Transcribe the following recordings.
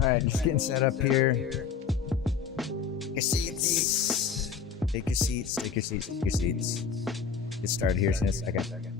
Alright, just getting set up here. Take your seats. Take your seats, take your seats, take your seats. Get started here in a second.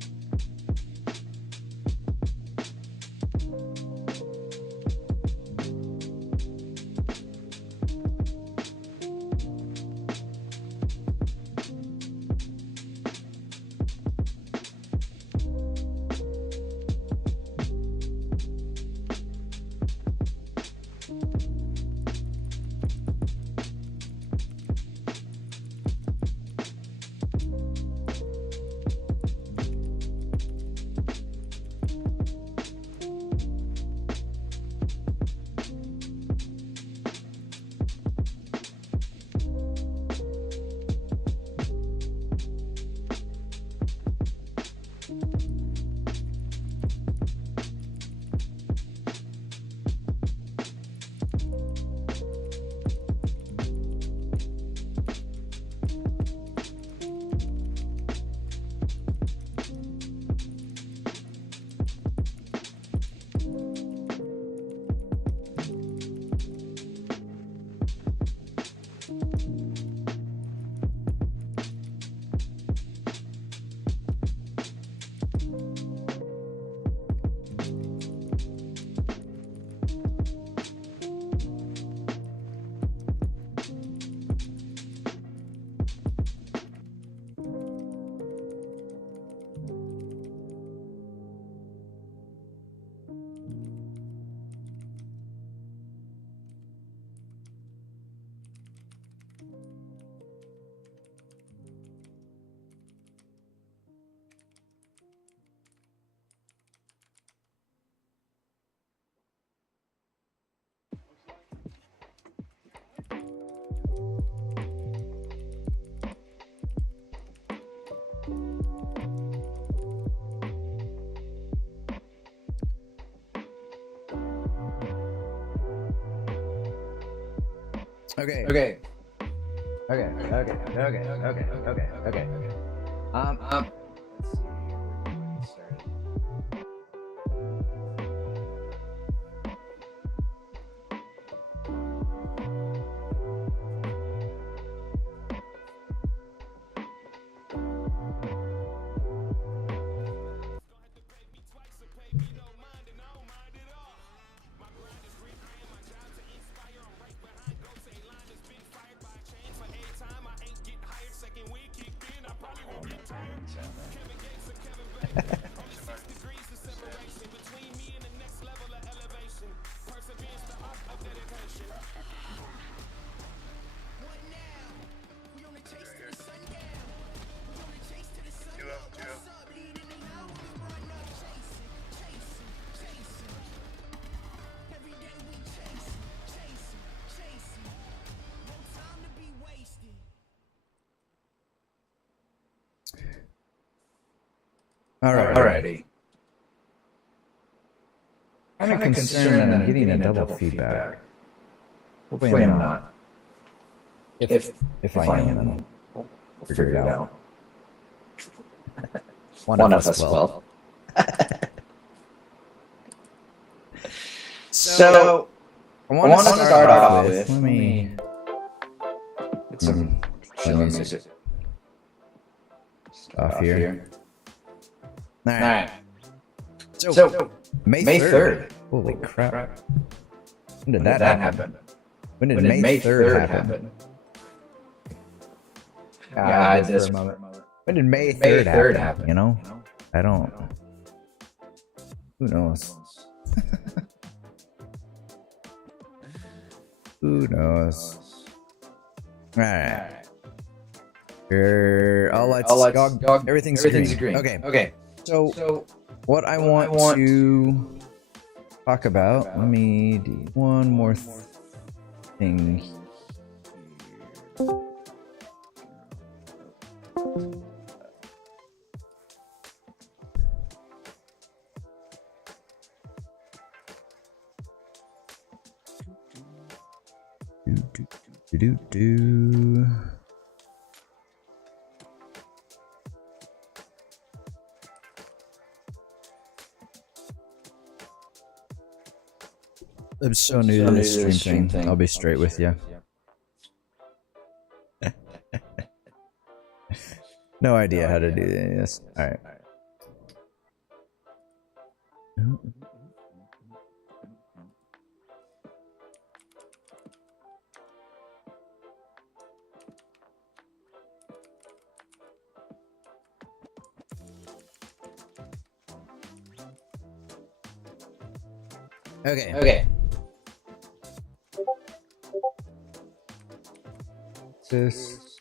Okay. Let's see where do we get started. Alrighty. I'm kind of concerned that I'm getting a double feedback. Hopefully I'm not. If I am, then we'll figure it out. One of us will. So, I want to start off with, let me get some chill music off here. Alright. So, May 3rd. Holy crap. When did that happen? When did May 3rd happen? Yeah, just for a moment. When did May 3rd happen? You know? I don't. Who knows? Who knows? Alright. All lights, dog, everything's green. Okay. So what I want to talk about, let me do one more thing here. Do. I'm so new to this stream thing. I'll be straight with you. No idea how to do this. Alright. Okay. This.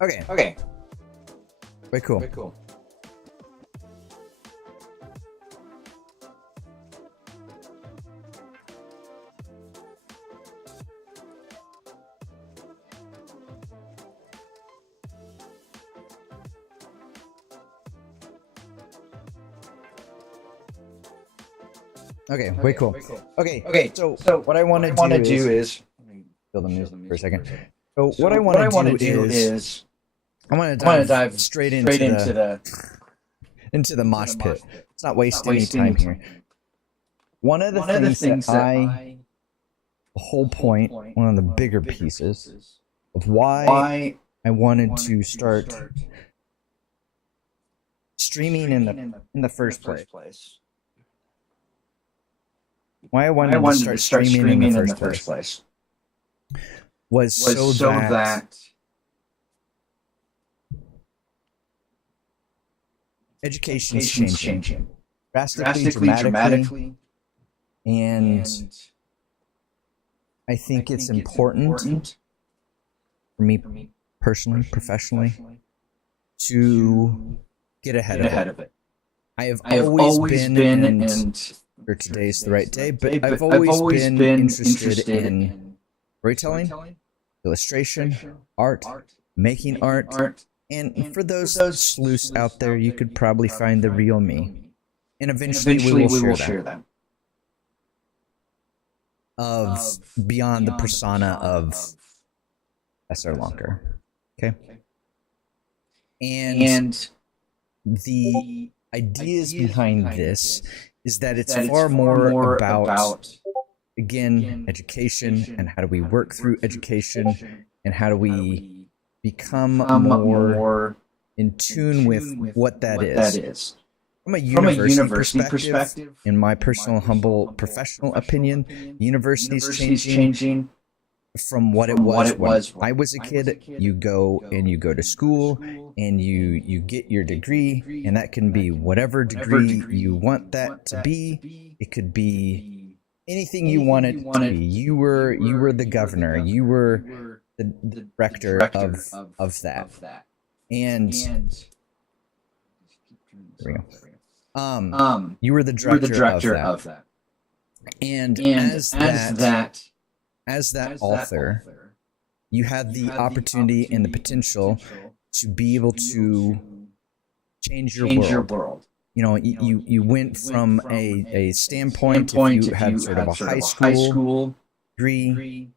Okay. Very cool. Okay, way cool. Okay, so what I want to do is build them for a second. So what I want to do is I want to dive straight into the mosh pit. Let's not waste any time here. One of the things that the whole point, one of the bigger pieces of why I wanted to start streaming in the first place. Why I wanted to start streaming in the first place was so that education's changing drastically, dramatically, and I think it's important for me personally, professionally, to get ahead of it. I have always been, and or today's the right day, but I've always been interested in storytelling, illustration, art, making art, and for those sleuths out there, you could probably find the real me, and eventually we will share that. Of beyond the persona of SR Lonker, okay, and the ideas behind this is that it's far more about, again, education and how do we work through education and how do we become more in tune with what that is. From a university perspective, in my personal, humble, professional opinion, the university is changing from what it was when I was a kid. You go to school and you get your degree, and that can be whatever degree you want that to be. It could be anything you want it to be. You were the governor. You were the director of that. And here we go. You were the director of that. And as that author, you had the opportunity and the potential to be able to change your world. You know, you went from a standpoint, if you had sort of a high school degree,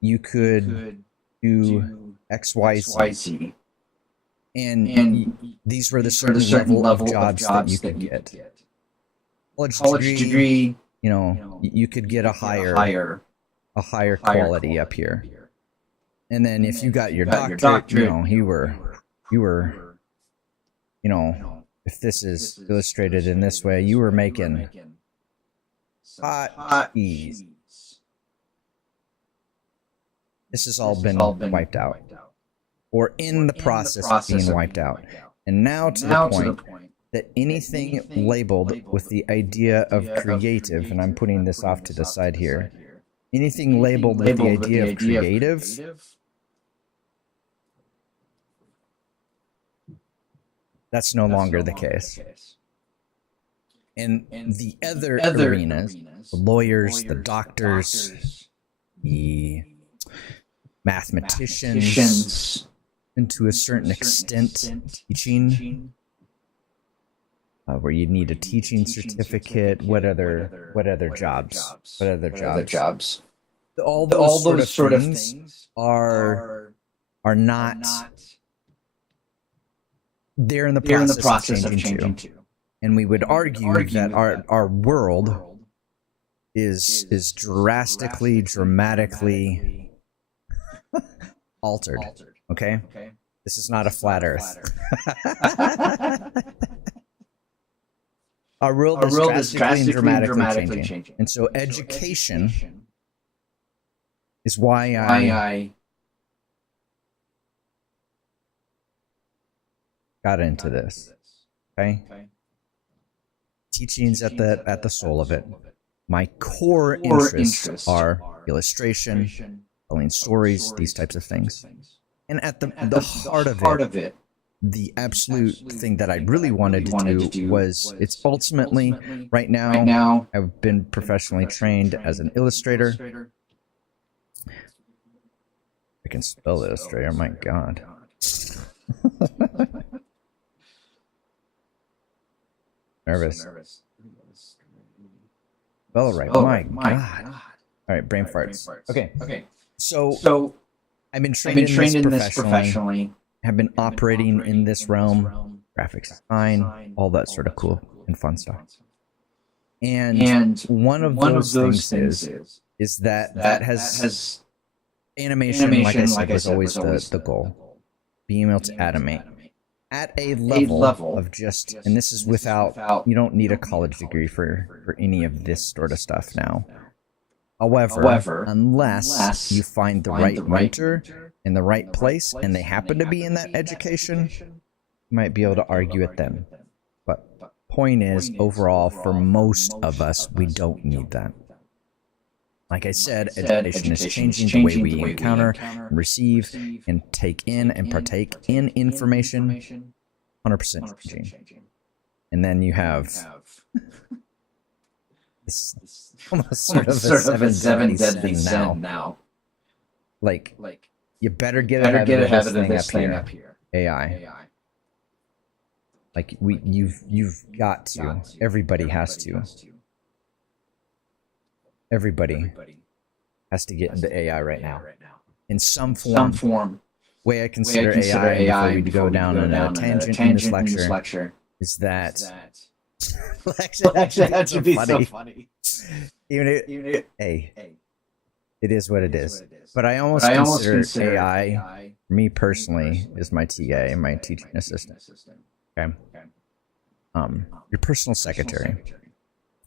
you could do X, Y, Z. And these were the certain level of jobs that you could get. College degree, you know, you could get a higher quality up here. And then if you got your doctorate, you know, you were, you know, if this is illustrated in this way, you were making hot cheese. This has all been wiped out, or in the process of being wiped out. And now to the point that anything labeled with the idea of creative, and I'm putting this off to the side here, anything labeled with the idea of creative, that's no longer the case. And the other arenas, the lawyers, the doctors, the mathematicians, and to a certain extent, teaching, where you need a teaching certificate. What other jobs? All those sort of things are not they're in the process of changing too. And we would argue that our world is drastically, dramatically altered. Okay? This is not a flat Earth. Our world is drastically and dramatically changing. And so education is why I got into this. Okay? Teaching's at the soul of it. My core interests are illustration, telling stories, these types of things. And at the heart of it, the absolute thing that I really wanted to do was, it's ultimately, right now, I've been professionally trained as an illustrator. I can spell illustrator, my God. Nervous. Spell right, my God. All right, brain farts. Okay. So I've been trained in this professionally. Have been operating in this realm, graphics design, all that sort of cool and fun stuff. And one of those things is that has animation, like I said, was always the goal. Being able to animate at a level of just, and this is without, you don't need a college degree for any of this sort of stuff now. However, unless you find the right mentor in the right place, and they happen to be in that education, you might be able to argue it then. But point is, overall, for most of us, we don't need that. Like I said, education is changing the way we encounter, receive, and take in and partake in information. 100% changing. And then you have this almost sort of a seven deadly sin now. Like, you better get ahead of this thing up here. AI. Like, you've got to. Everybody has to. Everybody has to get into AI right now. In some form. Way I consider AI, before we go down on a tangent in this lecture, is that that should be so funny. Hey, it is what it is. But I almost consider AI, me personally, is my TA, my teaching assistant. Okay. Your personal secretary.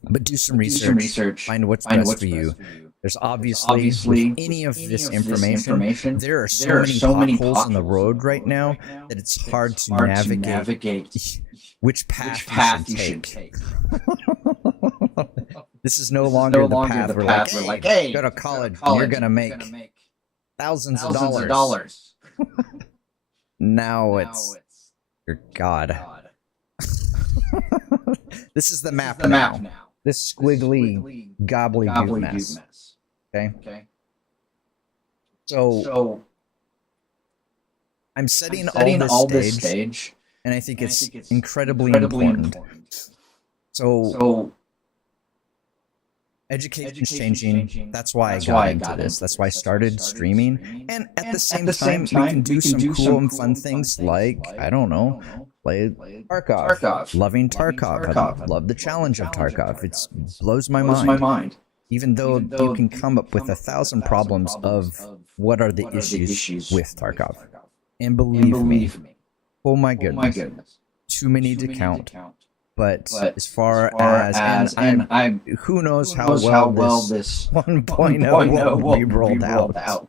But do some research, find what's best for you. There's obviously with any of this information, there are so many potholes in the road right now that it's hard to navigate which path you should take. This is no longer the path we're like, hey, go to college and you're going to make thousands of dollars. Now it's your God. This is the map now. This squiggly, gobbly mess. Okay? So I'm setting all this stage, and I think it's incredibly important. So education's changing. That's why I got into this. That's why I started streaming. And at the same time, we can do some cool and fun things like, I don't know, play Tarkov. Loving Tarkov. I love the challenge of Tarkov. It blows my mind. Even though you can come up with 1,000 problems of what are the issues with Tarkov. And believe me, oh my goodness, too many to count. But as far as who knows how well this 1.0 will be rolled out.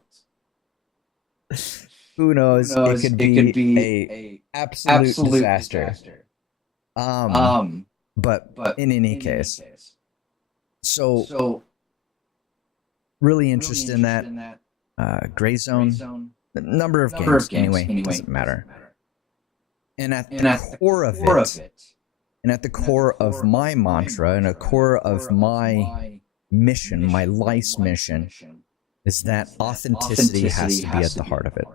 Who knows? It could be a absolute disaster. But in any case, so really interested in that. Gray Zone, the number of games anyway, doesn't matter. And at the core of it, and at the core of my mantra, and a core of my mission, my life's mission, is that authenticity has to be at the heart of it.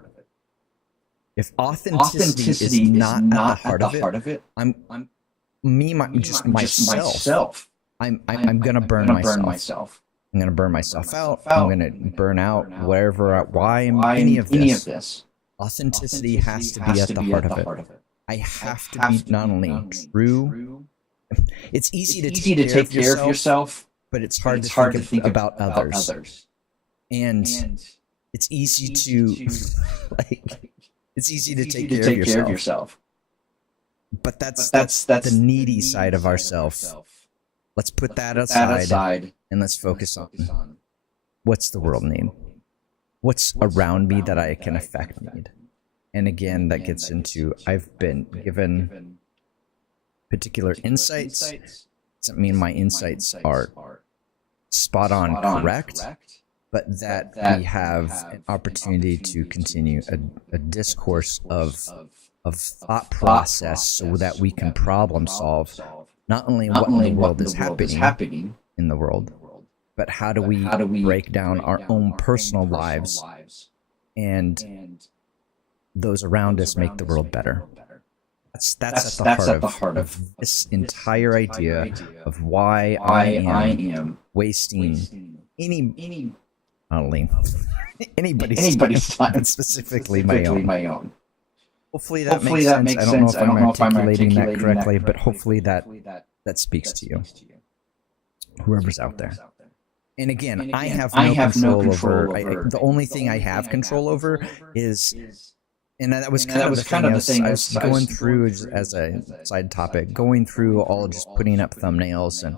If authenticity is not at the heart of it, just myself. I'm gonna burn myself. I'm gonna burn myself out. I'm gonna burn out why any of this. Authenticity has to be at the heart of it. I have to be not only true. It's easy to take care of yourself, but it's hard to think about others. And it's easy to like it's easy to take care of yourself. But that's the needy side of ourselves. Let's put that aside and let's focus on what's the world need? What's around me that I can affect need? And again, that gets into I've been given particular insights. Doesn't mean my insights are spot on correct, but that we have an opportunity to continue a discourse of thought process so that we can problem solve not only what in the world is happening in the world, but how do we break down our own personal lives and those around us make the world better. That's at the heart of this entire idea of why I am wasting anybody's time, specifically my own. Hopefully that makes sense. I don't know if I'm articulating that correctly, but hopefully that speaks to you, whoever's out there. And again, I have no control over. The only thing I have control over is, and that was kind of the thing I was going through as a side topic, going through all just putting up thumbnails and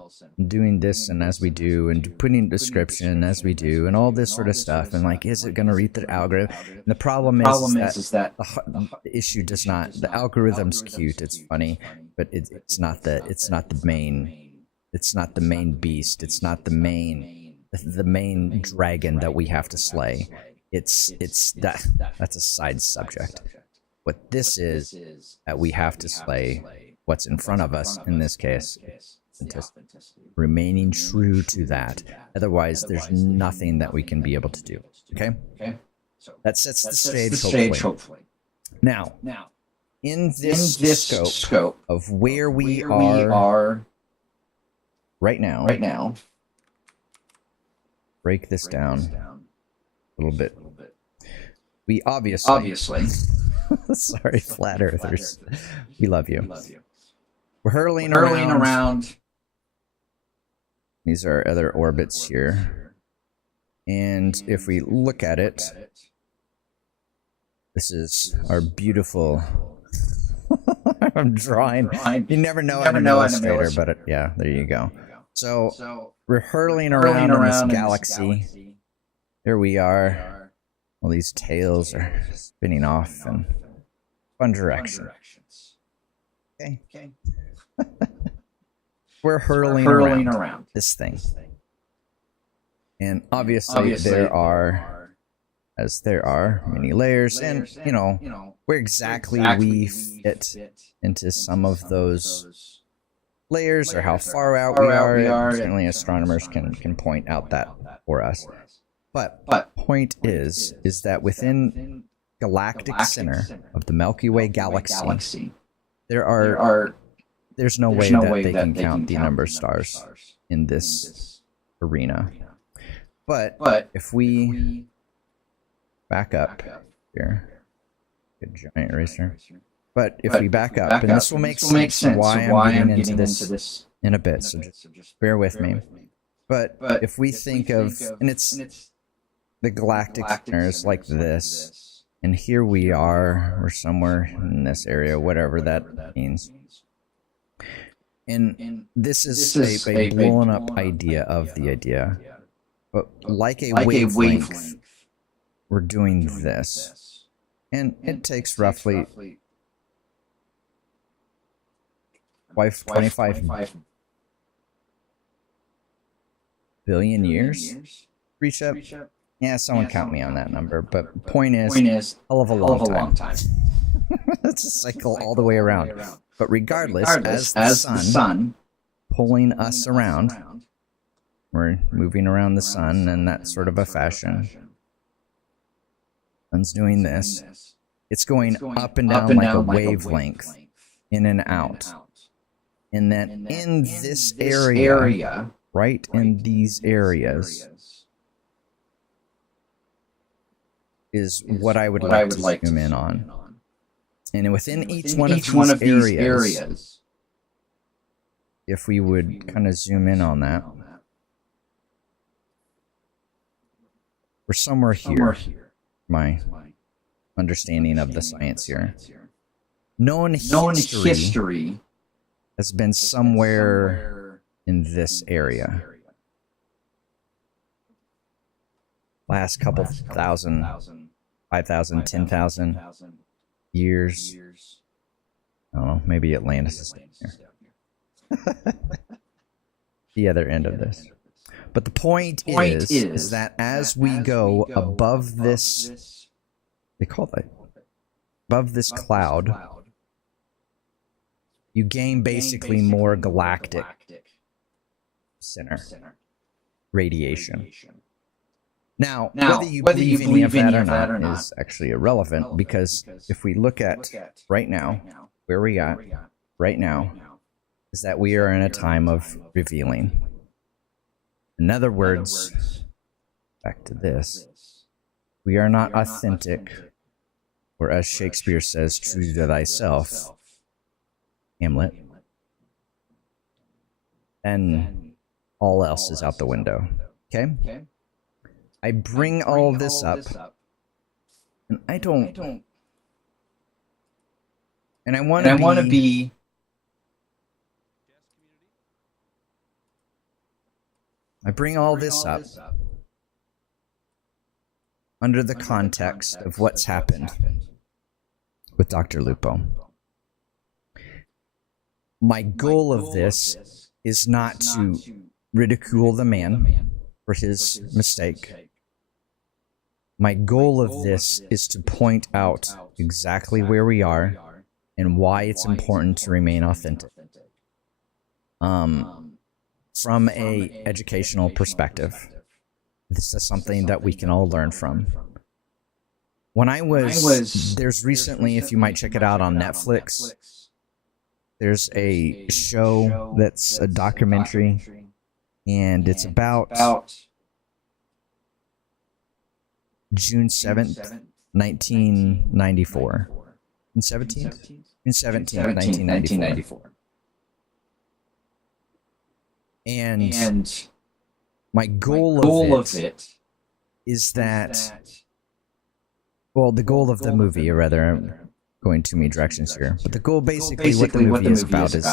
doing this and as we do, and putting a description as we do, and all this sort of stuff. And like, is it going to read the algorithm? And the problem is that the issue does not. The algorithm's cute, it's funny, but it's not the main. It's not the main beast. It's not the main dragon that we have to slay. It's that's a side subject. What this is that we have to slay what's in front of us, in this case, remaining true to that. Otherwise, there's nothing that we can be able to do. Okay? That sets the stage, hopefully. Now, in this scope of where we are right now, break this down a little bit. We obviously sorry, flat earthers, we love you. We're hurling around. These are other orbits here, and if we look at it, this is our beautiful I'm drawing. You never know I'm an illustrator, but yeah, there you go. So we're hurling around in this galaxy. Here we are. All these tails are spinning off in fun directions. Okay. We're hurling around this thing. And obviously there are many layers, and where exactly we fit into some of those layers or how far out we are. Certainly astronomers can point out that for us. But point is that within galactic center of the Milky Way galaxy, there's no way that they can count the number of stars in this arena. But if we back up here, good giant eraser. But if we back up, and this will make sense why I'm getting into this in a bit, so just bear with me. But if we think of, and it's the galactic centers like this, and here we're somewhere in this area, whatever that means. And this is a blown up idea of the idea, but like a wavelength, we're doing this, and it takes roughly 25 billion years to reach up. Yeah, someone count me on that number, but point is, hell of a long time. It's a cycle all the way around. But regardless, as the sun pulling us around, we're moving around the sun in that sort of a fashion. Sun's doing this. It's going up and down like a wavelength, in and out. And that in this area, right in these areas, is what I would like to zoom in on. And within each one of these areas, if we would kind of zoom in on that, we're somewhere here. My understanding of the science here. Known history has been somewhere in this area. Last couple thousand, 5,000, 10,000 years. I don't know, maybe Atlantis is down here. The other end of this. But the point is that as we go above this, they call it above this cloud, you gain basically more galactic center radiation. Now, whether you believe any of that or not is actually irrelevant, because if we look at right now, where we are right now, is that we are in a time of revealing. In other words, back to this, we are not authentic, or as Shakespeare says, true to thyself, Hamlet, and all else is out the window. Okay? I bring all this up, and I don't, and I want to be I bring all this up under the context of what's happened with Dr. Lupo. My goal of this is not to ridicule the man for his mistake. My goal of this is to point out exactly where we are and why it's important to remain authentic. From a educational perspective, this is something that we can all learn from. When there's recently, if you might check it out on Netflix, there's a show that's a documentary, and it's about June 7th, 1994. June 17th? June 17th, 1994. And my goal of it is that, well, the goal of the movie, or rather, I'm going too many directions here, but the goal, basically what the movie is about is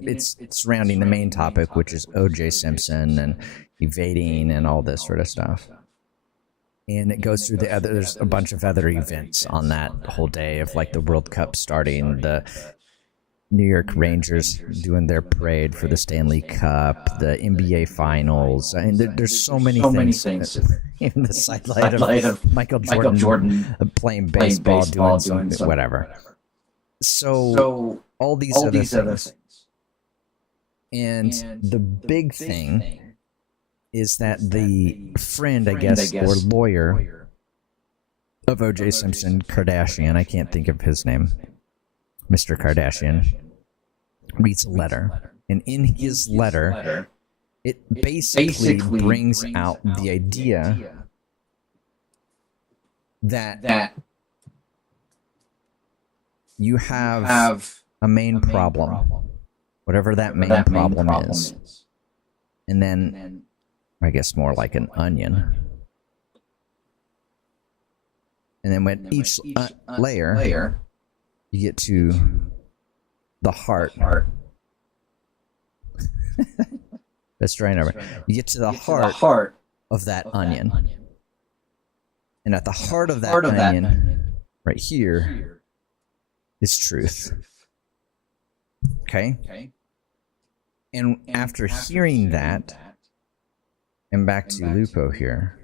it's surrounding the main topic, which is O.J. Simpson and evading and all this sort of stuff. And it goes through there's a bunch of other events on that whole day, of like the World Cup starting, the New York Rangers doing their parade for the Stanley Cup, the NBA Finals. I mean, there's so many things. Even the sidelight of Michael Jordan playing baseball, doing something, whatever. So all these other things. And the big thing is that the friend, I guess, or lawyer of O.J. Simpson, Kardashian, I can't think of his name, Mr. Kardashian, reads a letter. And in his letter, it basically brings out the idea that you have a main problem, whatever that main problem is. And then, I guess more like an onion. And then with each layer, you get to the heart. Let's try another. You get to the heart of that onion. And at the heart of that onion, right here, is truth. Okay? And after hearing that, and back to Lupo here,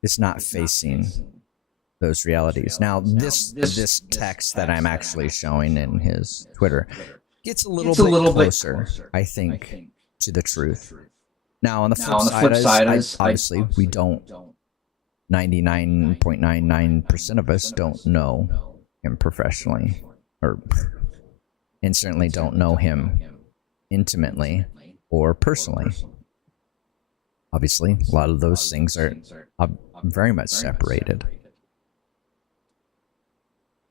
it's not facing those realities. Now, this text that I'm actually showing in his Twitter gets a little bit closer, I think, to the truth. Now, on the flip side is obviously we don't, 99.99% of us don't know him professionally, and certainly don't know him intimately or personally. Obviously, a lot of those things are very much separated.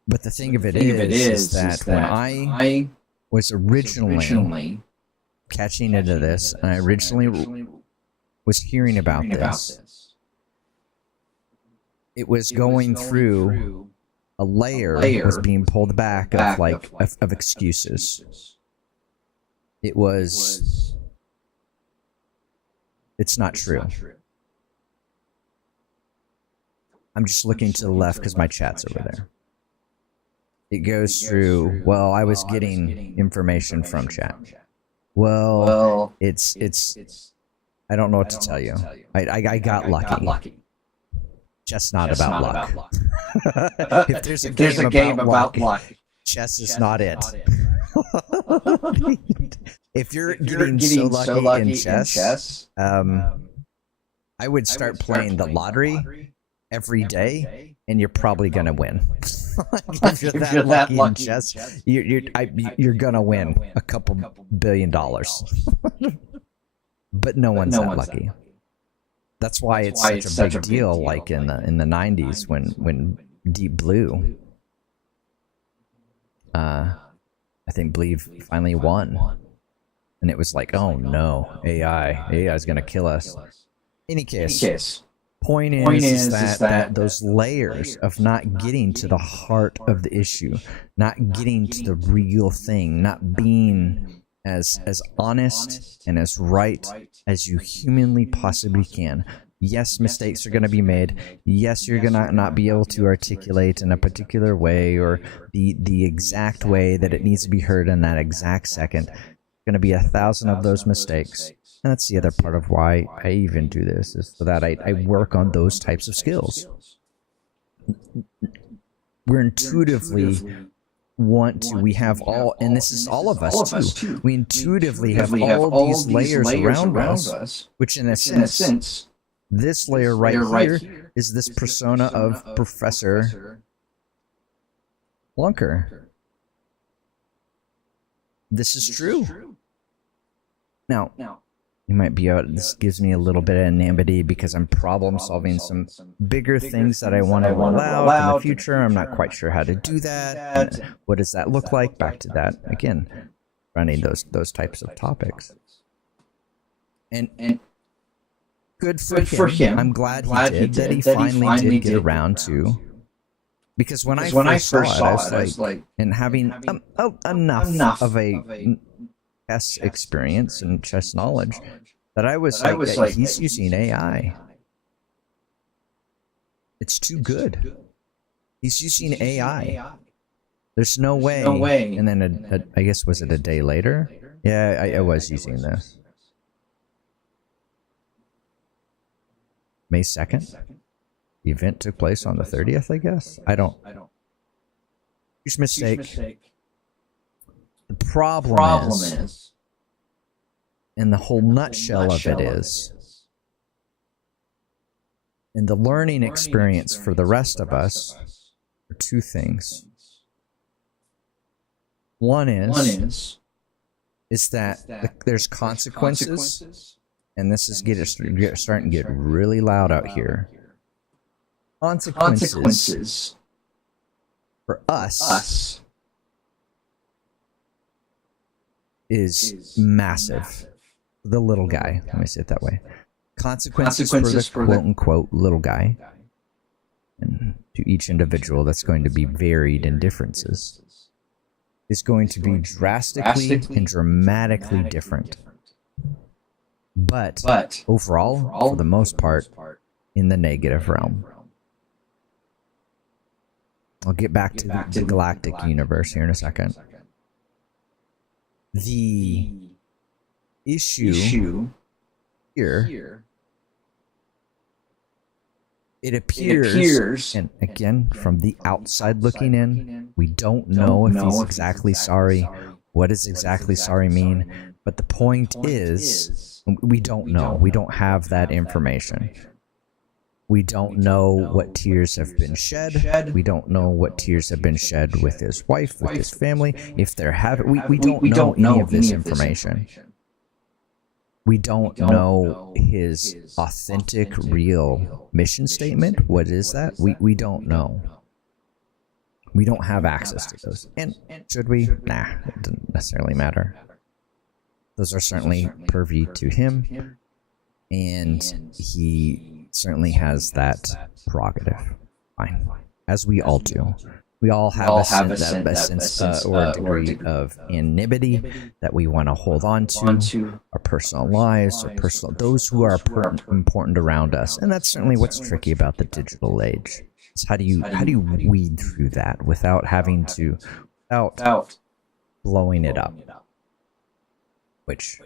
But the thing of it is that when I was originally catching into this, and I originally was hearing about this, it was going through a layer was being pulled back of like of excuses. It was, it's not true. I'm just looking to the left because my chat's over there. It goes through, well, I was getting information from chat. Well, it's I don't know what to tell you. I got lucky. Just not about luck. If there's a game about luck, chess is not it. If you're getting so lucky in chess, I would start playing the lottery every day, and you're probably gonna win. If you're that lucky in chess, you're gonna win a couple $1 billion. But no one's that lucky. That's why it's such a big deal. Like in the 90s when Deep Blue, I believe finally won, and it was like, oh no, AI is gonna kill us. Any case. Point is that those layers of not getting to the heart of the issue, not getting to the real thing, not being as honest and as right as you humanly possibly can. Yes, mistakes are going to be made. Yes, you're going to not be able to articulate in a particular way or the exact way that it needs to be heard in that exact second. Going to be 1,000 of those mistakes. And that's the other part of why I even do this, is so that I work on those types of skills. We're intuitively we have all, and this is all of us too. We intuitively have all these layers around us, which in a sense, this layer right here is this persona of Professor Lonker. This is true. Now, you might be out. This gives me a little bit of anonymity because I'm problem solving some bigger things that I want to roll out in the future. I'm not quite sure how to do that. What does that look like? Back to that again, running those types of topics. And good for him. I'm glad he did that. He finally did get around to. Because when I first saw it, I was like, and having enough of a chess experience and chess knowledge, that I was like, he's using AI. It's too good. He's using AI. There's no way. And then I guess, was it a day later? Yeah, I was using this. May 2nd? The event took place on the 30th, I guess? I don't. Huge mistake. The problem is, and the whole nutshell of it is, and the learning experience for the rest of us are two things. One is that there's consequences, and this is starting to get really loud out here. Consequences for us is massive. The little guy, let me say it that way. Consequences for the quote-unquote little guy. And to each individual, that's going to be varied in differences. Is going to be drastically and dramatically different. But overall, for the most part, in the negative realm. I'll get back to the galactic universe here in a second. The issue here, it appears, and again, from the outside looking in, we don't know if he's exactly sorry. What does exactly sorry mean? But the point is, we don't know. We don't have that information. We don't know what tears have been shed. We don't know what tears have been shed with his wife, with his family. If there have, we don't know any of this information. We don't know his authentic, real mission statement. What is that? We don't know. We don't have access to those. And should we? Nah, it doesn't necessarily matter. Those are certainly purview to him, and he certainly has that prerogative. Fine. As we all do. We all have a sense or a degree of anonymity that we want to hold on to, our personal lives, or those who are important around us, and that's certainly what's tricky about the digital age. Is how do you weed through that without having to, without blowing it up, which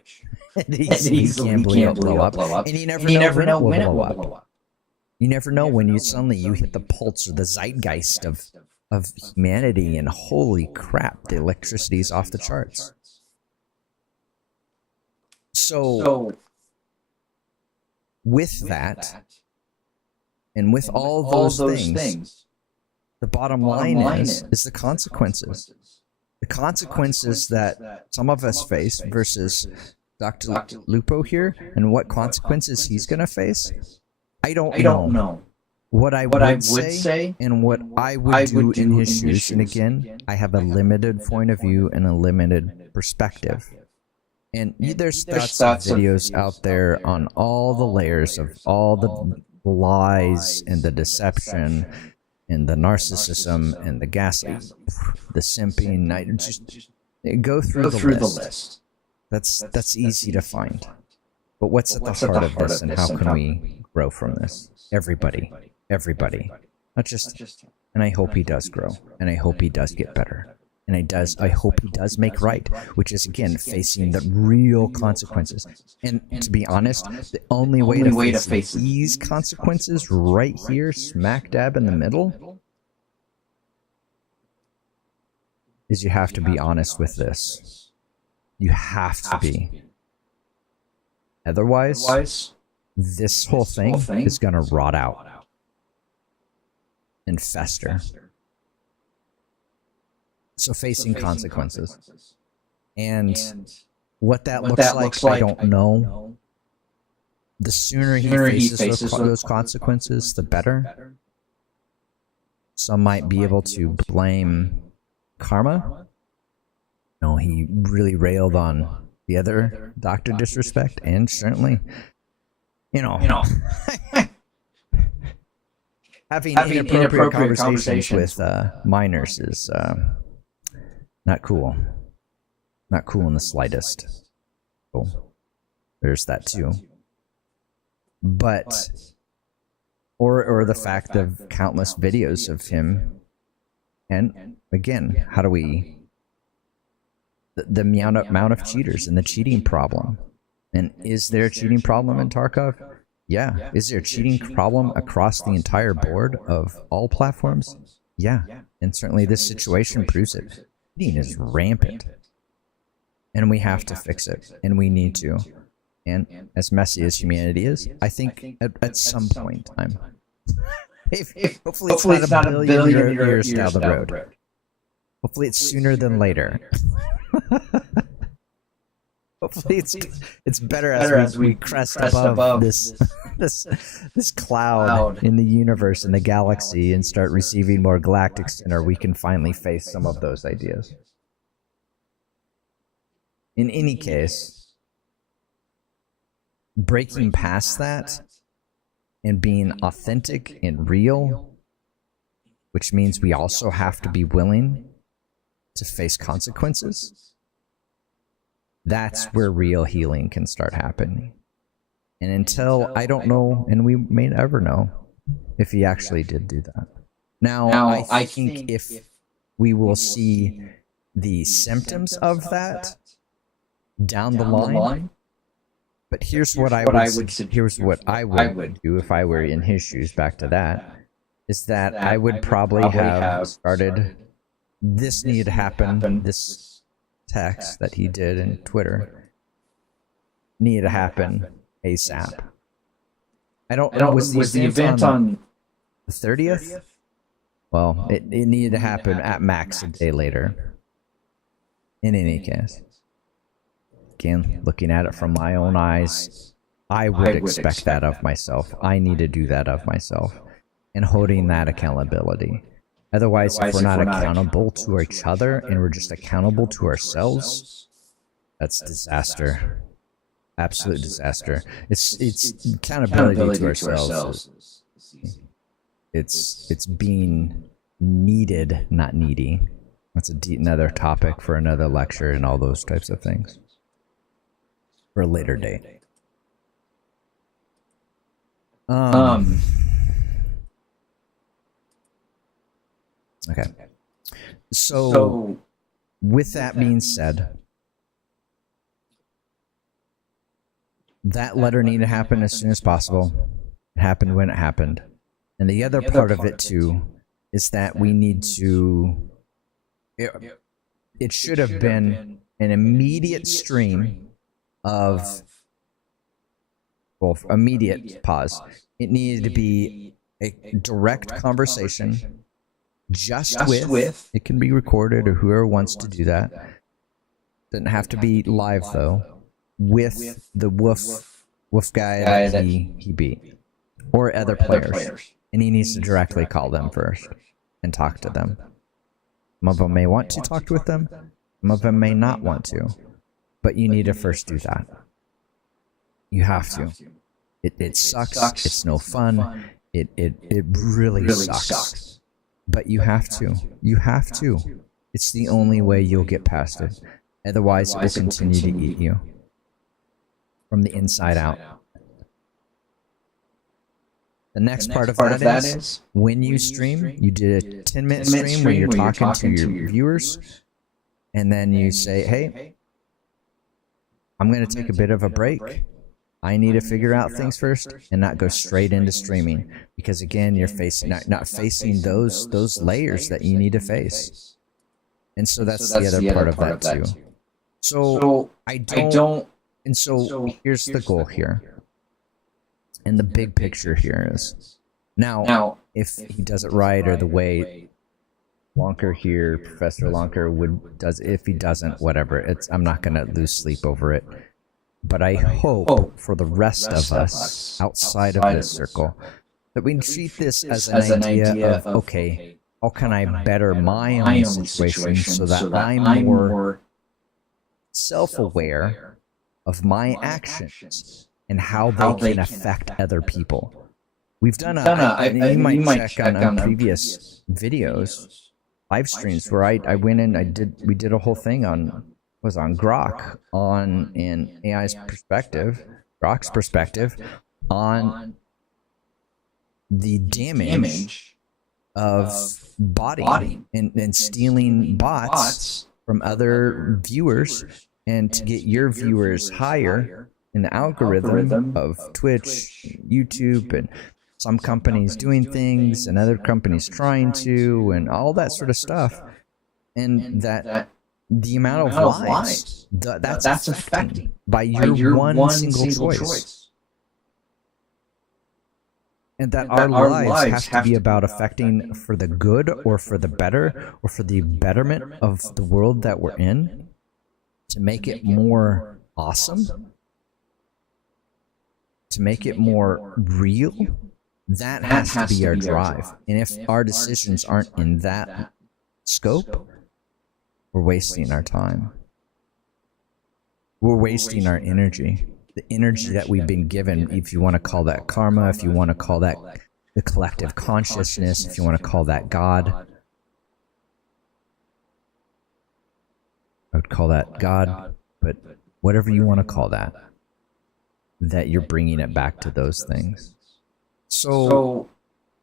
you can't blow up, and you never know when it will blow up. You never know when you suddenly hit the pulse or the zeitgeist of humanity, and holy crap, the electricity's off the charts. So with that, and with all those things, the bottom line is the consequences. The consequences that some of us face versus Dr. Lupo here, and what consequences he's going to face, I don't know. What I would say and what I would do in his shoes, and again, I have a limited point of view and a limited perspective. And there's thoughts of videos out there on all the layers of all the lies and the deception and the narcissism and the gaslighting, the simping. Just go through the list. That's easy to find. But what's at the heart of this, and how can we grow from this? Everybody, not just. And I hope he does grow, and I hope he does get better, and I hope he does make right, which is again facing the real consequences. And to be honest, the only way to face these consequences right here, smack dab in the middle, is you have to be honest with this. You have to be. Otherwise, this whole thing is going to rot out and fester. So facing consequences. And what that looks like, I don't know. The sooner he faces those consequences, the better. Some might be able to blame karma. No, he really railed on the other Dr. Disrespect, and certainly, having inappropriate conversations with minors is not cool. Not cool in the slightest. So there's that too. But, or the fact of countless videos of him, and again, how do we... The amount of cheaters and the cheating problem. And is there a cheating problem in Tarkov? Yeah. Is there a cheating problem across the entire board of all platforms? Yeah. And certainly this situation proves it. Cheating is rampant. And we have to fix it. And we need to. And as messy as humanity is, I think at some point in time, hopefully it's not a billion years down the road. Hopefully it's sooner than later. Hopefully it's better as we crest above this cloud in the universe and the galaxy and start receiving more galactic center, we can finally face some of those ideas. In any case, breaking past that and being authentic and real, which means we also have to be willing to face consequences, that's where real healing can start happening. And until, I don't know, and we may never know, if he actually did do that. Now I think if we will see the symptoms of that down the line, but here's what I would do if I were in his shoes, back to that, is that I would probably have started... This needed to happen. This text that he did in Twitter needed to happen ASAP. I don't know. Was the event on the 30th? Well, it needed to happen at max a day later. In any case, again, looking at it from my own eyes, I would expect that of myself. I need to do that of myself, and holding that accountability. Otherwise, if we're not accountable to each other and we're just accountable to ourselves, that's disaster. Absolute disaster. It's accountability to ourselves. It's being needed, not needy. That's another topic for another lecture and all those types of things for a later date. Okay. So with that being said, that letter needed to happen as soon as possible. It happened when it happened. And the other part of it too is that we need to, it should have been an immediate stream of, well, immediate pause. It needed to be a direct conversation just with, it can be recorded or whoever wants to do that. Doesn't have to be live though, with the wolf guy that he beat, or other players. And he needs to directly call them first and talk to them. Some of them may want to talk with them, some of them may not want to, but you need to first do that. You have to. It sucks. It's no fun. It really sucks. But you have to. You have to. It's the only way you'll get past it. Otherwise, it will continue to eat you from the inside out. The next part of that is when you stream, you did a 10-minute stream where you're talking to your viewers, and then you say, hey, I'm going to take a bit of a break. I need to figure out things first and not go straight into streaming, because again, you're facing not facing those layers that you need to face. And so that's the other part of that too. So I don't, and so here's the goal here. And the big picture here is, now if he does it right, or the way Lonker here, Professor Lonker does, if he doesn't, whatever, I'm not going to lose sleep over it. But I hope for the rest of us outside of this circle that we treat this as an idea of, okay, how can I better my own situation so that I'm more self-aware of my actions and how they can affect other people. We've done you might check on previous videos, live streams, where I went in, we did a whole thing on Grok, on an AI's perspective, Grok's perspective, on the damage of botting and stealing bots from other viewers, and to get your viewers higher in the algorithm of Twitch, YouTube, and some companies doing things and other companies trying to, and all that sort of stuff. And that the amount of lives that's affecting by your one single choice. And that our lives have to be about affecting for the good, or for the better, or for the betterment of the world that we're in, to make it more awesome, to make it more real. That has to be our drive. And if our decisions aren't in that scope, we're wasting our time. We're wasting our energy. The energy that we've been given, if you want to call that karma, if you want to call that the collective consciousness, if you want to call that God. I would call that God, but whatever you want to call that, that you're bringing it back to those things. So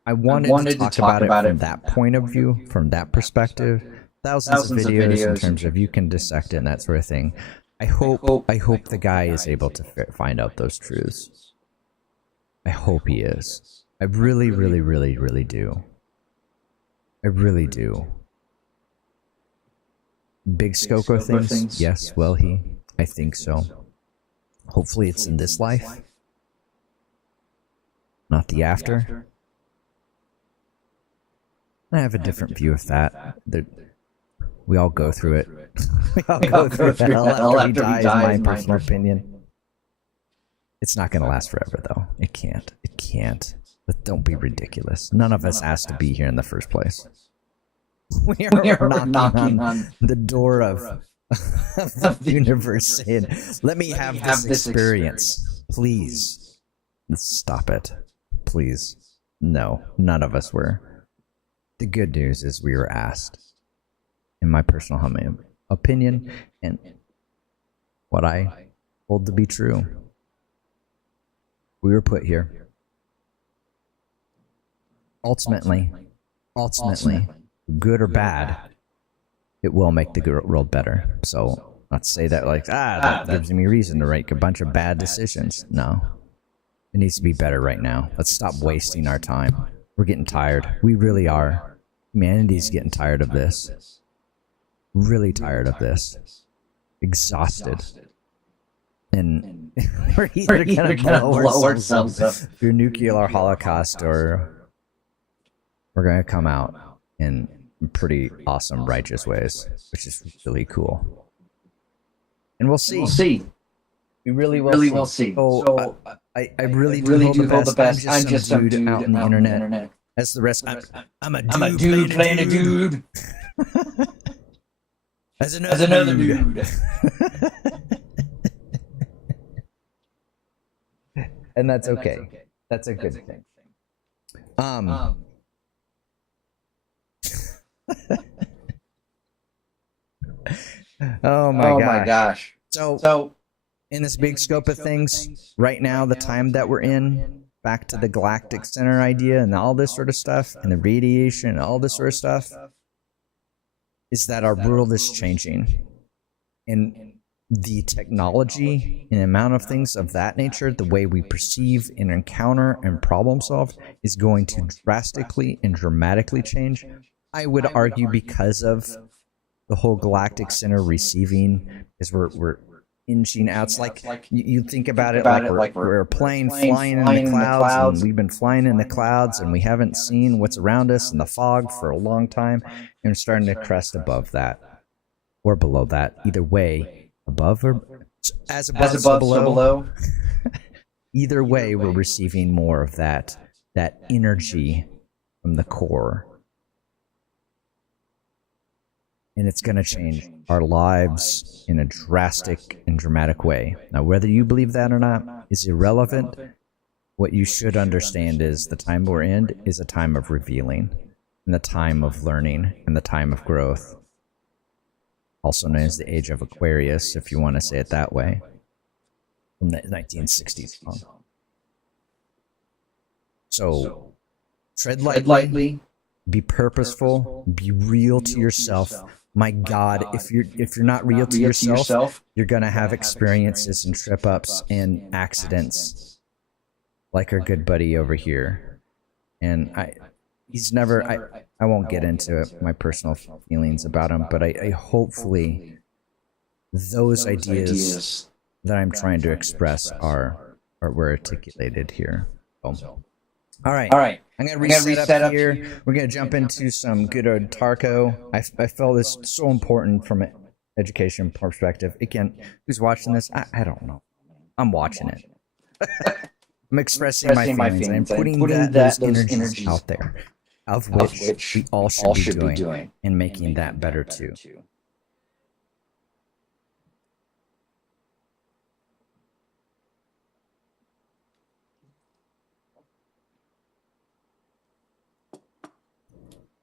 I wanted to talk about it from that point of view, from that perspective. Thousands of videos in terms of you can dissect it and that sort of thing. I hope the guy is able to find out those truths. I hope he is. I really, really, really, really do. I really do. Big Skoko things? Yes, will he? I think so. Hopefully it's in this life, not the after. I have a different view of that. We all go through it. We all go through that after we die, is my personal opinion. It's not going to last forever, though. It can't. It can't. But don't be ridiculous. None of us asked to be here in the first place. We are knocking on the door of the universe saying, let me have this experience. Please. Stop it. Please. No, none of us were. The good news is we were asked. In my personal opinion, and what I hold to be true, we were put here. Ultimately, good or bad, it will make the world better. So, not to say that like, that gives me reason to make a bunch of bad decisions. No. It needs to be better right now. Let's stop wasting our time. We're getting tired. We really are. Humanity's getting tired of this. Really tired of this. Exhausted. And we're either going to blow ourselves up through nuclear holocaust, or we're going to come out in pretty awesome, righteous ways, which is really cool. And we'll see. We really will see. So, I really do hold the best. I'm just some dude out in the internet. As the rest, I'm a dude playing a dude. As another dude. And that's okay. That's a good thing. Oh my gosh. So in this big scope of things, right now, the time that we're in, back to the galactic center idea and all this sort of stuff, and the radiation and all this sort of stuff, is that our world is changing. And the technology and the amount of things of that nature, the way we perceive and encounter and problem solve, is going to drastically and dramatically change. I would argue because of the whole galactic center receiving, is we're inching out. It's like you think about it like we're a plane flying in the clouds, and we've been flying in the clouds, and we haven't seen what's around us in the fog for a long time, and we're starting to crest above that or below that. Either way, above or as above, so below. Either way, we're receiving more of that energy from the core. And it's going to change our lives in a drastic and dramatic way. Now, whether you believe that or not is irrelevant. What you should understand is the time we're in is a time of revealing, and the time of learning, and the time of growth. Also known as the Age of Aquarius, if you want to say it that way, from the 1960s on. So, tread lightly, be purposeful, be real to yourself. My God, if you're not real to yourself, you're gonna have experiences and trip ups and accidents, like our good buddy over here. And I won't get into my personal feelings about him, but I hopefully those ideas that I'm trying to express were articulated here. So, all right. I'm going to reset up here. We're going to jump into some good old Tarkov. I felt this so important from an education perspective. Again, who's watching this? I don't know. I'm watching it. I'm expressing my feelings. I'm putting those energies out there, of which we all should be doing, and making that better too.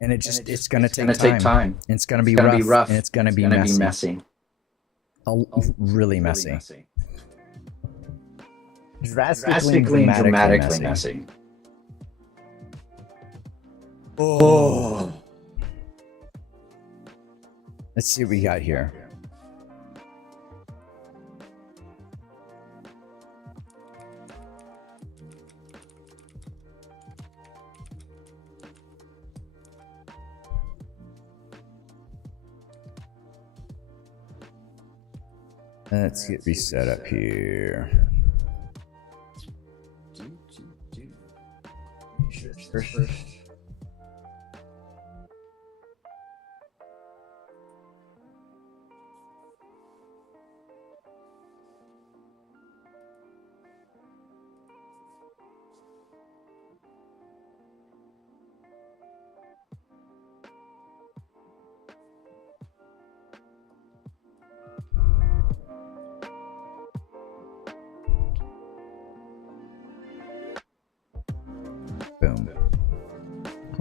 And it's going to take time. And it's going to be rough. And it's going to be messy. Really messy. Drastically and dramatically messy. Oh. Let's see what we got here. Let's get reset up here. First.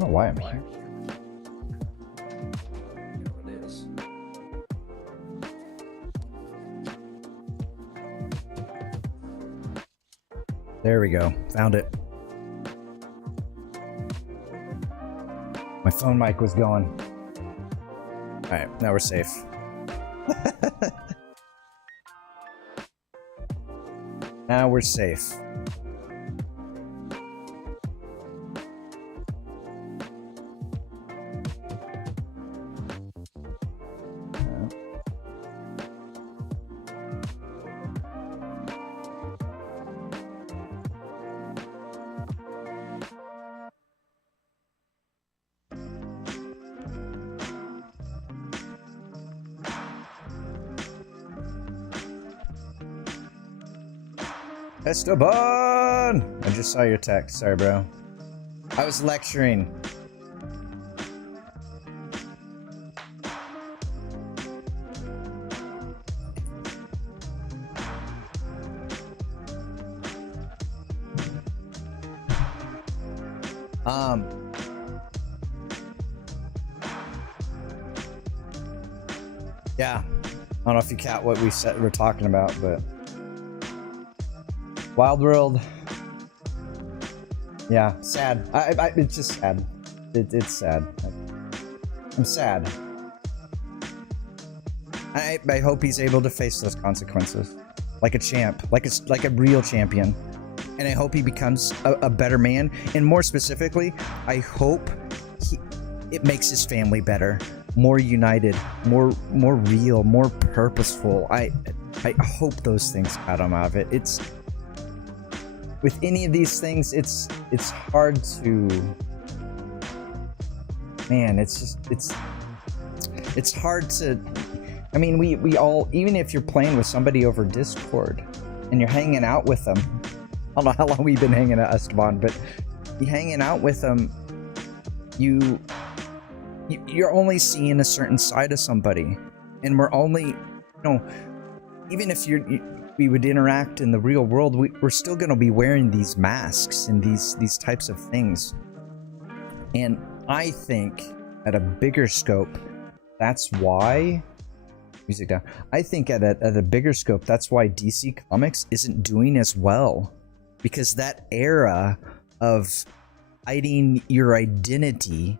don't know why I'm here. There we go. Found it. My phone mic was going. Alright, now we're safe. Now we're safe. Esteban! I just saw your text. Sorry, bro. I was lecturing. Yeah. I don't know if you caught what we're talking about, but Wild World. Yeah, sad. It's just sad. It's sad. I'm sad. I hope he's able to face those consequences, like a champ, like a real champion, and I hope he becomes a better man. And more specifically, I hope it makes his family better, more united, more real, more purposeful. I hope those things got him out of it. It's with any of these things, it's hard to, man, it's hard to, I mean, we all, even if you're playing with somebody over Discord and you're hanging out with them, I don't know how long we've been hanging out, Esteban, but you hanging out with them, you're only seeing a certain side of somebody, and we're only, you know, even if we would interact in the real world, we're still going to be wearing these masks and these types of things. And I think at a bigger scope, that's why music down. I think at a bigger scope, that's why DC Comics isn't doing as well, because that era of hiding your identity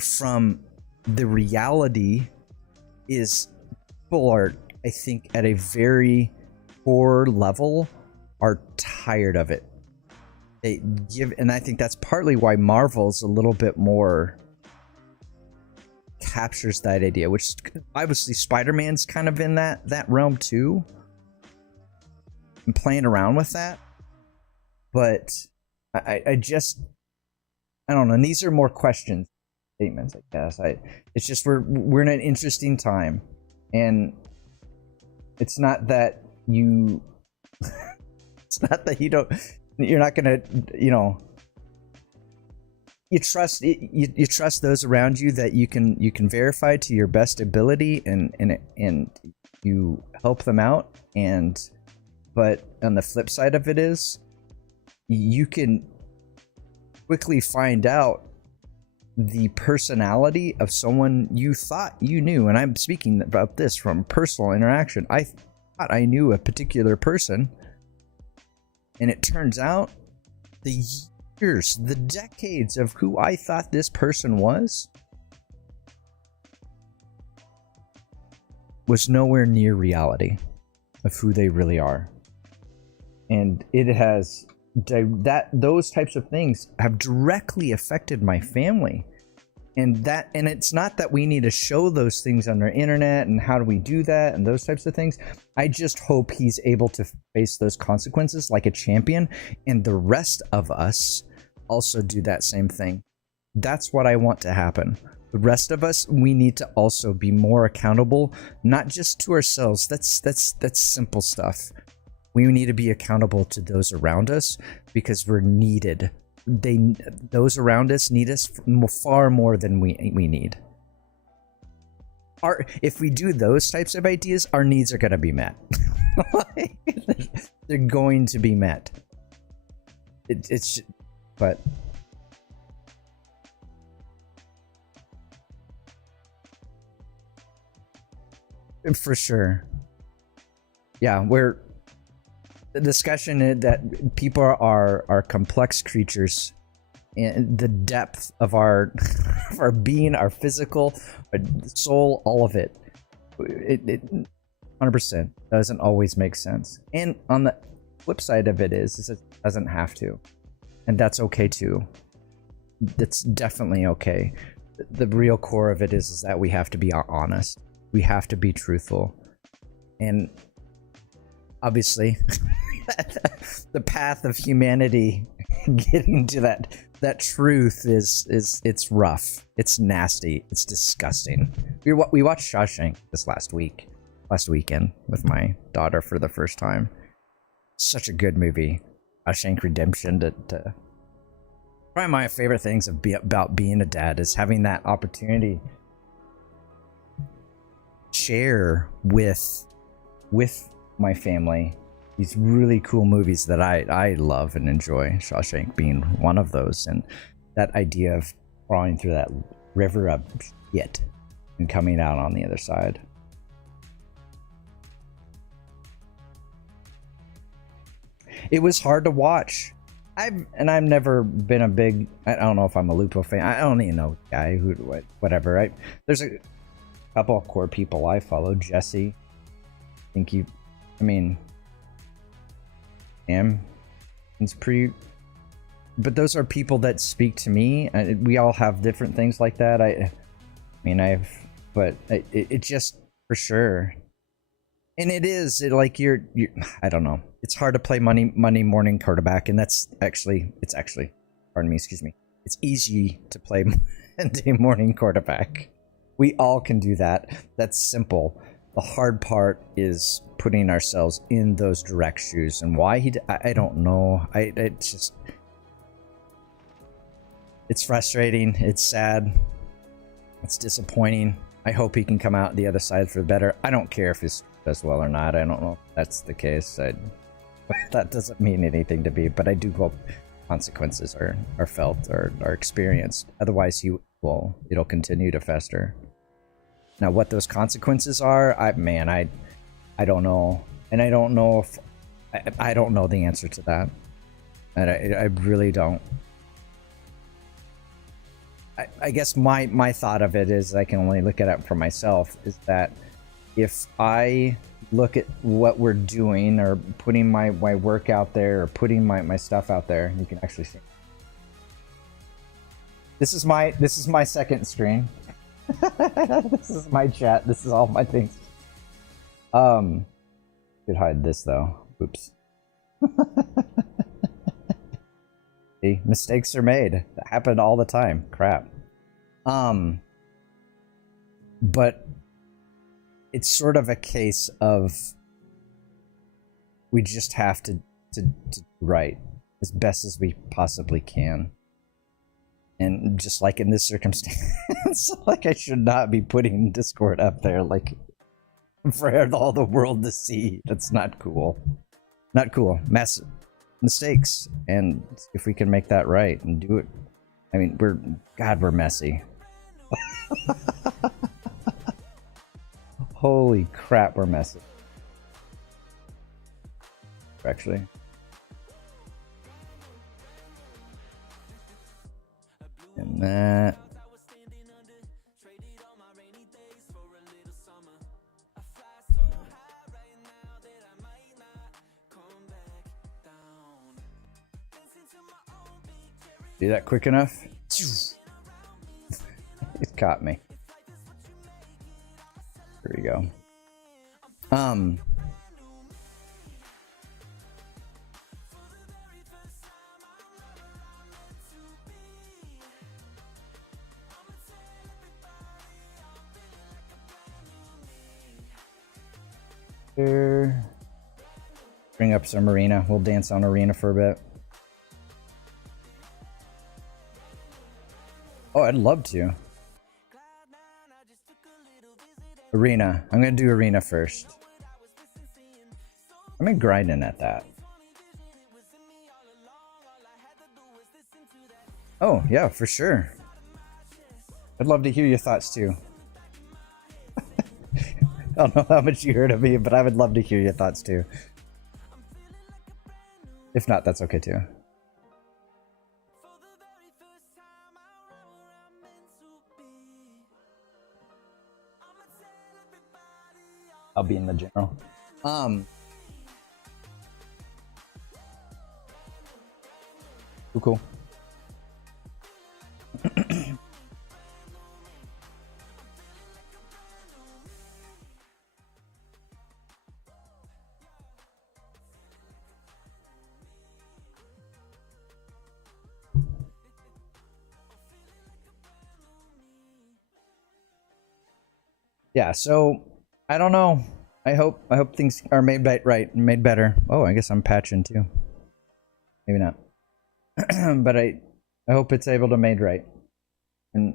from the reality is, people are, I think, at a very core level, are tired of it. And I think that's partly why Marvel's a little bit more captures that idea, which obviously Spider-Man's kind of in that realm too, and playing around with that. But I don't know. And these are more questions, statements, I guess. It's just we're in an interesting time, and it's not that you it's not that you're not gonna, you know, you trust those around you that you can verify to your best ability, and you help them out. But on the flip side of it is, you can quickly find out the personality of someone you thought you knew. And I'm speaking about this from personal interaction. I thought I knew a particular person, and it turns out the years, the decades of who I thought this person was nowhere near reality of who they really are. And it has those types of things have directly affected my family. And it's not that we need to show those things on our internet, and how do we do that, and those types of things. I just hope he's able to face those consequences like a champion, and the rest of us also do that same thing. That's what I want to happen. The rest of us, we need to also be more accountable, not just to ourselves. That's simple stuff. We need to be accountable to those around us, because we're needed. Those around us need us far more than we need. If we do those types of ideas, our needs are going to be met. They're going to be met. But For sure. Yeah, we're the discussion that people are complex creatures, and the depth of our of our being, our physical, our soul, all of it. It 100% doesn't always make sense. And on the flip side of it is it doesn't have to, and that's okay too. That's definitely okay. The real core of it is that we have to be honest. We have to be truthful, and obviously the path of humanity getting to that truth is it's rough, it's nasty, it's disgusting. We watched Shawshank this last weekend with my daughter for the first time. Such a good movie. Shawshank Redemption. Probably my favorite things about being a dad is having that opportunity to share with my family these really cool movies that I love and enjoy, Shawshank being one of those, and that idea of crawling through that river of shit and coming out on the other side. It was hard to watch. I've never been a big, I don't know if I'm a Lupo fan. I don't even know guy who, whatever, right? There's a couple of core people I follow. Jesse, it's pretty, but those are people that speak to me. We all have different things like that. But it just, for sure. And it like you're I don't know. It's hard to play Monday morning quarterback, and it's actually, pardon me, excuse me. It's easy to play Monday morning quarterback. We all can do that. That's simple. The hard part is putting ourselves in those direct shoes, and why I don't know. It's frustrating. It's sad. It's disappointing. I hope he can come out the other side for the better. I don't care if he does well or not. I don't know if that's the case. That doesn't mean anything to me, but I do hope consequences are felt or are experienced. Otherwise, it'll continue to fester. Now, what those consequences are, I don't know, and I don't know if I don't know the answer to that, and I really don't. I guess my thought of it is, I can only look at it for myself, is that if I look at what we're doing, or putting my work out there, or putting my stuff out there, you can actually see. This is my second screen. This is my chat. This is all my things. Could hide this though. Oops. See, mistakes are made. That happen all the time. Crap. But it's sort of a case of we just have to write as best as we possibly can. And just like in this circumstance, like I should not be putting Discord up there, like for all the world to see. That's not cool. Not cool. Massive mistakes, and if we can make that right and do it. I mean, we're messy. Holy crap, we're messy. Actually. And that. Do that quick enough? It caught me. Here we go. Here. Bring up some arena. We'll dance on arena for a bit. Oh, I'd love to. Arena. I'm gonna do arena first. I'm in grinding at that. Oh, yeah, for sure. I'd love to hear your thoughts too. don't know how much you heard of me, but I would love to hear your thoughts too. If not, that's okay too. I'll be in the general. Cool. Yeah, so I don't know. I hope things are made made better. Oh, I guess I'm patching too. Maybe not. But I hope it's able to made right. And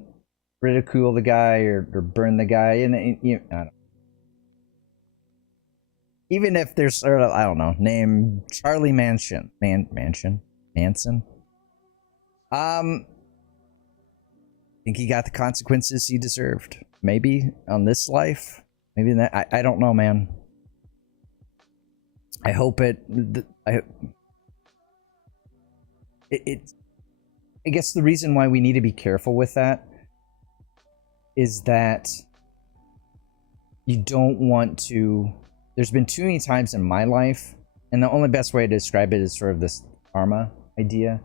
ridicule the guy or burn the guy and I don't know. Even if there's sort of, I don't know, name Charlie Manson. I think he got the consequences he deserved. Maybe on this life. Maybe in that. I don't know, man. I hope it. I guess the reason why we need to be careful with that is that you don't want to. There's been too many times in my life, and the only best way to describe it is sort of this karma idea.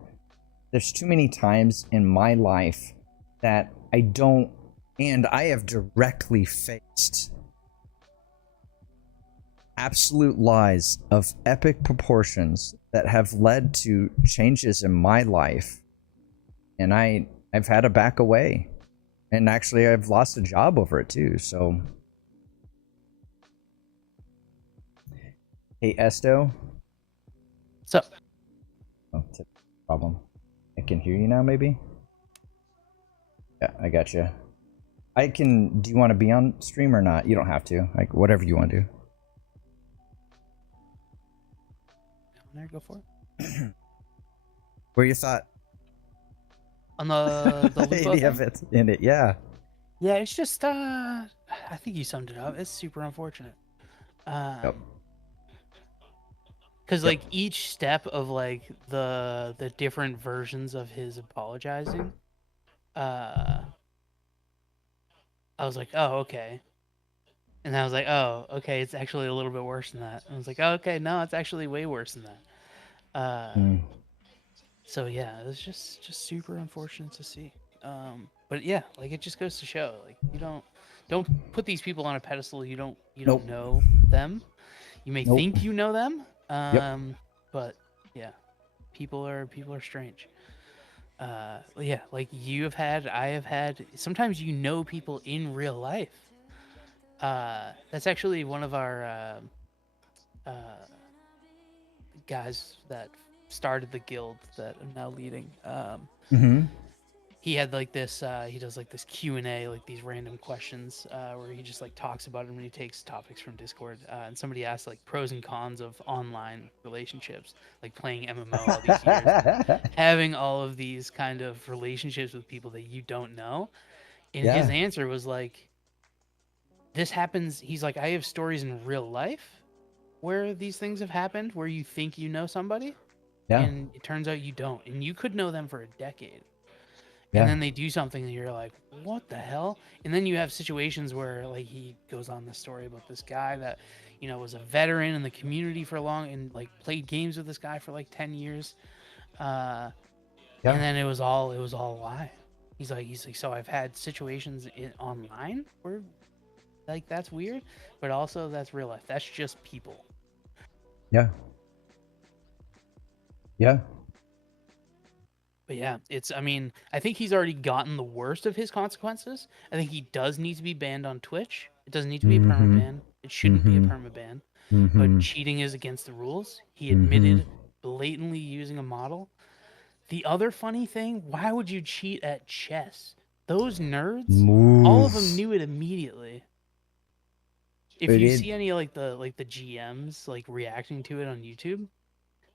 There's too many times in my life that I don't, and I have directly faced absolute lies of epic proportions that have led to changes in my life, and I've had to back away, and actually I've lost a job over it too. So, hey Esto, what's up? oh, it's a problem. I can hear you now, maybe. Yeah, I got you. I can. Do you want to be on stream or not? You don't have to. Like whatever you want to do. There, go for it. What you thought? On the Lupo thing? In it, yeah. Yeah, it's just I think you summed it up. It's super unfortunate. Yep. Because like each step of like the different versions of his apologizing, I was like, oh, okay. And I was like, oh, okay, it's actually a little bit worse than that. And I was like, oh, okay, no, it's actually way worse than that. So yeah, it was just super unfortunate to see. But yeah, like it just goes to show, like you don't put these people on a pedestal. You don't Nope. know them. You may think you know them. But yeah, people are strange. Yeah, like I have had. Sometimes you know people in real life. That's actually one of our guys that started the guild that I'm now leading. He had like this. He does like this Q&A, like these random questions where he just like talks about them and he takes topics from Discord. And somebody asked like pros and cons of online relationships, like playing MMO all these years, having all of these kind of relationships with people that you don't know. And his answer was like, "This happens." He's like, "I have stories in real life where these things have happened, where you think you know somebody, and it turns out you don't, and you could know them for a decade." And then they do something and you're like, what the hell? And then you have situations where like he goes on the story about this guy that, you know, was a veteran in the community for long and like played games with this guy for like 10 years. And then it was all a lie. He's like, so I've had situations online where like that's weird, but also that's real life. That's just people. Yeah. Yeah. But yeah, I mean, I think he's already gotten the worst of his consequences. I think he does need to be banned on Twitch. It doesn't need to be a permaban. It shouldn't be a permaban. But cheating is against the rules. He admitted blatantly using a model. The other funny thing, why would you cheat at chess? Those nerds, all of them knew it immediately. If you see any like the GMs like reacting to it on YouTube,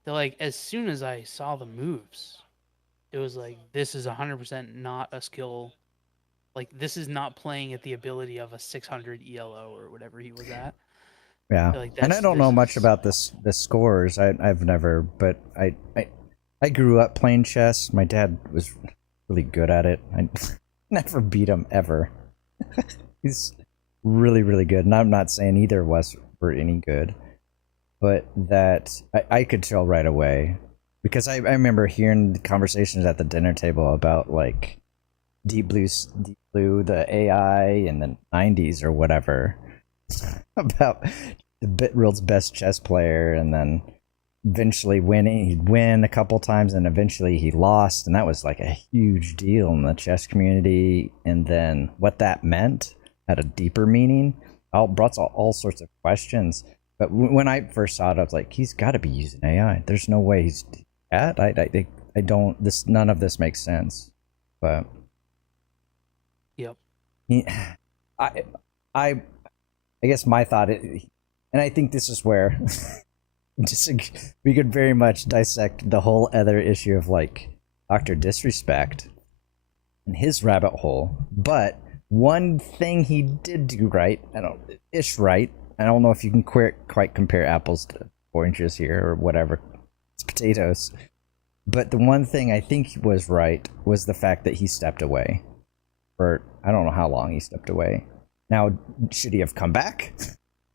they're like, as soon as I saw the moves, it was like, this is 100% not a skill Like this is not playing at the ability of a 600 ELO or whatever he was at. Yeah, Like and I don't know much about the scores. I've never, but I grew up playing chess. My dad was really good at it. I never beat him ever. He's really, really good, and I'm not saying either of us were any good, but that I could tell right away because I remember hearing the conversations at the dinner table about like Deep Blue, the AI in the '90s or whatever, about the world's best chess player, and then eventually winning. He'd win a couple times, and eventually he lost, and that was like a huge deal in the chess community. And then what that meant had a deeper meaning. Brought all sorts of questions. But when I first saw it, I was like, he's got to be using AI. There's no way he's at. I don't. This none of this makes sense. But yep. I guess my thought, and I think this is where we could very much dissect the whole other issue of like Dr. Disrespect and his rabbit hole. But one thing he did do right, I don't know if you can quite compare apples to oranges here or whatever. It's potatoes. But the one thing I think was right was the fact that he stepped away. For I don't know how long he stepped away. Now, should he have come back?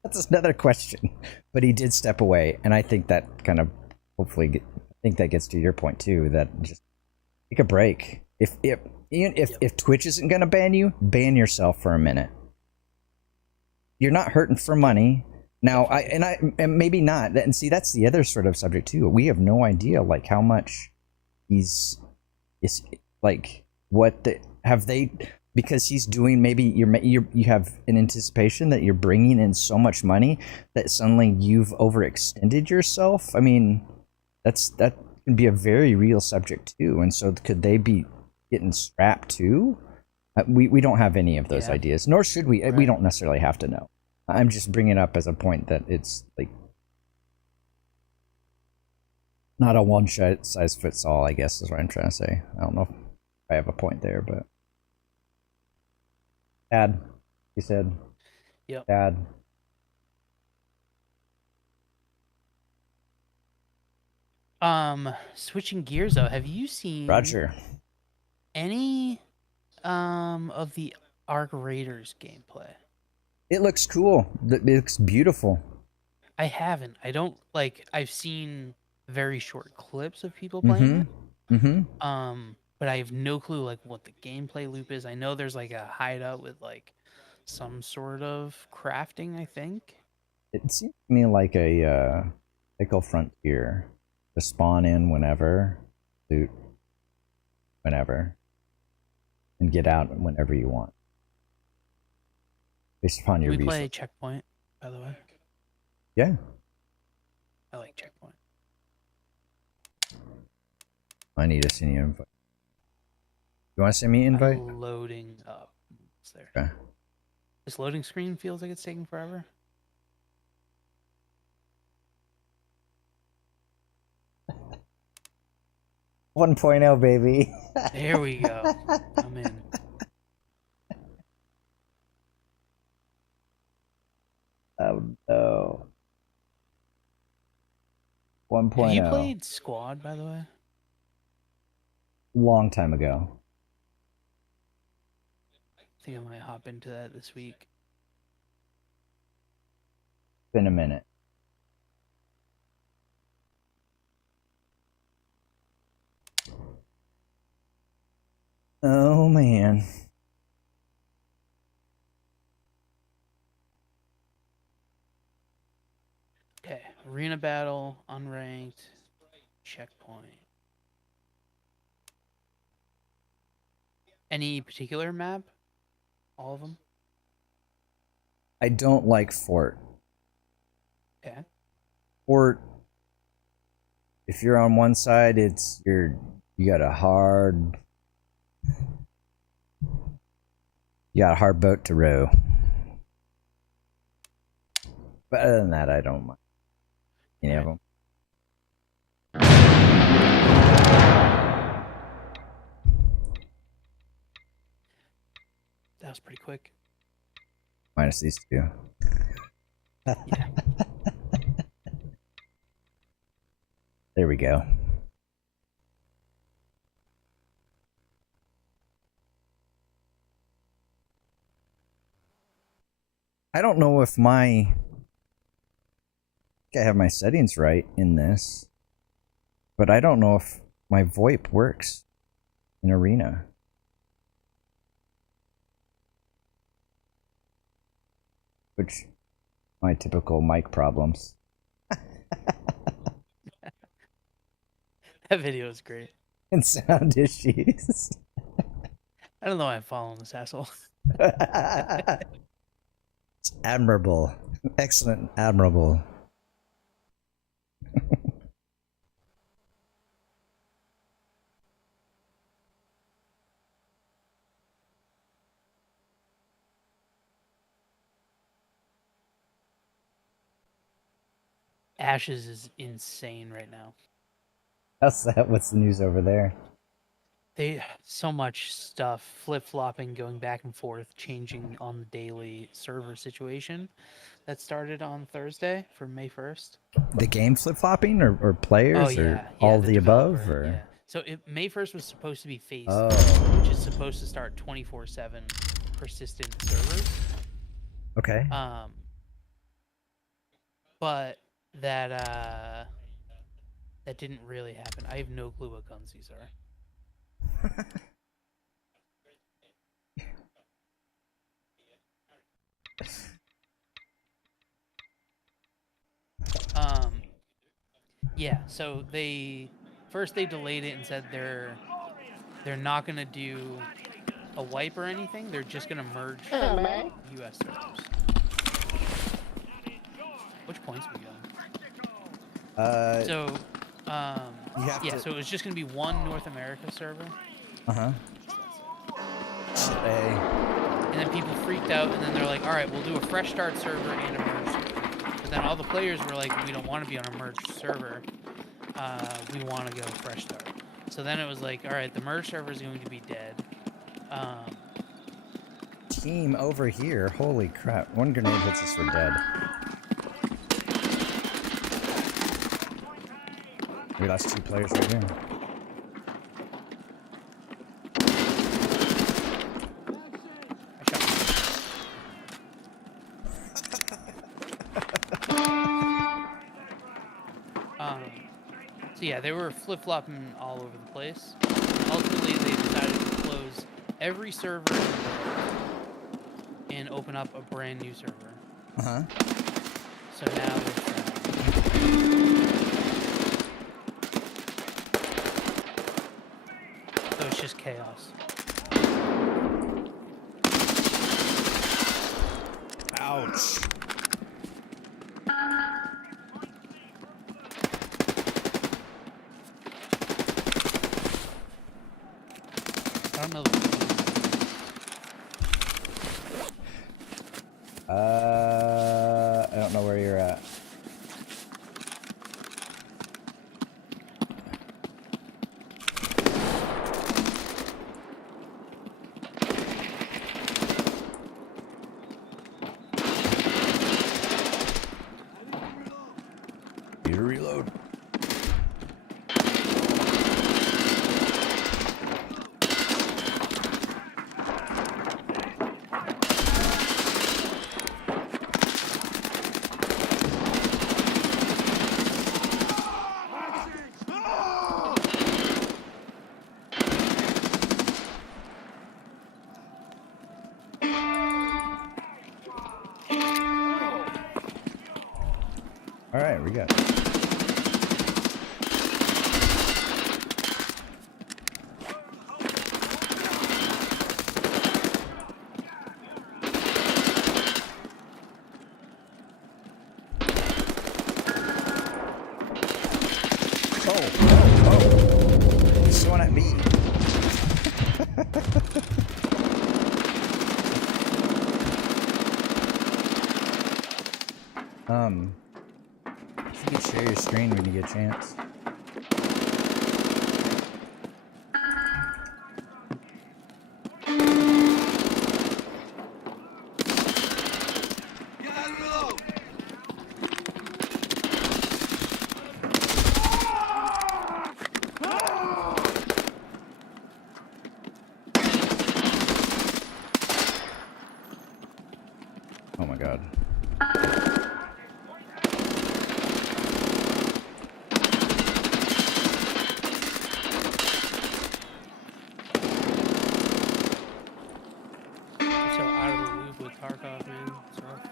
That's another question. But he did step away, and I think that kind of I think that gets to your point too. That just take a break. If Twitch isn't going to ban you, ban yourself for a minute. You're not hurting for money. Now, and maybe not. And see, that's the other sort of subject too. We have no idea like how much is like have they, because he's doing, maybe you have an anticipation that you're bringing in so much money that suddenly you've overextended yourself. I mean, that can be a very real subject too. And so could they be getting strapped too? We don't have any of those ideas, nor should we. Right. We don't necessarily have to know. I'm just bringing it up as a point that it's like not a one size fits all, I guess is what I'm trying to say. I don't know if I have a point there, but Dad, he said. Yep. Dad. Switching gears though, have you seen Roger any of the Arc Raiders gameplay? It looks cool. It looks beautiful. I haven't. I don't like. I've seen very short clips of people playing it. Mm-hmm. But I have no clue like what the gameplay loop is. I know there's like a hideout with like some sort of crafting, I think. It seems to me like a Pickle Frontier. To spawn in whenever, loot whenever, and get out whenever you want. Based upon your resources. We play Checkpoint, by the way. Yeah. I like Checkpoint. I need to send you an invite. You want to send me an invite? I'm loading up. It's there. Okay. This loading screen feels like it's taking forever. 1.0, baby. There we go. I'm in. Oh no. 1.0. Have you played Squad, by the way? Long time ago. I think I might hop into that this week. Been a minute. Oh man. Okay, arena battle, unranked, Checkpoint. Any particular map? All of them? I don't like Fort. Okay. Fort, if you're on one side, you got a hard boat to row. But other than that, I don't mind any of them. That was pretty quick. Minus these two. Yeah. There we go. I don't know if I have my settings right in this, but I don't know if my VoIP works in Arena. Which, my typical mic problems. That video is great. And sound issues. I don't know why I'm following this asshole. It's admirable. Excellent, admirable. Ashes is insane right now. How's that? What's the news over there? They so much stuff, flip-flopping, going back and forth, changing on the daily server situation that started on Thursday for May 1st. The game flip-flopping or players or all the above? Or? Yeah. So May 1st was supposed to be phase 3, Oh. which is supposed to start 24/7 persistent servers. Okay. But that didn't really happen. I have no clue what guns these are. Yeah, so they delayed it and said they're not gonna do a wipe or anything. They're just gonna merge US servers. Which points we got? So so it was just gonna be one North America server. And then people freaked out, and then they're like, all right, we'll do a fresh start server and a merge server. But then all the players were like, we don't want to be on a merged server. We want to go fresh start. So then it was like, all right, the merge server is going to be dead. Team over here. Holy crap. One grenade hits us, we're dead. We lost 2 players right here. So yeah, they were flip-flopping all over the place. Ultimately, they decided to close every server in the world and open up a brand new server. So now it's just chaos. Ouch. I don't know. I don't know where you're at. You reload. All right, we got it. Oh. He's showing at me. If you could share your screen when you get a chance. my god. So out of the loop with Tarkov, man. It's rough.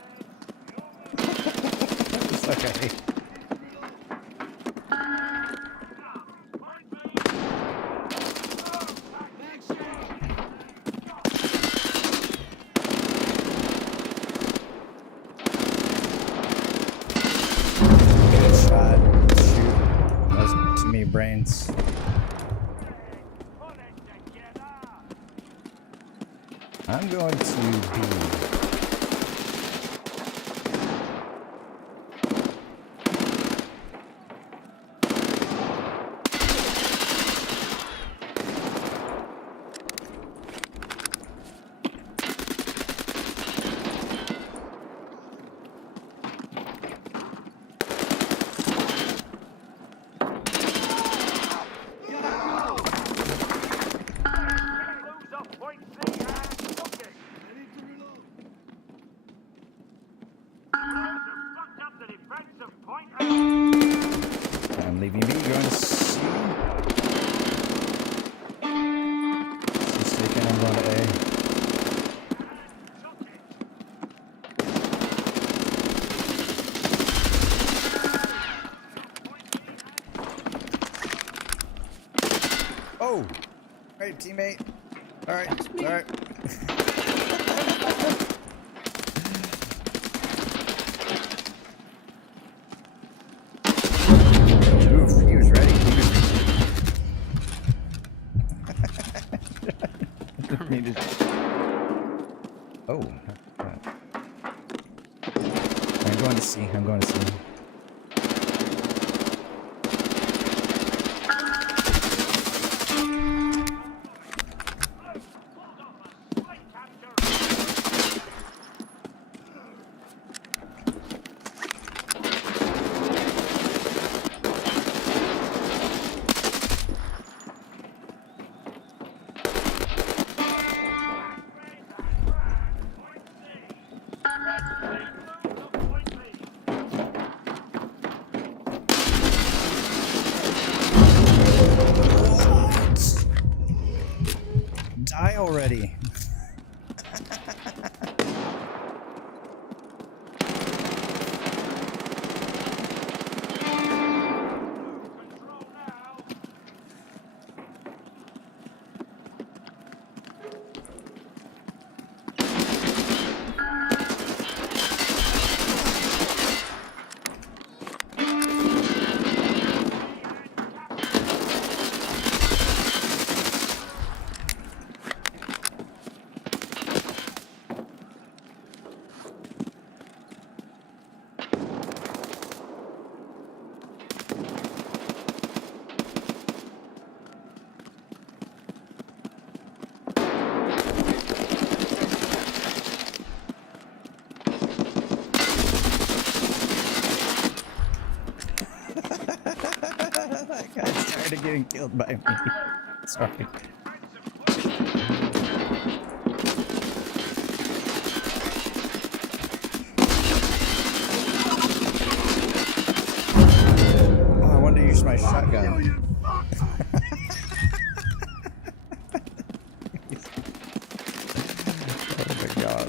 It's okay. Good shot. Shoot. That was too many brains. I'm going to be... I'm leaving B, going to C. She's taking, I'm going to A. Oh! Alright, teammate. Alright, alright. Oof, he was ready. Oh. I'm going to C. I'm going to C. Die already. That guy's tired of getting killed by me. Sorry. Oh, I wanted to use my shotgun. Oh my god.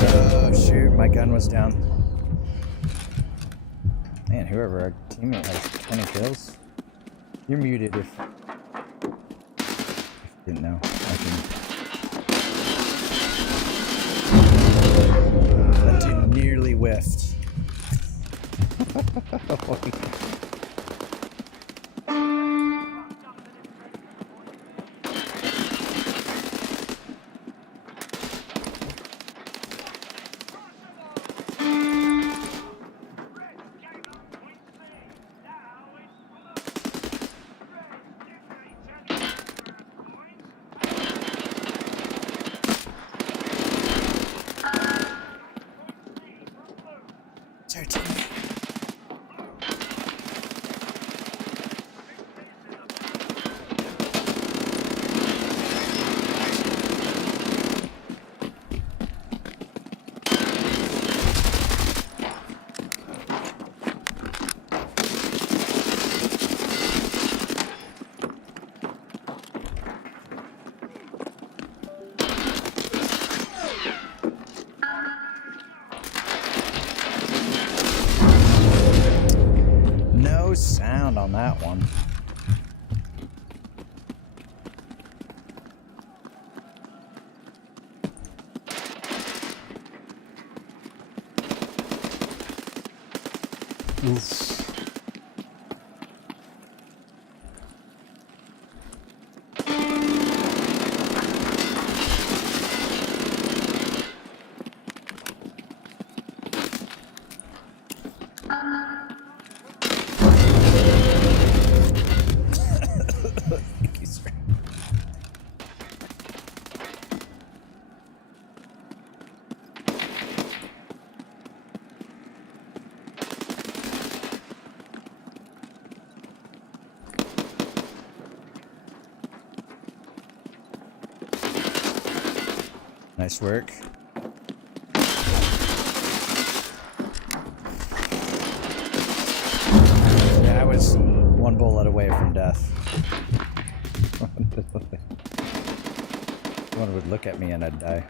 Oh shoot, my gun was down. Man, whoever our teammate has 20 kills. You're muted if you didn't know. That dude nearly whiffed. down. Oof. Nice work. Yeah, I was one bullet away from death. One would look at me and I'd die.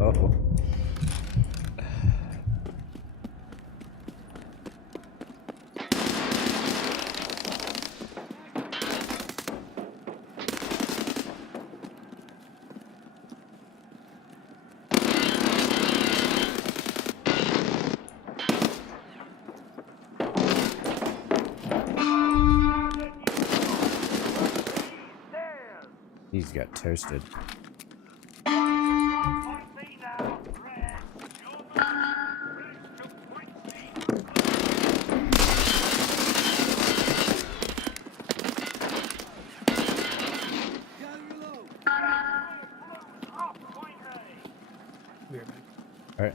Oh no. He's got toasted. We're back. All right.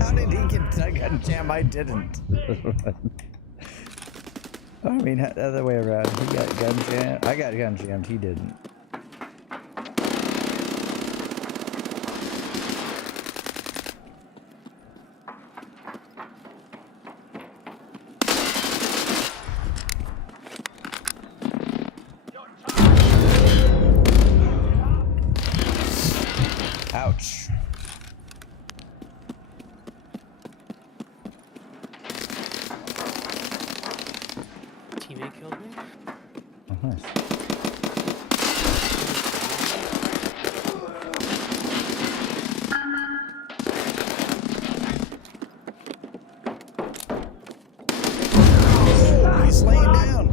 How did he get a gun jam? I didn't. I mean, the other way around. He got gun jammed. I got gun jammed. He didn't. Ouch. Teammate killed me. Oh, nice. He's laying down.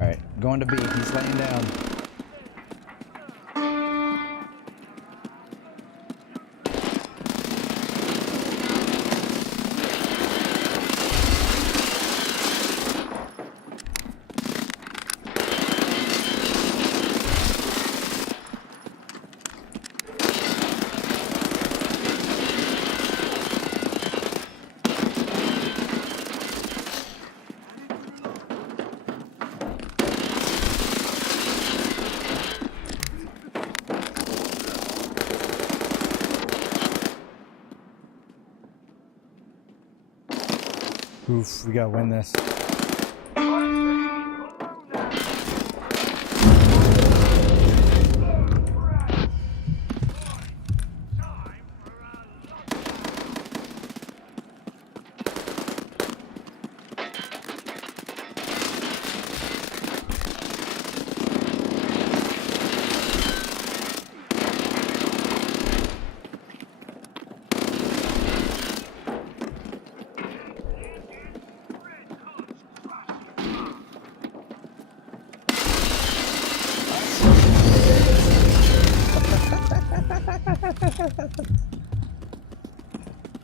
Alright, going to B. He's laying down. Oof, we gotta win this.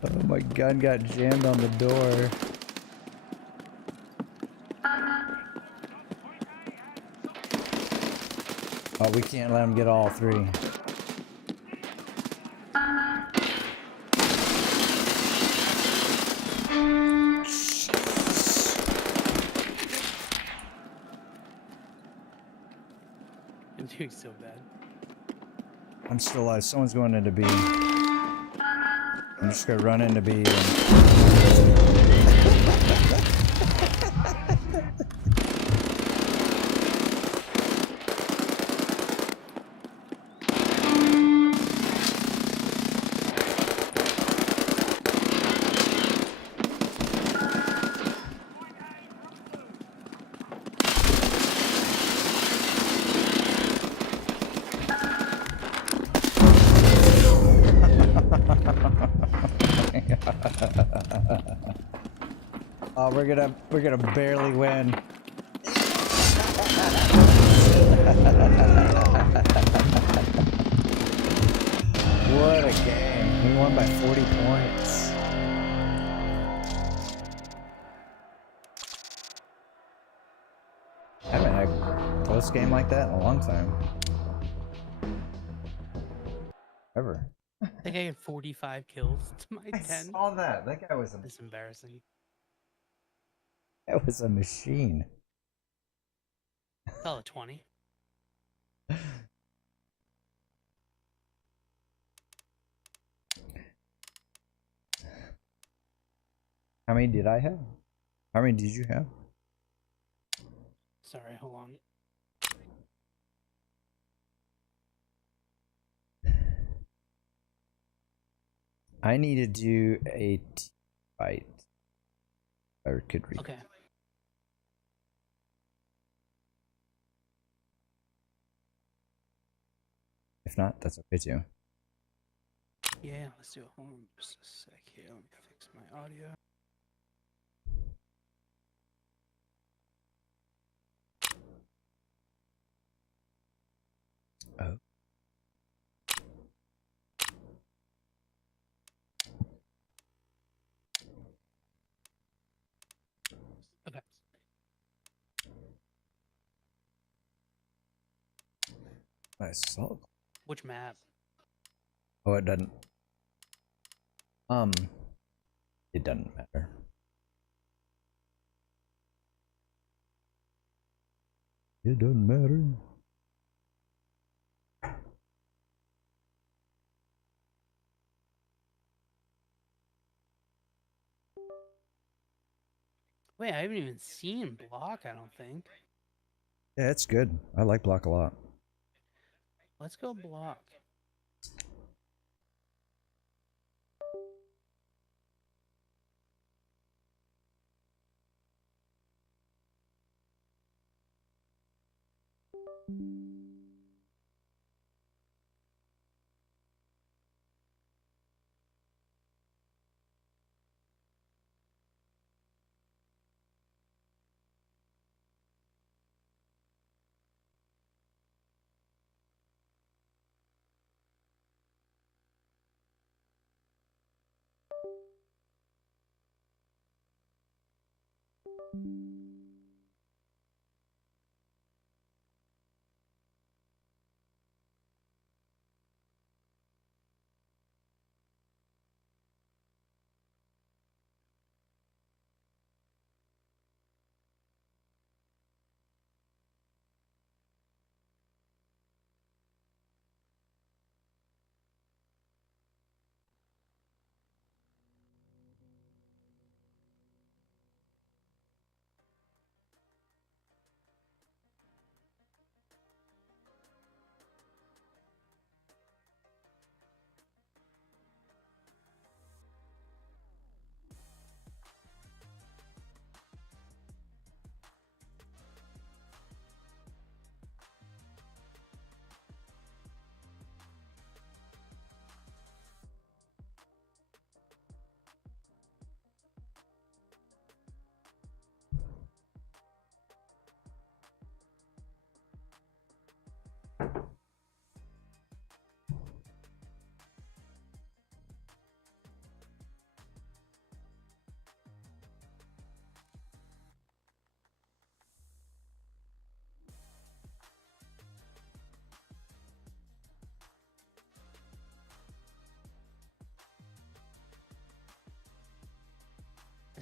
Oh, my gun got jammed on the door. Oh, we can't let him get all three. I'm doing so bad. I'm still alive. Someone's going into B. I'm just gonna run into B. And... Oh, we're gonna barely win. What a game. We won by 40 points. I haven't had a close game like that in a long time. Ever. I think I had 45 kills to my 10. I saw that. That guy was a... It's embarrassing. That was a machine. Call it 20. How many did I have? How many did you have? Sorry, hold on. I need to do a fight. Or could read. Okay. If not, that's okay too. Yeah, let's do it. Hold on just a sec here. Let me fix my audio. Oh. Okay. Nice slog. Which map? Oh, it doesn't. It doesn't matter. It doesn't matter. Wait, I haven't even seen block, I don't think. Yeah, it's good. I like block a lot. Let's go block.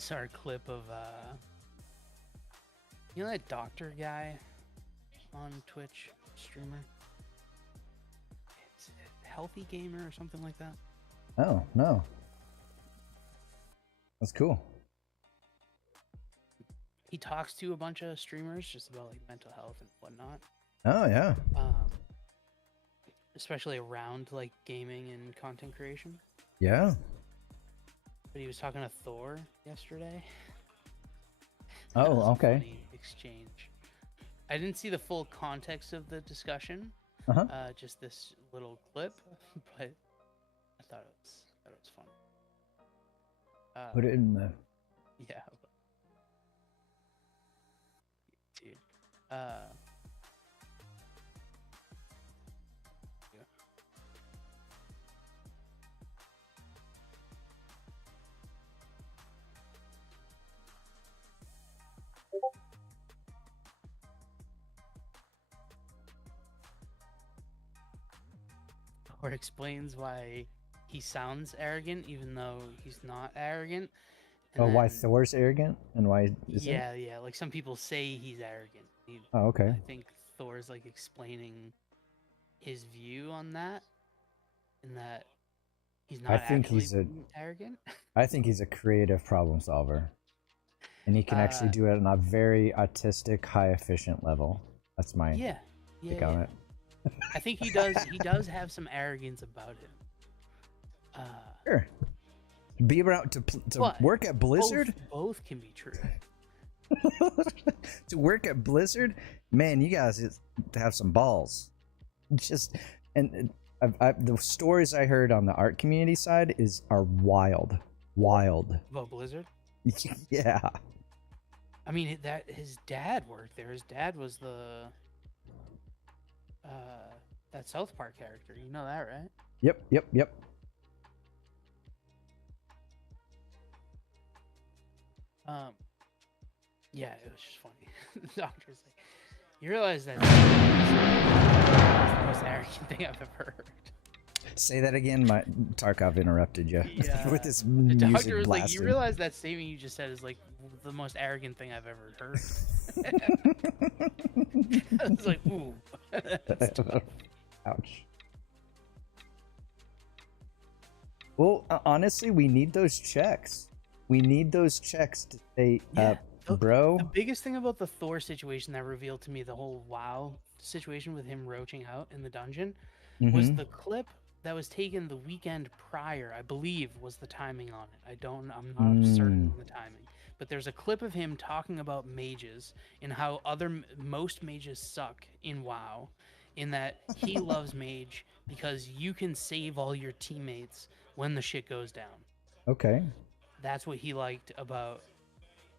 saw a clip of you know that doctor guy on Twitch streamer? It's Healthy Gamer or something like that. Oh no, that's cool. He talks to a bunch of streamers just about like mental health and whatnot. Oh yeah. Especially around like gaming and content creation. Yeah. But he was talking to Thor yesterday. Oh, okay. Funny exchange. I didn't see the full context of the discussion. Uh-huh. Just this little clip, but I thought it was fun. Put it in the. Yeah. Dude. Or explains why he sounds arrogant even though he's not arrogant. And why Thor's arrogant and why isn't? Yeah. Like some people say he's arrogant. Oh, okay. I think Thor's like explaining his view on that, and that he's not. I think he's arrogant. I think he's a creative problem solver, and he can actually do it on a very autistic, high efficient level. That's my take on it. I think he does. He does have some arrogance about him. Sure. Be around to work at Blizzard. Both can be true. To work at Blizzard, man, you guys have some balls. Just the stories I heard on the art community side are wild. About Blizzard? Yeah. I mean, that his dad worked there. His dad was the that South Park character. You know that, right? Yep. Yeah, it was just funny. The doctor's like, you realize that's the most arrogant thing I've ever heard. Say that again. My Tarkov interrupted you with this the music doctor was blasting. like, you realize that statement you just said is like the most arrogant thing I've ever heard. I was like, ooh. Ouch. Well, honestly, we need those checks. We need those checks to stay up, bro. The biggest thing about the Thor situation that revealed to me the whole WoW situation with him roaching out in the dungeon was the clip that was taken the weekend prior. I believe was the timing on it. I'm not certain on the timing. But there's a clip of him talking about mages and how most mages suck in WoW, in that he loves mage because you can save all your teammates when the shit goes down. Okay. That's what he liked about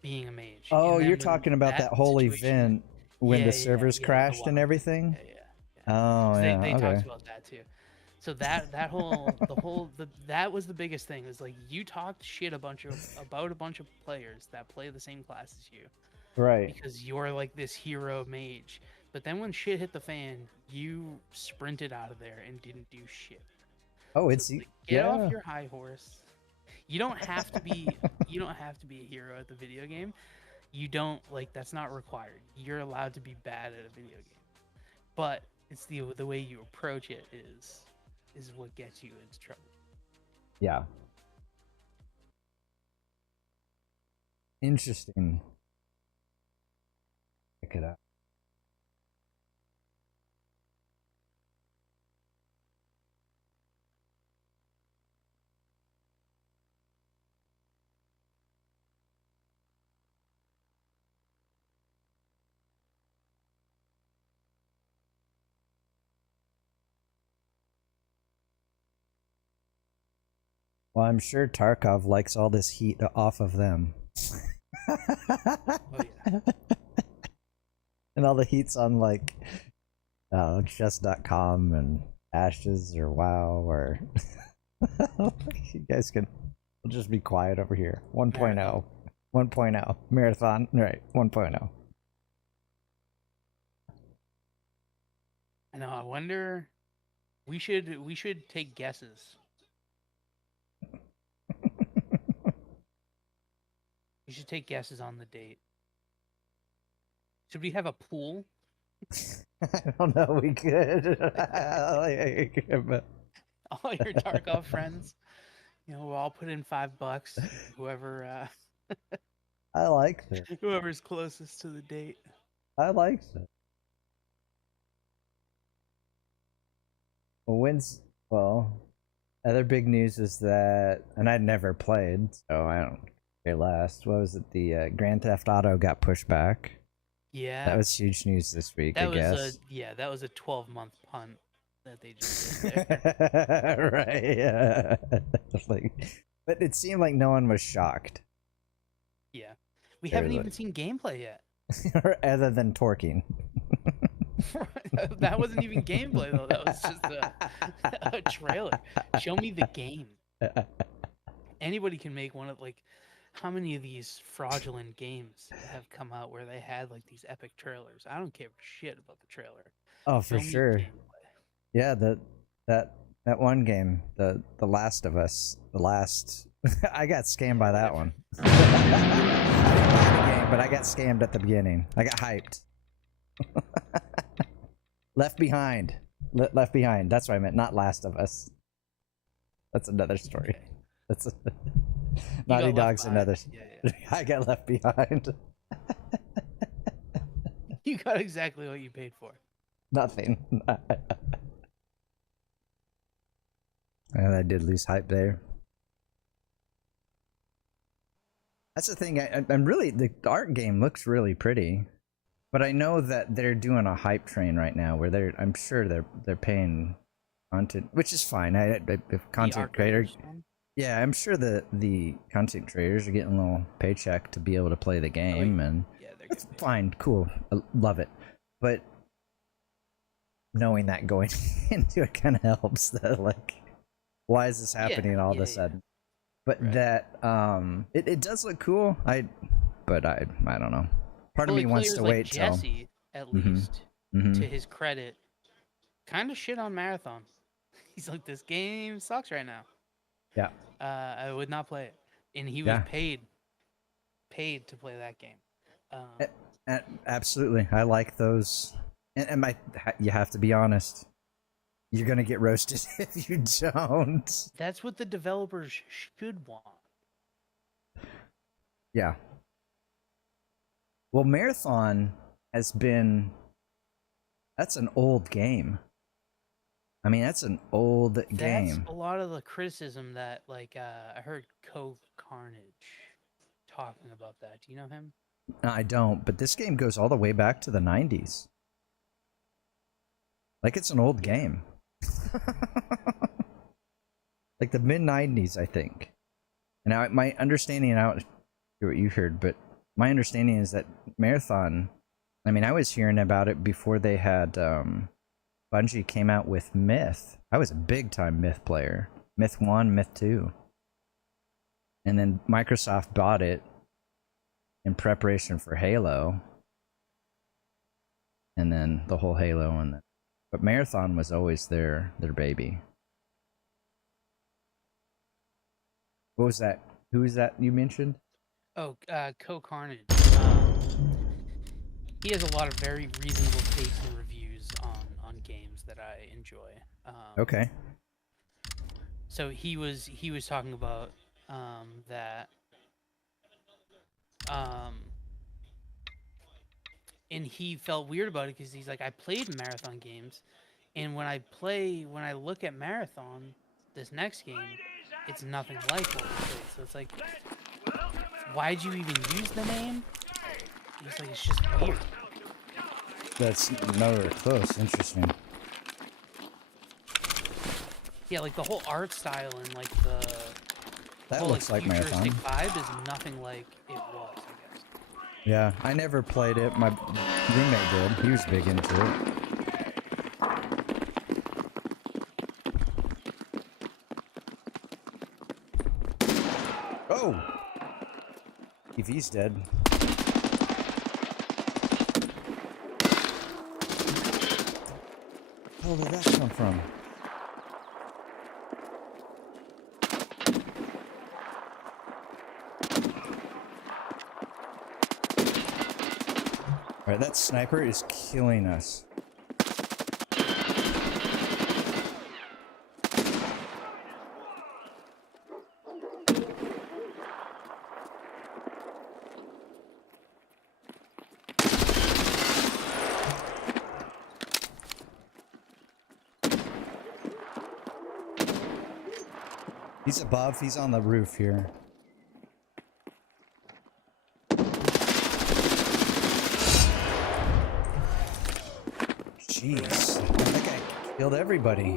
being a mage. Oh, you're talking about that whole event when the servers crashed and everything? Yeah. Oh, so yeah. They talked about that too. So that that was the biggest thing. Is like you talked shit about a bunch of players that play the same class as you, right? Because you're like this hero mage. But then when shit hit the fan, you sprinted out of there and didn't do shit. Oh, it's like, get off your high horse. You don't have to be a hero at the video game. You don't that's not required. You're allowed to be bad at a video game. But it's the way you approach it is what gets you into trouble. Yeah. Interesting. Check it out. Well, I'm sure Tarkov likes all this heat off of them. Oh, yeah. And all the heat's on chess.com and Ashes or WoW or you guys can just be quiet over here. 1.0. 1.0. Marathon. Right. 1.0. I know. I wonder. We should take guesses. You should take guesses on the date. Should we have a pool? I don't know. We could. All your Tarkov friends, you know, we'll all put in $5. Whoever, I like it. whoever's closest to the date. I like it. Well, other big news is that, and I'd never played, so I don't care less. What was it? The Grand Theft Auto got pushed back. Yeah, That was huge news this week, I guess. That was a 12-month punt that they just did there. Right. Yeah. But it seemed like no one was shocked. Yeah, we haven't even seen gameplay yet. Other than torquing. That wasn't even gameplay though. That was just a trailer. Show me the game. Anybody can make one of like. How many of these fraudulent games have come out where they had like these epic trailers? I don't care shit about the trailer. Oh, for sure. Yeah, that one game, the Last of Us, I got scammed by that one. I didn't buy the game, but I got scammed at the beginning. I got hyped. Left Behind. Left Behind. That's what I meant. Not Last of Us. That's another story. Okay. That's Naughty Dog's another. Yeah. I got left behind. You got exactly what you paid for. Nothing. And I did lose hype there. That's the thing. I'm really, the art game looks really pretty, but I know that they're doing a hype train right now where I'm sure they're paying content, which is fine. If content creators. Yeah, I'm sure the content creators are getting a little paycheck to be able to play the game, and that's fine, cool, I love it. But knowing that going into it kind of helps. That like, why is this happening all of a sudden? But that it does look cool. I don't know. Part of me wants to wait till Jesse, at least, to his credit, kind of shit on Marathon. He's like, this game sucks right now. Yeah. I would not play it, and he was paid to play that game. Absolutely, I like those. And you have to be honest. You're gonna get roasted if you don't. That's what the developers should want. Yeah. Well, Marathon has been. That's an old game. I mean, that's an old game. That's a lot of the criticism that, like, I heard Carnage talking about that. Do you know him? No, I don't, but this game goes all the way back to the 90s. Like, it's an old game. Like the mid-90s, I think. Now, my understanding, and I don't hear what you heard, but my understanding is that Marathon, I mean, I was hearing about it before they had, Bungie came out with Myth. I was a big-time Myth player. Myth 1, Myth 2. And then Microsoft bought it in preparation for Halo. And then the whole Halo and but Marathon was always their baby. What was that? Who was that you mentioned? Oh, Carnage. He has a lot of very reasonable takes and reviews on games that I enjoy. Okay. So he was talking about that. And he felt weird about it because he's like, I played Marathon games, and when I look at Marathon, this next game, it's nothing like what we played. So it's like, why'd you even use the name? He's like, it's just weird. That's nowhere close. Interesting. Yeah, like the whole art style and like that whole, looks like Marathon. Vibe is nothing like it was, I guess. Yeah, I never played it. My roommate did. He was big into it. Oh! EV's dead. Where did that come from? Alright, that sniper is killing us. He's above, he's on the roof here. Jeez, that guy killed everybody.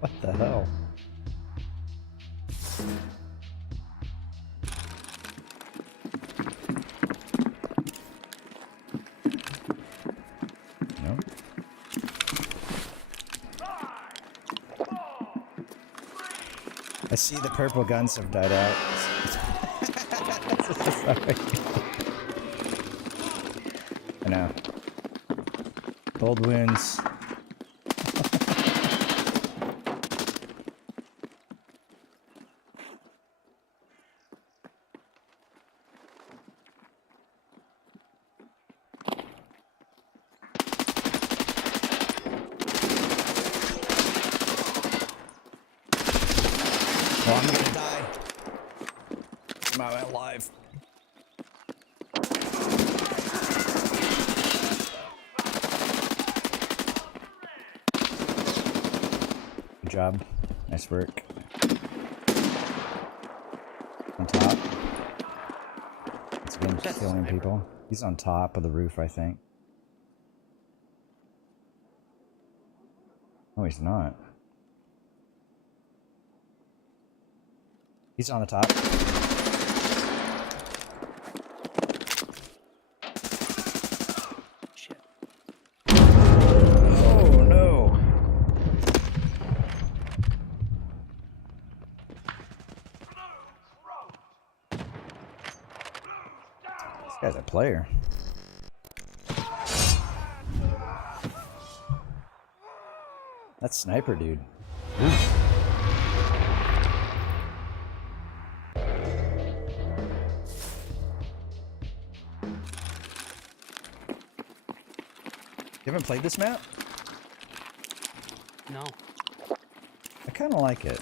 What the hell? No. I see the purple guns have died out. Sorry. I know. Cold winds. Well, I'm gonna die. I'm out alive. Good job. Nice work. On top. It's been killing people. He's on top of the roof, I think. Oh, he's not. He's on the top. Shit. Oh no. This guy's a player. That sniper dude. Ooh. You haven't played this map? No. I kind of like it.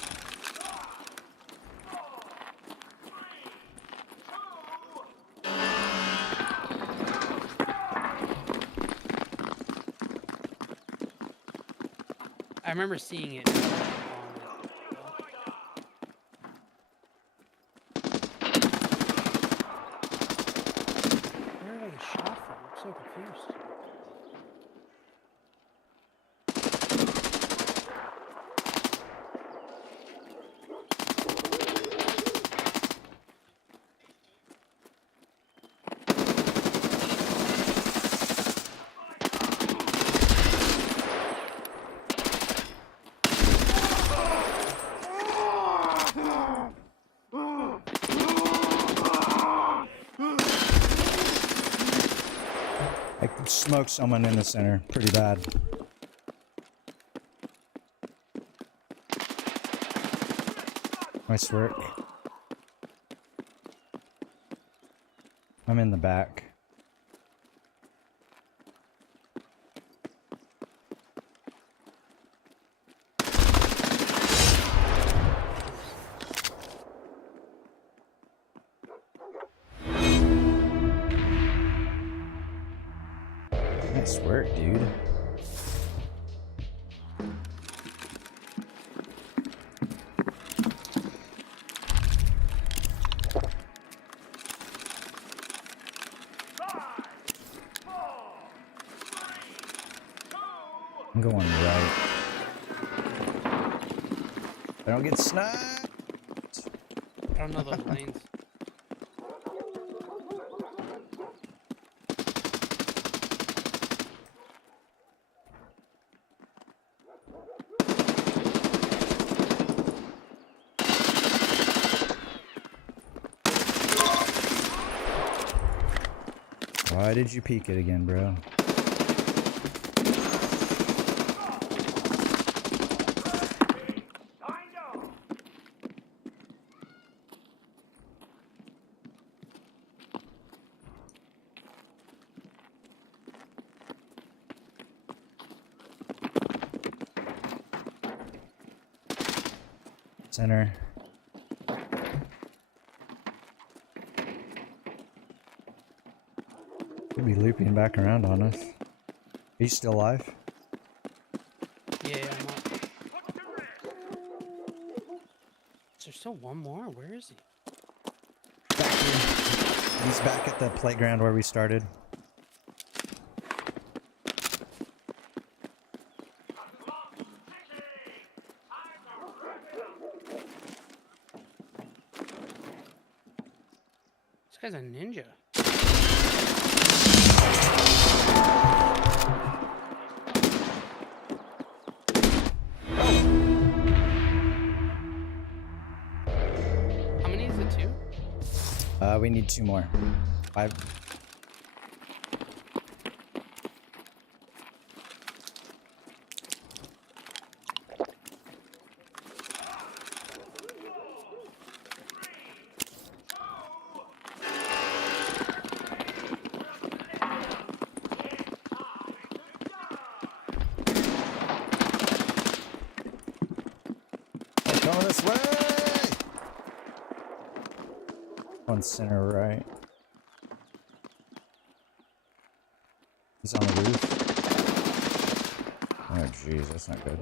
I remember seeing it. Where did I get shot from? I'm so confused. I smoked someone in the center pretty bad. Nice work. I'm in the back. Nice work, dude. I'm going right. I don't get sniped. I don't know those lanes. Why did you peek it again, bro? Center. Could be looping back around on us. He's still alive? Yeah, I'm not. Is there still one more? Where is he? Back here. He's back at the playground where we started. This guy's a ninja. How many is it, 2? We need 2 more. 5. Coming this way! One center right. He's on the roof. Oh jeez, that's not good.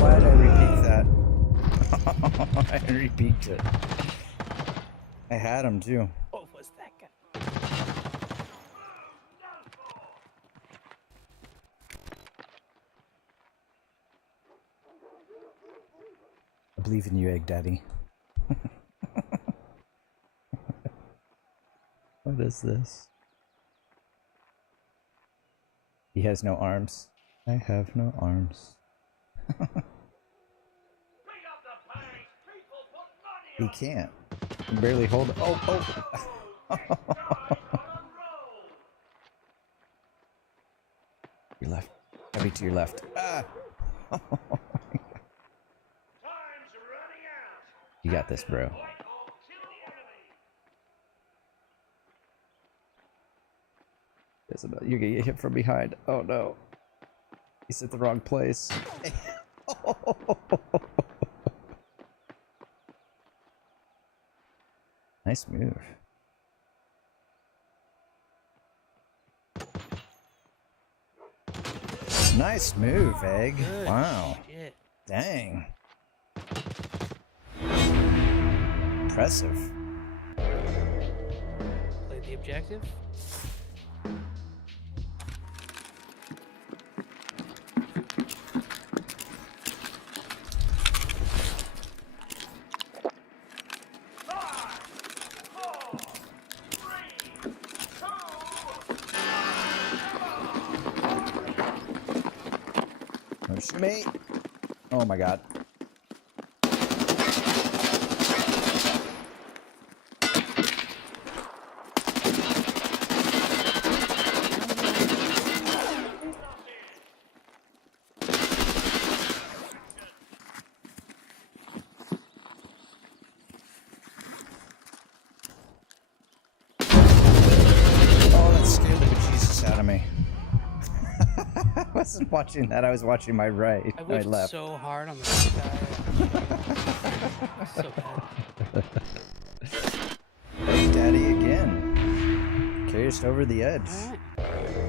Why did I repeat that? I repeat it. I had him too. What was that guy? I believe in you, Egg Daddy. What is this? He has no arms. I have no arms. He can't. He can barely hold. Oh, oh! Your left. Heavy to your left. Ah! You got this, bro. You're gonna get hit from behind. Oh no. He's at the wrong place. Nice move. Nice move, Egg. Good Wow. shit. Dang. Impressive. Play the objective. Don't shoot me. Oh my god. Oh, that scared the bejesus out of me. I wasn't watching that, I was watching my right. I My whiffed left. so hard on the guy. So bad. Hey, Daddy again. Carried us over the edge. Alright.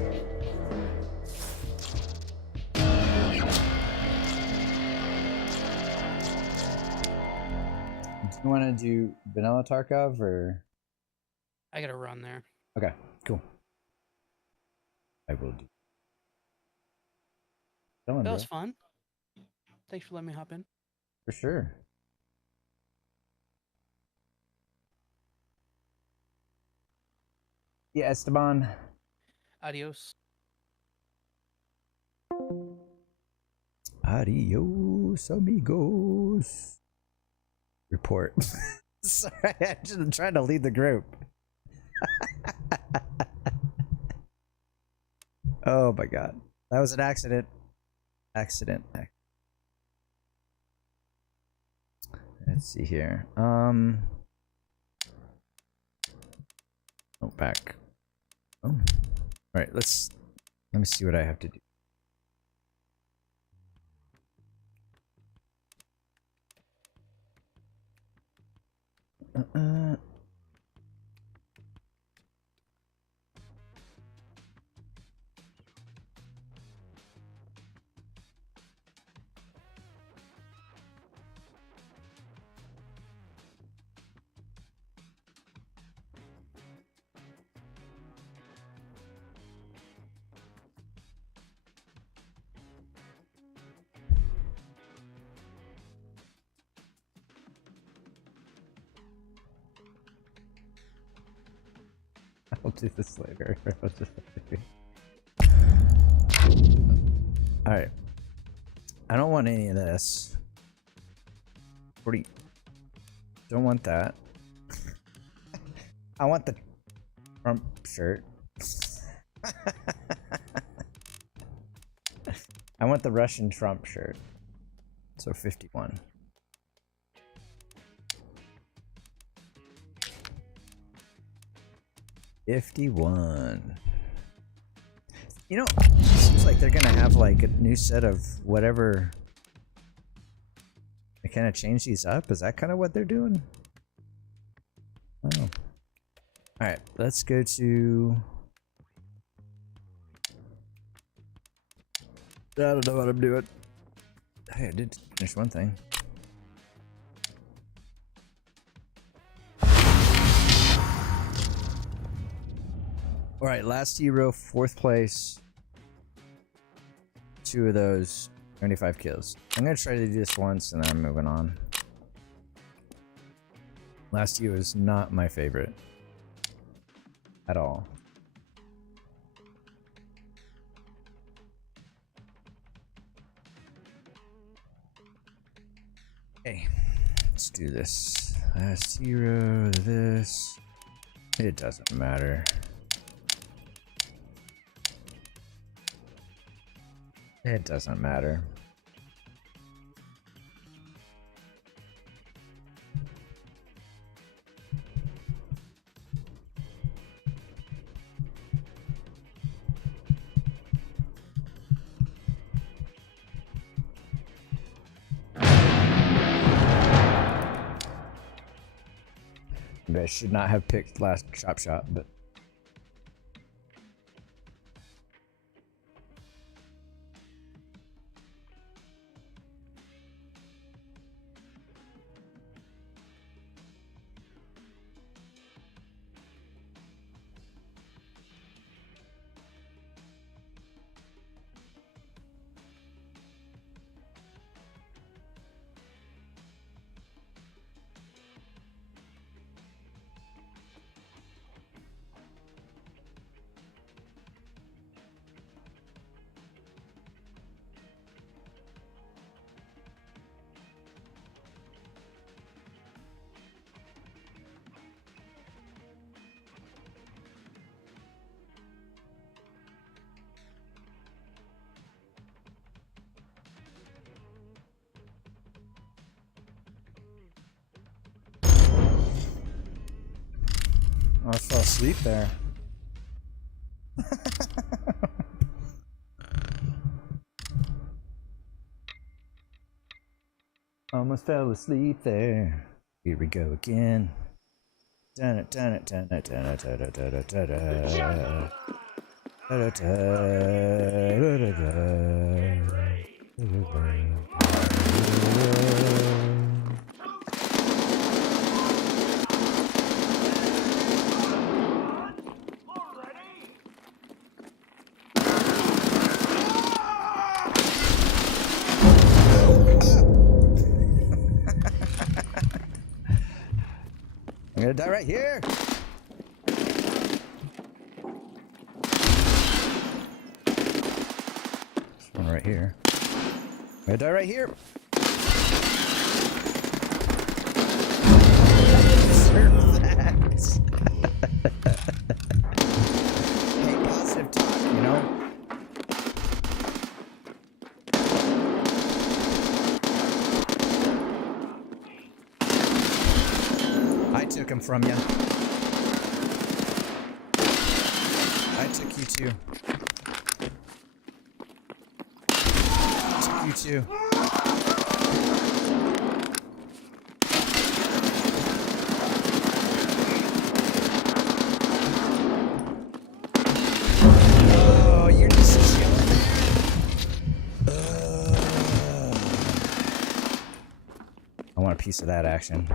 Do you want to do vanilla Tarkov or? I gotta run there. Okay, cool. I will do. Going, That bro. was fun. Thanks for letting me hop in. For sure. Yeah, Esteban. Adios. Adios, amigos. Report. Sorry, I'm trying to lead the group. Oh my god. That was an accident. Accident. Let's see here. Oh, back. Oh. All right, let me see what I have to do. I'll do this later. Alright. I don't want any of this. 40. Don't want that. I want the Trump shirt. I want the Russian Trump shirt. So 51. You know, it seems like they're gonna have like a new set of whatever. They kind of change these up. Is that kind of what they're doing? Oh. Alright, let's go to... I don't know what I'm doing. Hey, I did finish one thing. Alright, last hero, 4th place. 2 of those, 25 kills. I'm gonna try to do this once and then I'm moving on. Last hero is not my favorite. At all. Okay, let's do this. Last hero, this. It doesn't matter. It doesn't matter. Maybe I should not have picked last chop shot, but I fell asleep there. Almost fell asleep there. Here we go again. Dun it, dun it, dun it, dun it, dun it, dun it, dun it. Dun it, dun it, dun it. I'm gonna die right here. There's one right here. I'm gonna die right here. Deserve that. Hey, positive talk, you know? took him from you. I took you too. Took you too. Oh, you're just chilling there? I want a piece of that action.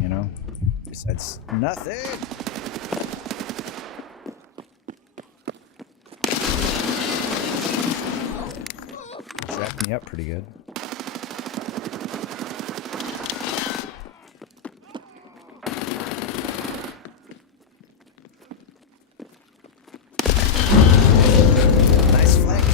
You know, besides nothing. Jacked me up pretty good. Nice flank.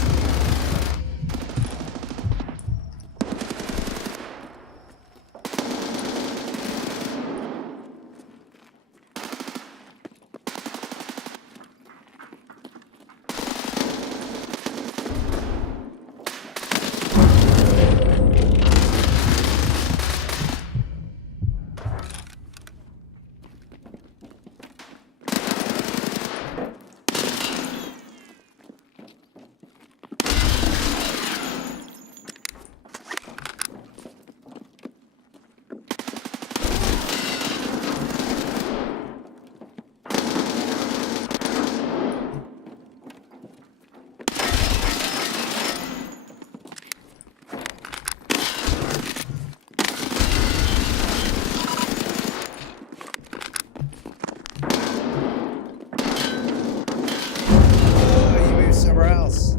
Somewhere else.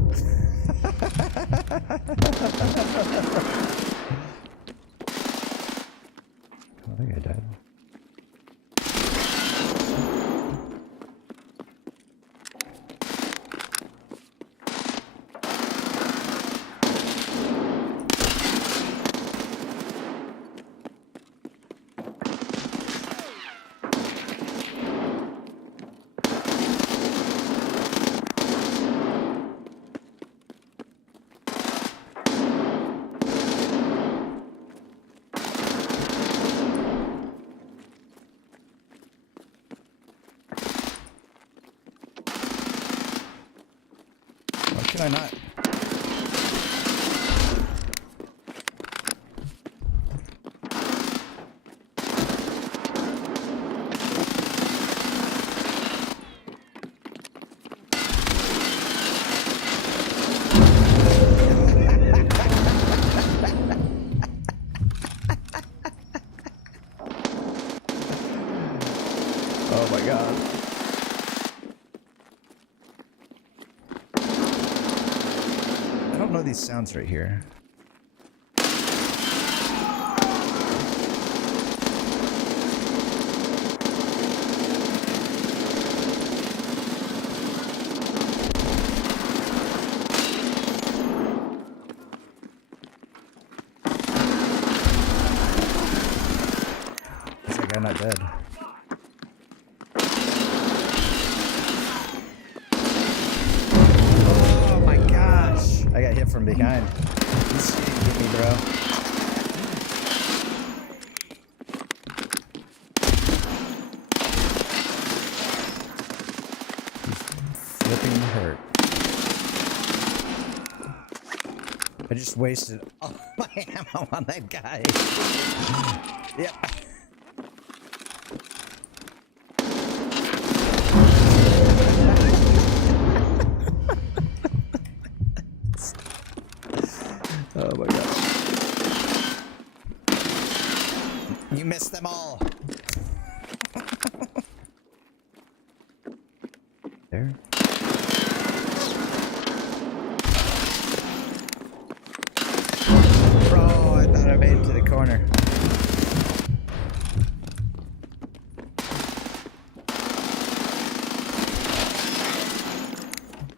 I think I died. Why can I not? Oh my god. I don't know these sounds right here. Is that guy not dead? I got hit from behind. He's shooting me, bro. He's flipping hurt. I just wasted all my ammo on that guy. Yep. Oh my god. You missed them all. There. Bro, to the corner.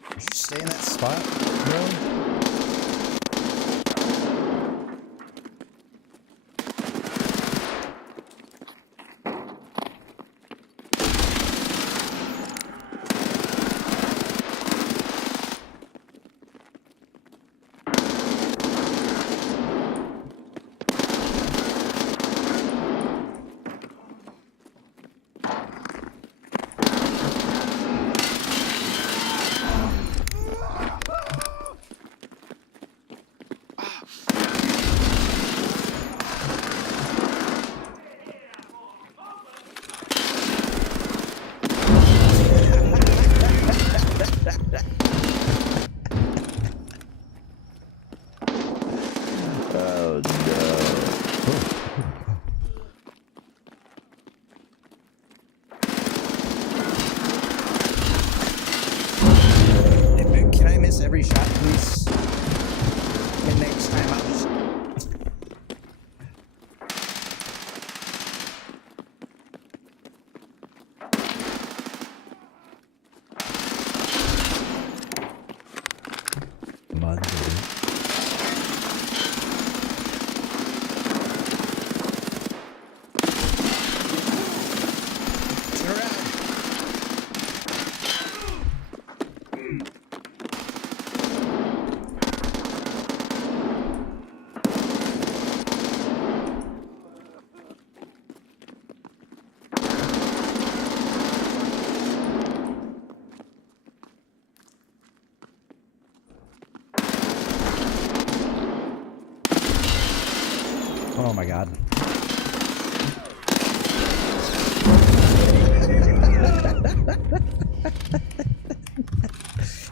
Did you stay in that spot, bro? Oh no. Can I miss every shot, please? And next time I'll just... Mother. Oh my god.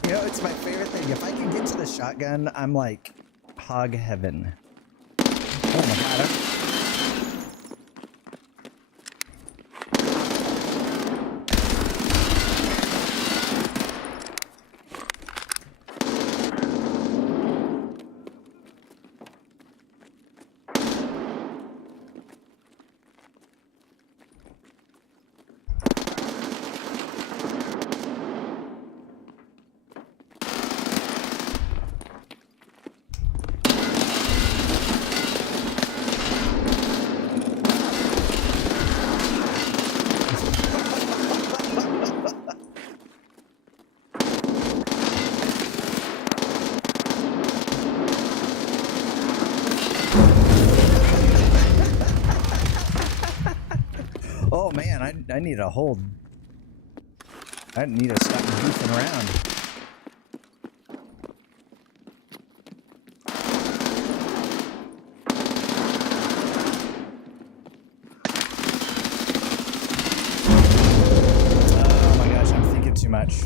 You know, it's my favorite thing. If I can get to the shotgun, I'm like hog heaven. Oh my god. Oh man, I need a hold. I need to stop goofing around. Oh my gosh, I'm thinking too much.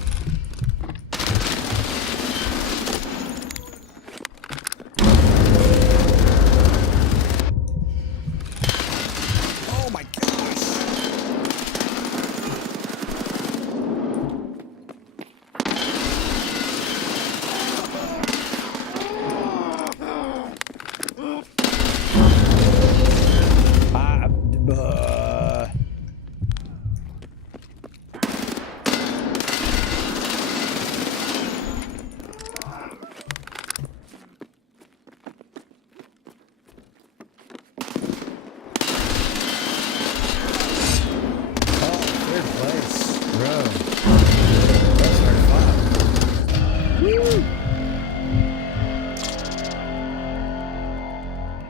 Oh my gosh!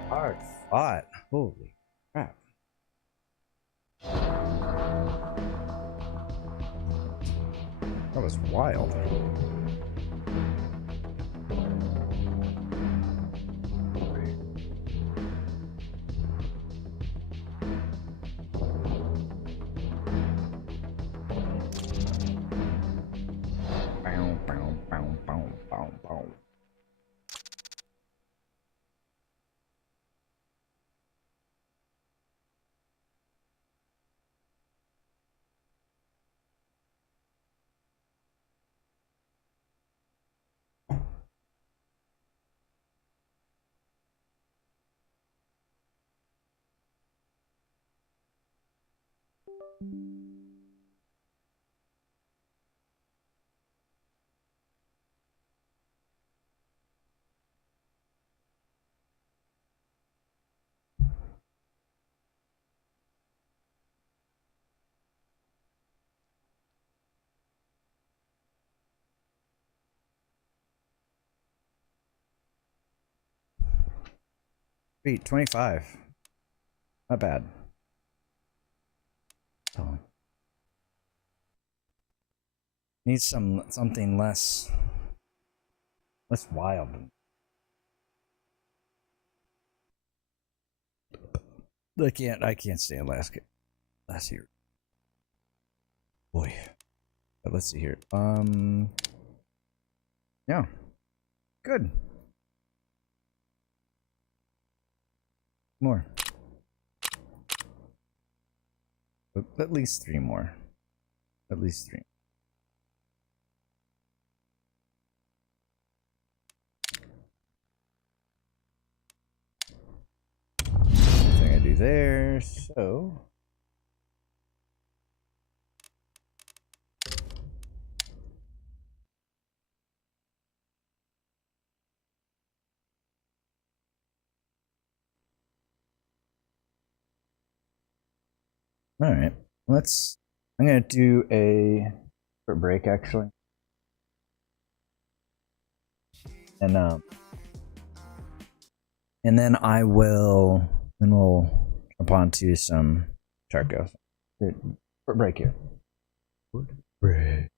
Hard fought. Holy crap. That was wild. Bow, bow, bow, bow, bow, bow. Sweet, 25. Not bad. Oh. Need something less wild. I can't stand last year. Boy. But let's see here. Yeah. Good. More. At least 3 more. At least 3. Thing I do there, so all right. I'm gonna do a short break actually, and then we'll jump onto some Tarkov. Short break here. Break.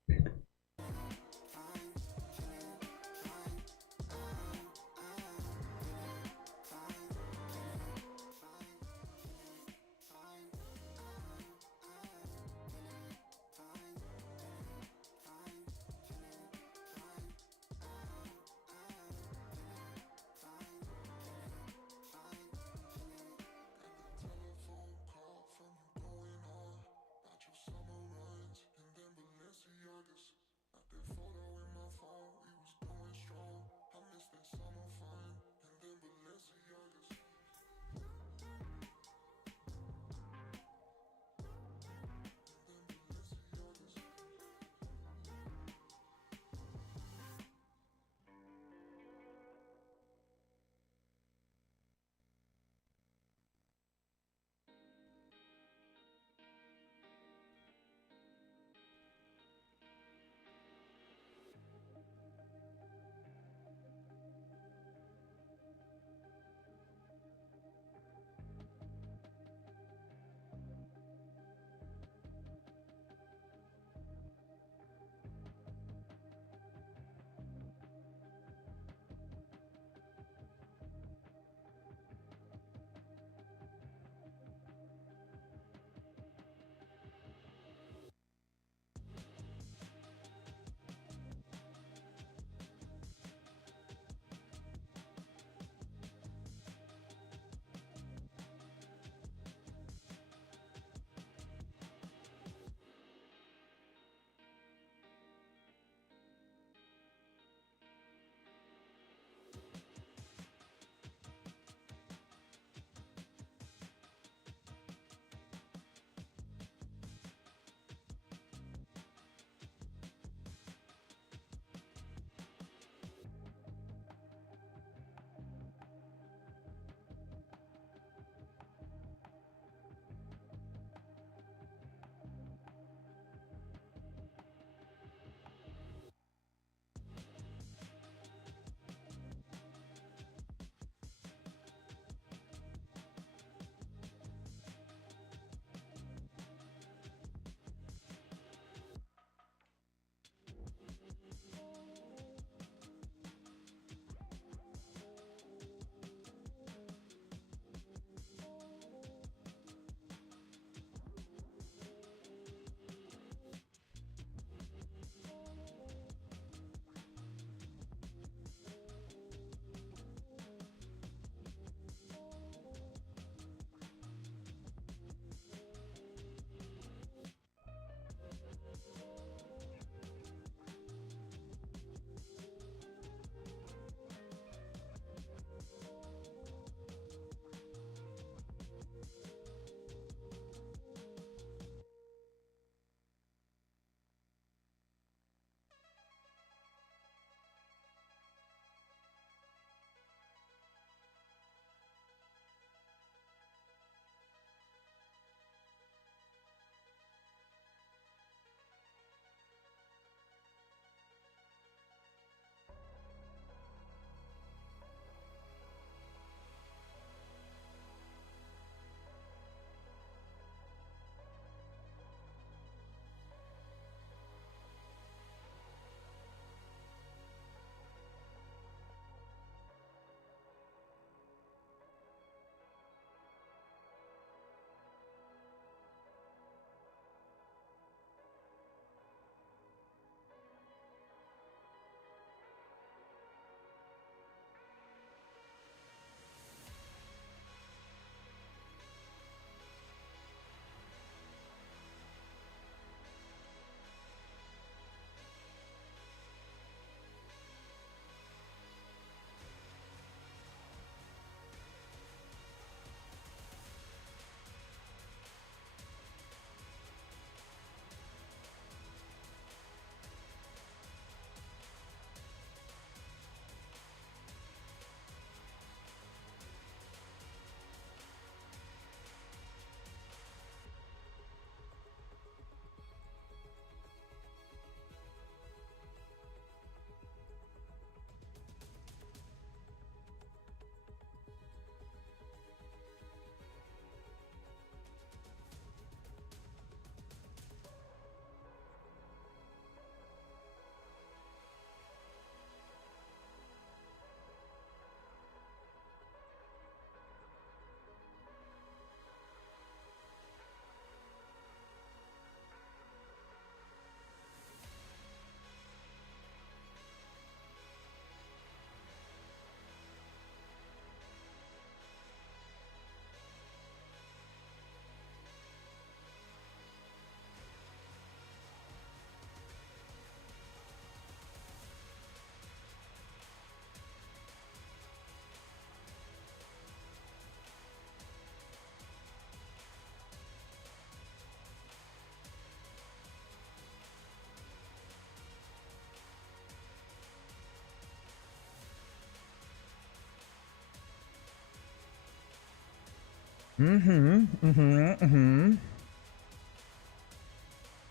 Mm-hmm. Mm-hmm. Mm-hmm.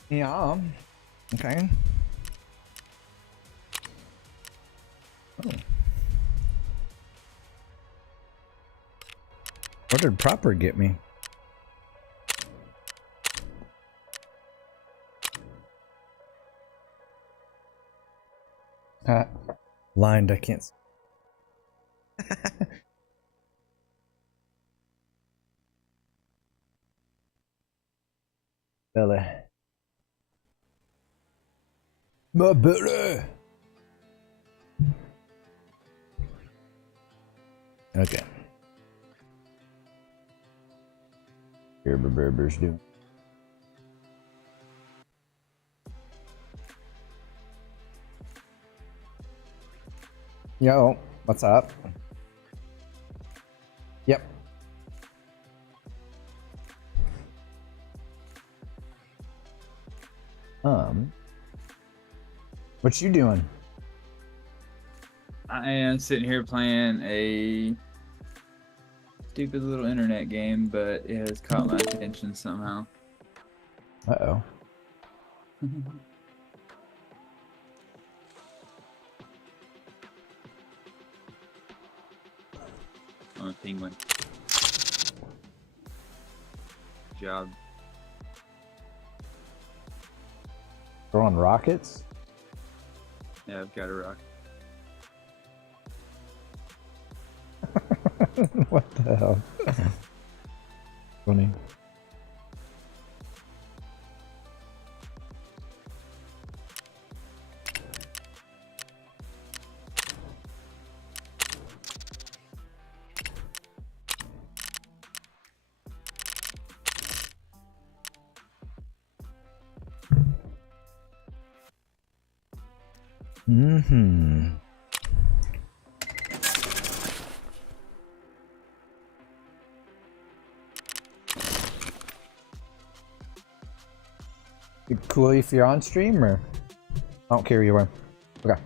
Yeah. Okay. Oh. What did proper get me? Blind, I can't see. Belly. My belly! Okay. Gerber Berber's doing. Yo, what's up? Yep. What you doing? I am sitting here playing a stupid little internet game, but it has caught my attention somehow. Uh-oh. I'm a penguin. Good job. Throwing rockets? Yeah, I've got a rock. What the hell? Funny. Mm-hmm. You cool if you're on stream, or I don't care either way. Okay.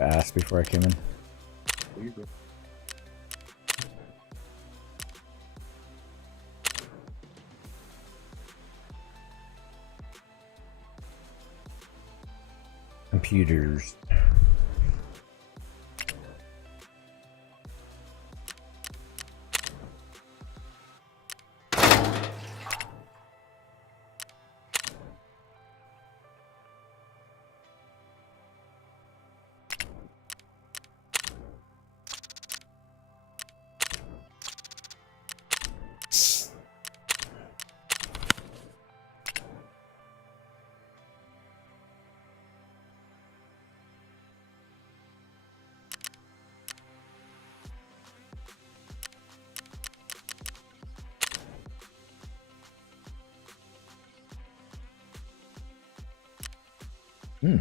I asked before I came in. Computers. Hmm.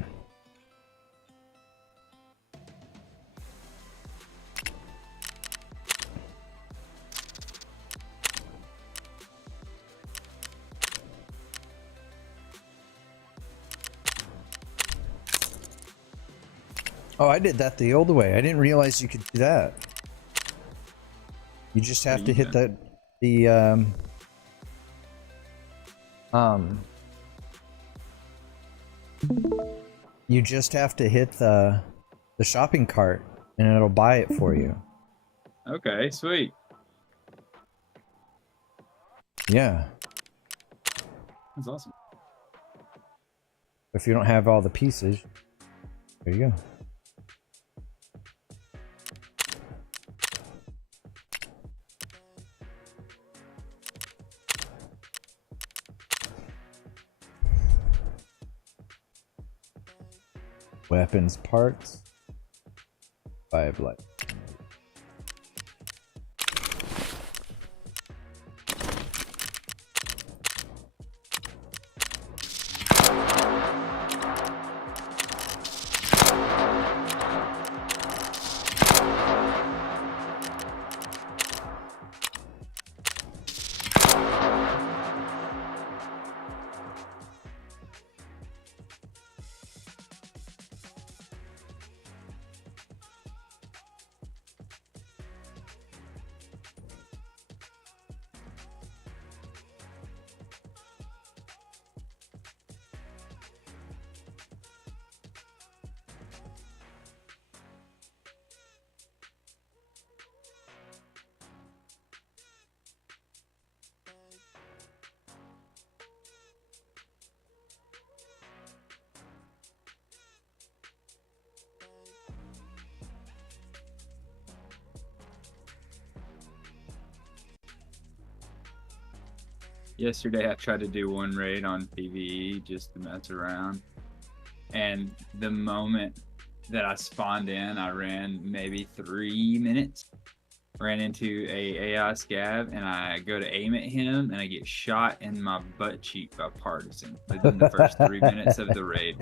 Oh, I did that the old way. I didn't realize you could do that. You just have to hit you just have to hit the shopping cart and it'll buy it for you. Okay, sweet. Yeah. That's awesome. If you don't have all the pieces, there you go. Weapons parts. 5 life. Yesterday I tried to do one raid on PvE just to mess around, and the moment that I spawned in, I ran maybe 3 minutes, ran into a AI scav, and I go to aim at him, and I get shot in my butt cheek by Partisan within the first 3 minutes of the raid.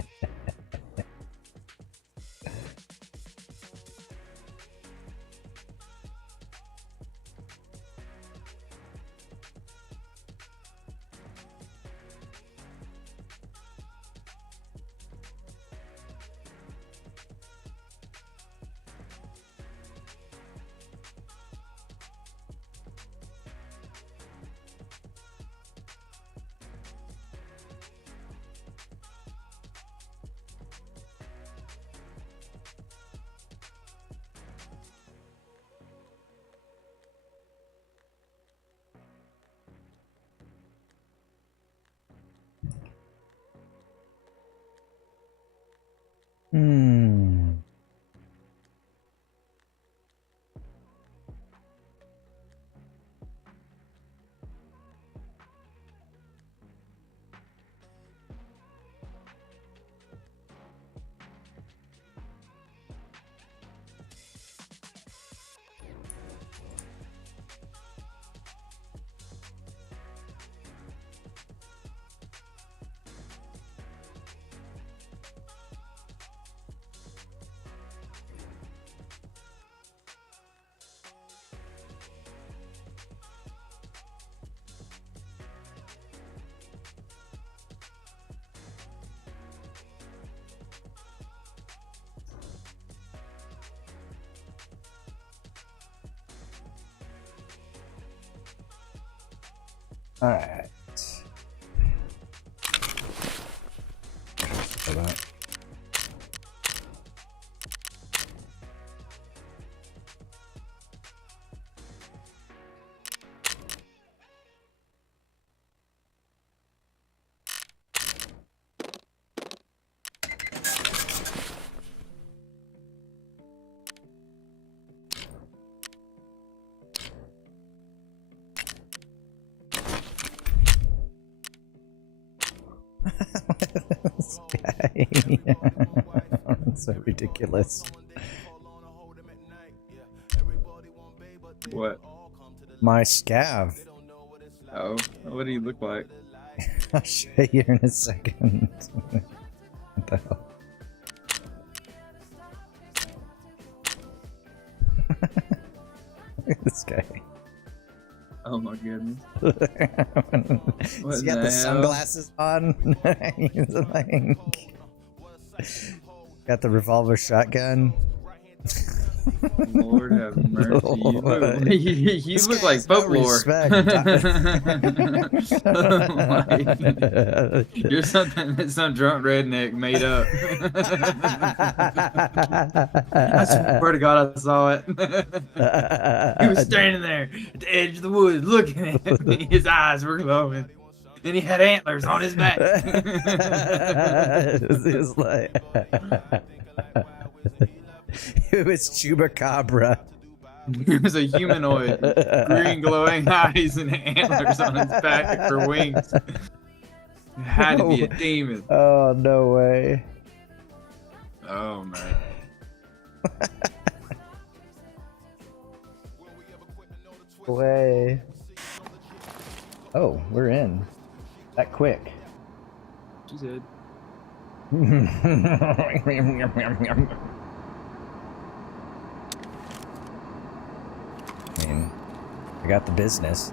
Hmm. All right. Hold on. This guy. That's so ridiculous. What? My scav. Oh, what do you look like? I'll show you in a second. What the hell? Look at this guy. Oh my goodness. He's got the sunglasses on. He's like, got the revolver shotgun. Lord have mercy. Lord. You look like folklore. You're something that some drunk redneck made up. I swear to God I saw it. He was standing there at the edge of the woods looking at me. His eyes were glowing. And he had antlers on his back. It was like... It was Chupacabra. He was a humanoid, green glowing eyes and antlers on his back for wings. It had to be a demon. Oh, no way. Oh, man. Way. Oh, we're in. That quick. She said. I mean, I got the business.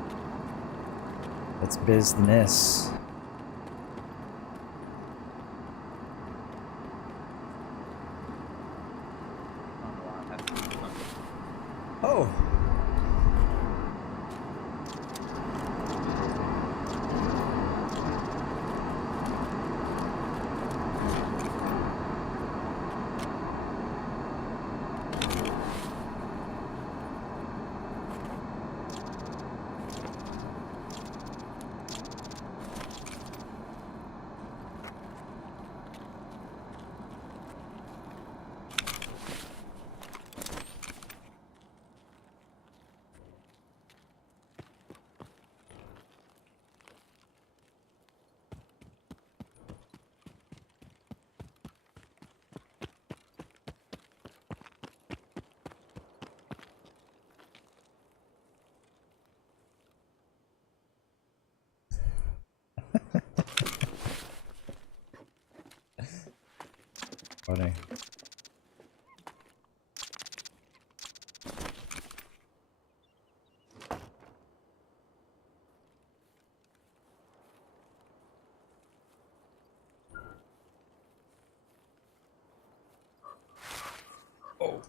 Let's business. Oh. funny. Oh.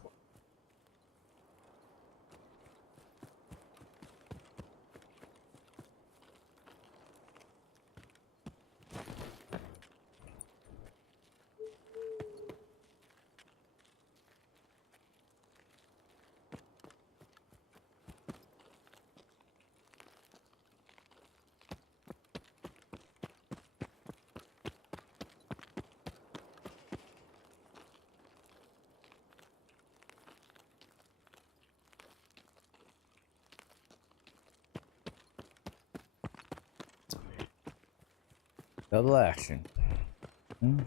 Double action. Hmm.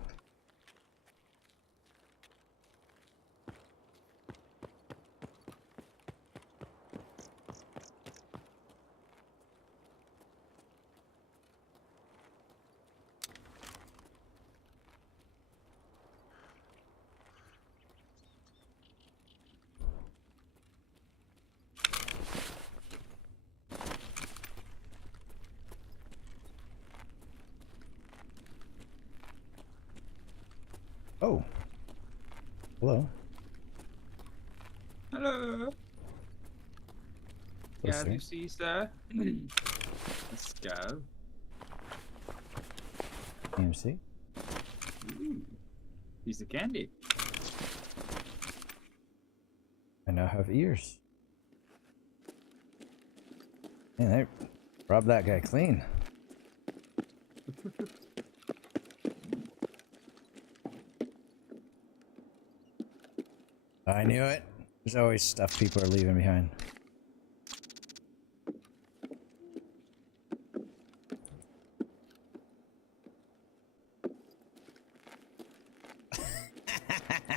Oh. Hello. Hello. Yes, Yeah, you see, sir? Let's go. AMC. Ooh, piece of candy. I now have ears. Man, they robbed that guy clean. I knew it. There's always stuff people are leaving behind.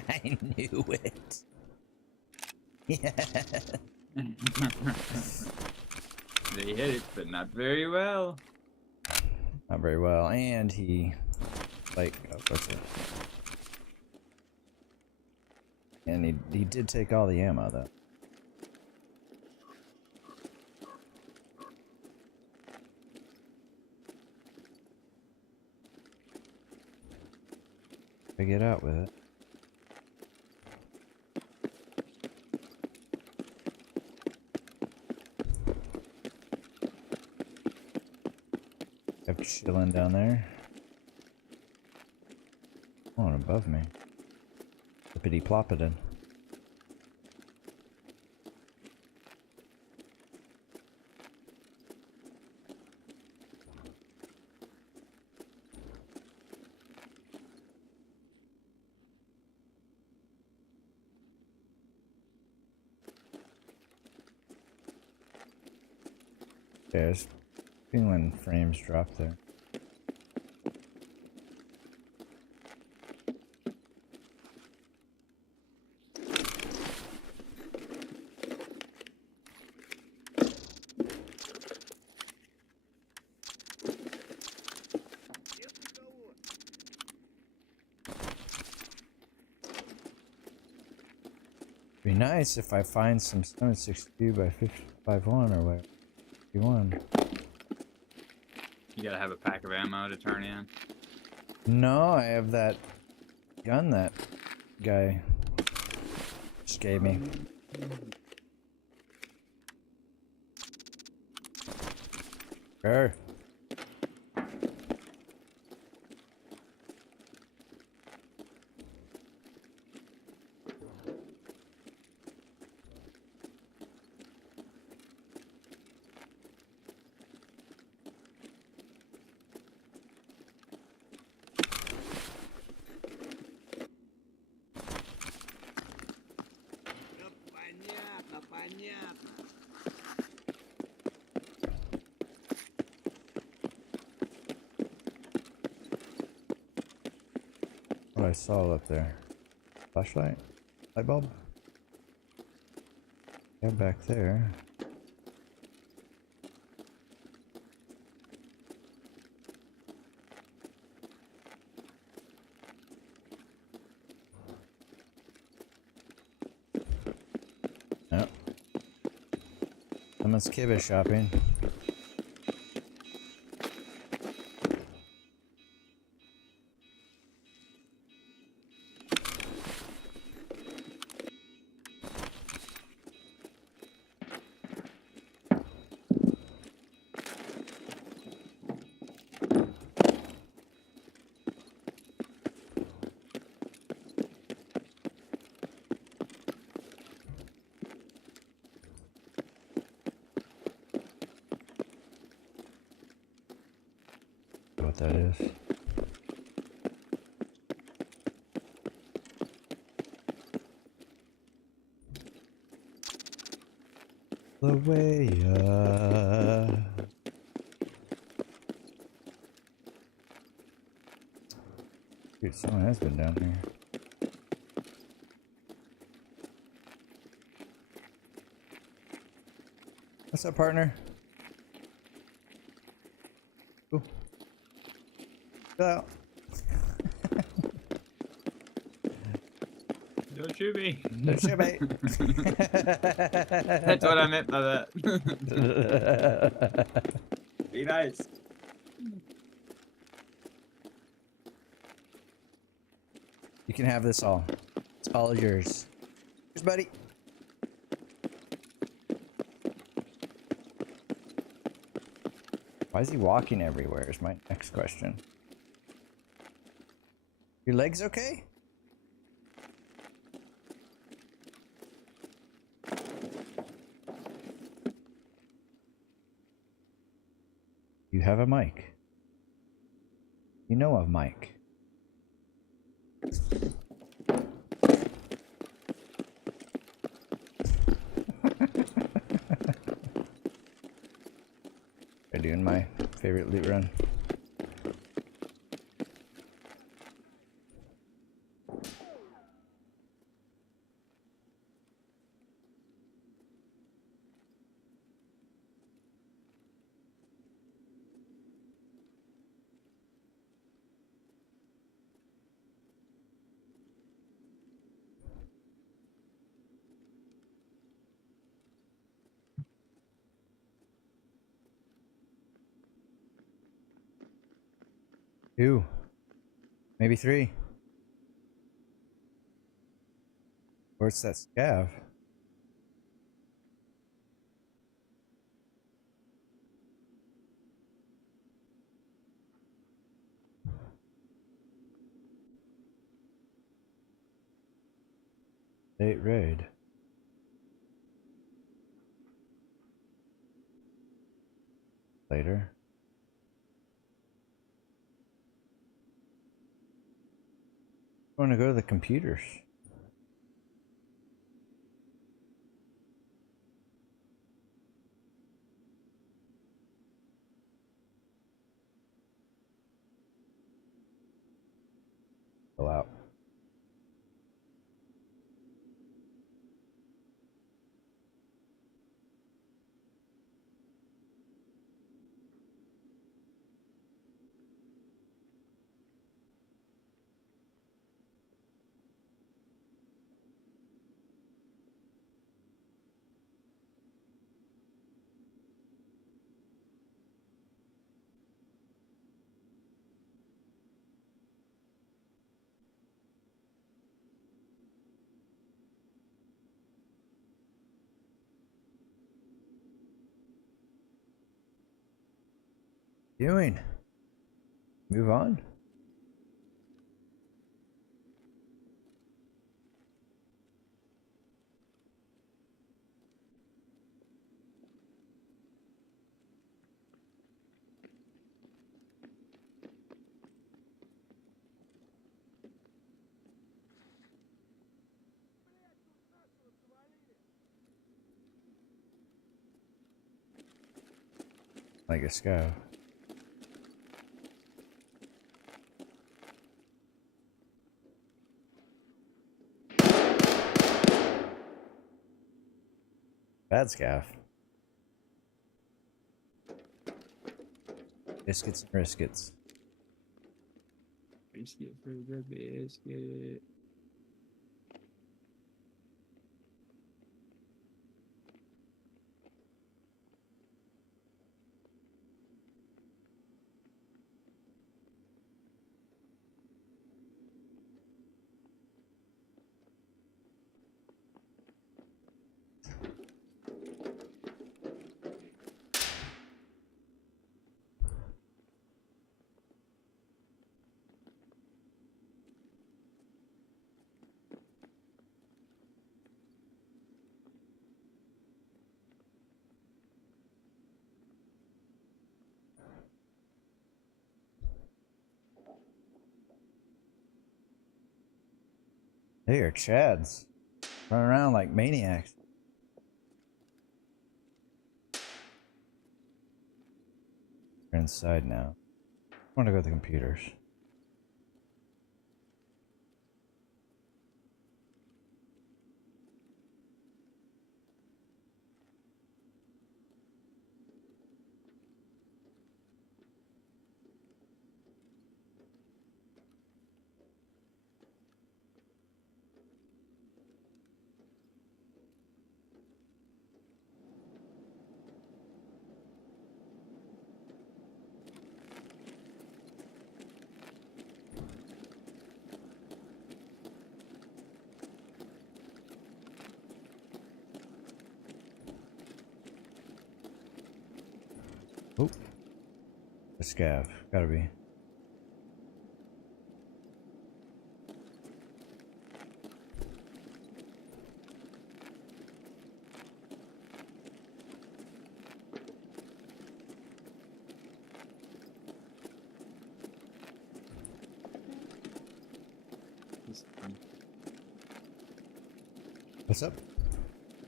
I knew it. Yeah. They hit it, but not very well. Not very well. And he, like, oh, what's it? And he did take all the ammo, though. I get out with it. I'm chilling down there. Oh, and above me. Flippity ploppity. Yeah, I was feeling frames drop there. Be nice if I find some 762 by 551 or whatever. 51. You gotta have a pack of ammo to turn in. No, I have that gun that guy just gave me. Sure. What I saw up there. Flashlight? Light bulb? Yeah, back there. Someone's kibble shopping. What that is. The way Dude, someone has been down here. What's up, partner? Ooh. Chill out. Don't shoot me. Don't shoot me. That's what I meant by that. Be nice. You can have this all. It's all yours. Cheers, buddy. Why is he walking everywhere is my next question. Your legs okay? You have a mic. You know a mic. I'm doing my favorite loot run. Two. Maybe three. Where's that scav? State raid. Later. I want to go to the computers. Go out. Doing? Move on. Like a scav. Bad scav. Biscuits and briskets. Biscuit for the biscuit. They are chads. Running around like maniacs. We're inside now. I want to go to the computers. Oh, the scav, gotta be. What's up?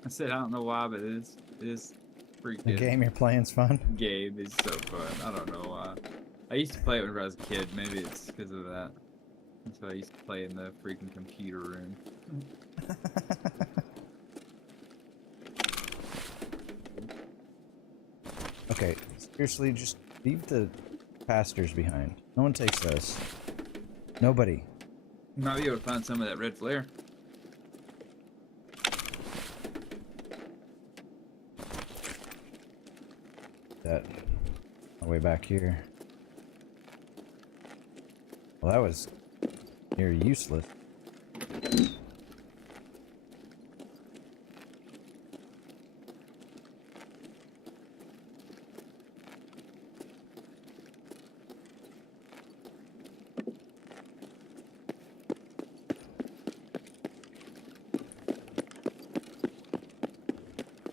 I said I don't know why, but it is freaking. The game you're playing's fun. Game is so fun. I don't know why. I used to play it when I was a kid. Maybe it's because of that. So I used to play in the freaking computer room. Okay, seriously, just leave the pastors behind. No one takes those. Nobody. You might be able to find some of that red flare. That all the way back here. Well, that was near useless. Did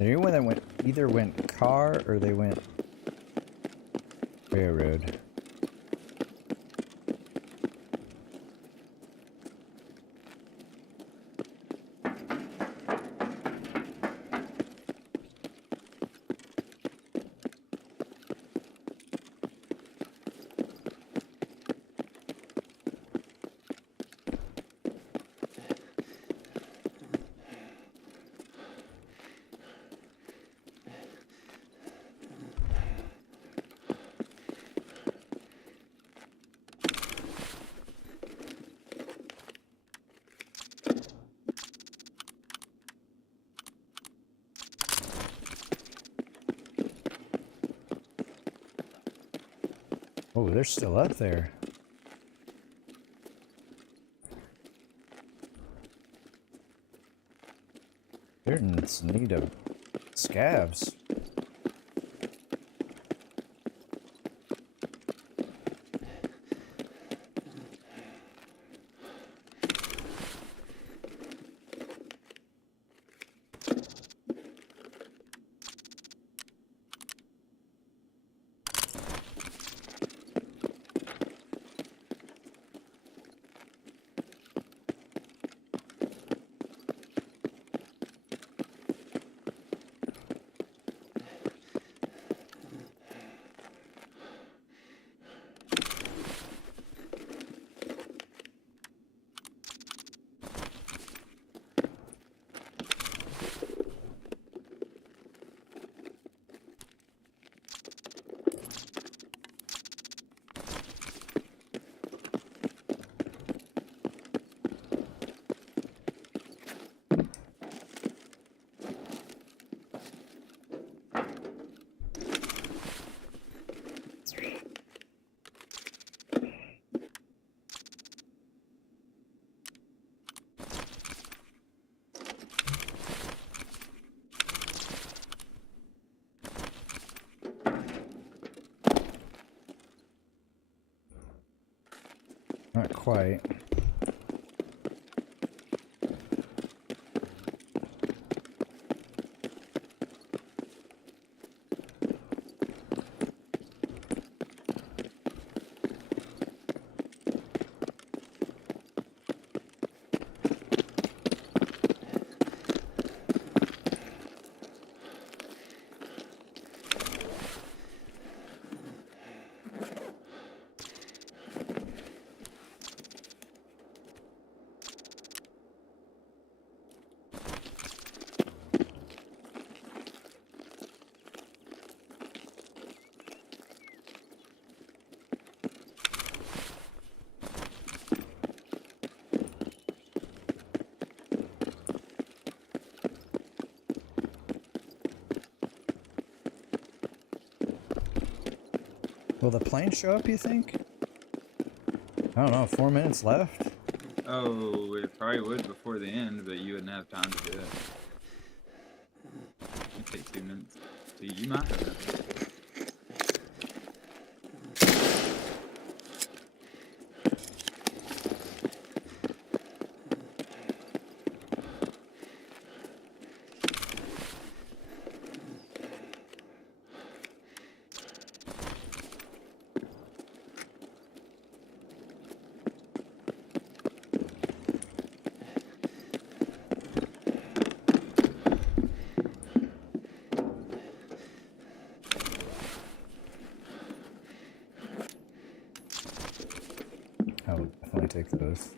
anyone that went either went car or they went railroad? Oh, they're still up there. They're in need of scavs. Not quite. Will the plane show up, you think? I don't know, 4 minutes left? Oh, it probably would before the end, but you wouldn't have time to do it. It'd take 2 minutes. So you might have enough. I will definitely take those.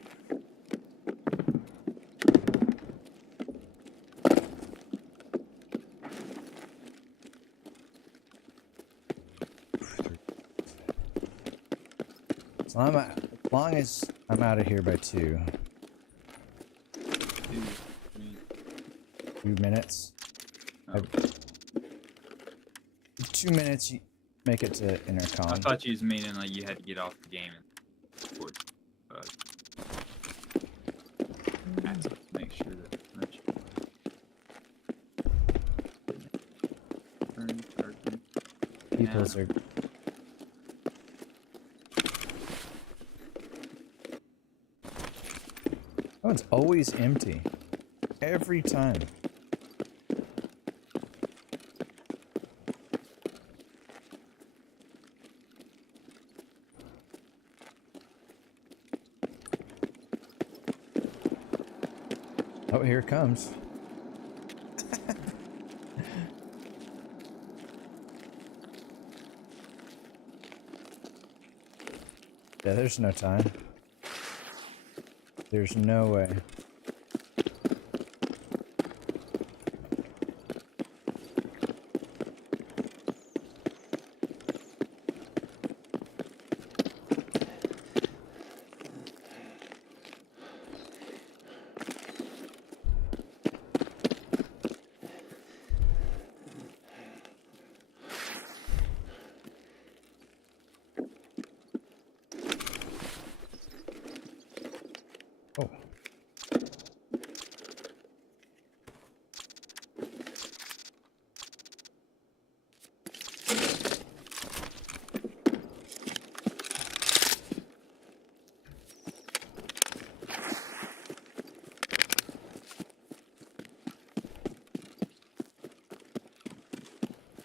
So as long as I'm out of here by 2. 2 minutes. Oh. 2 minutes, you make it to intercom. I thought you was meaning like you had to get off the game and record. But I had to make sure that Peoples are. Oh, it's always empty. Every time. Oh, here it comes. Yeah, there's no time. There's no way. Oh.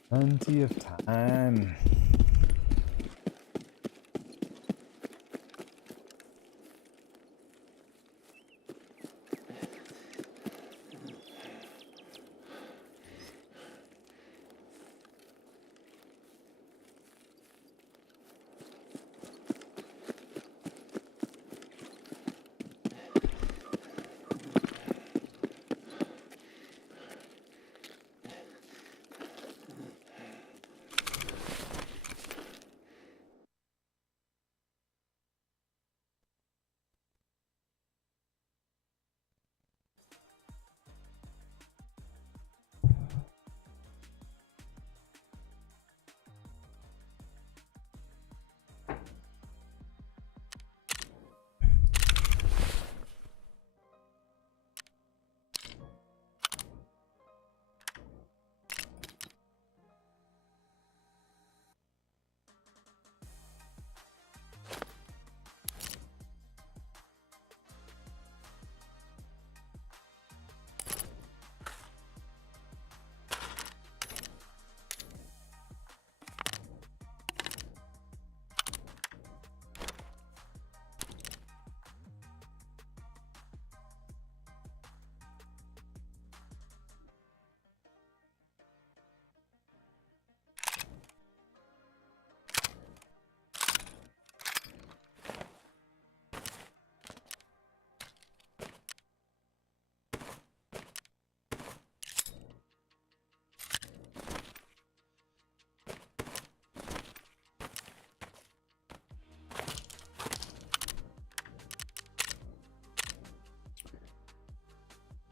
Plenty of time.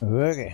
Okay.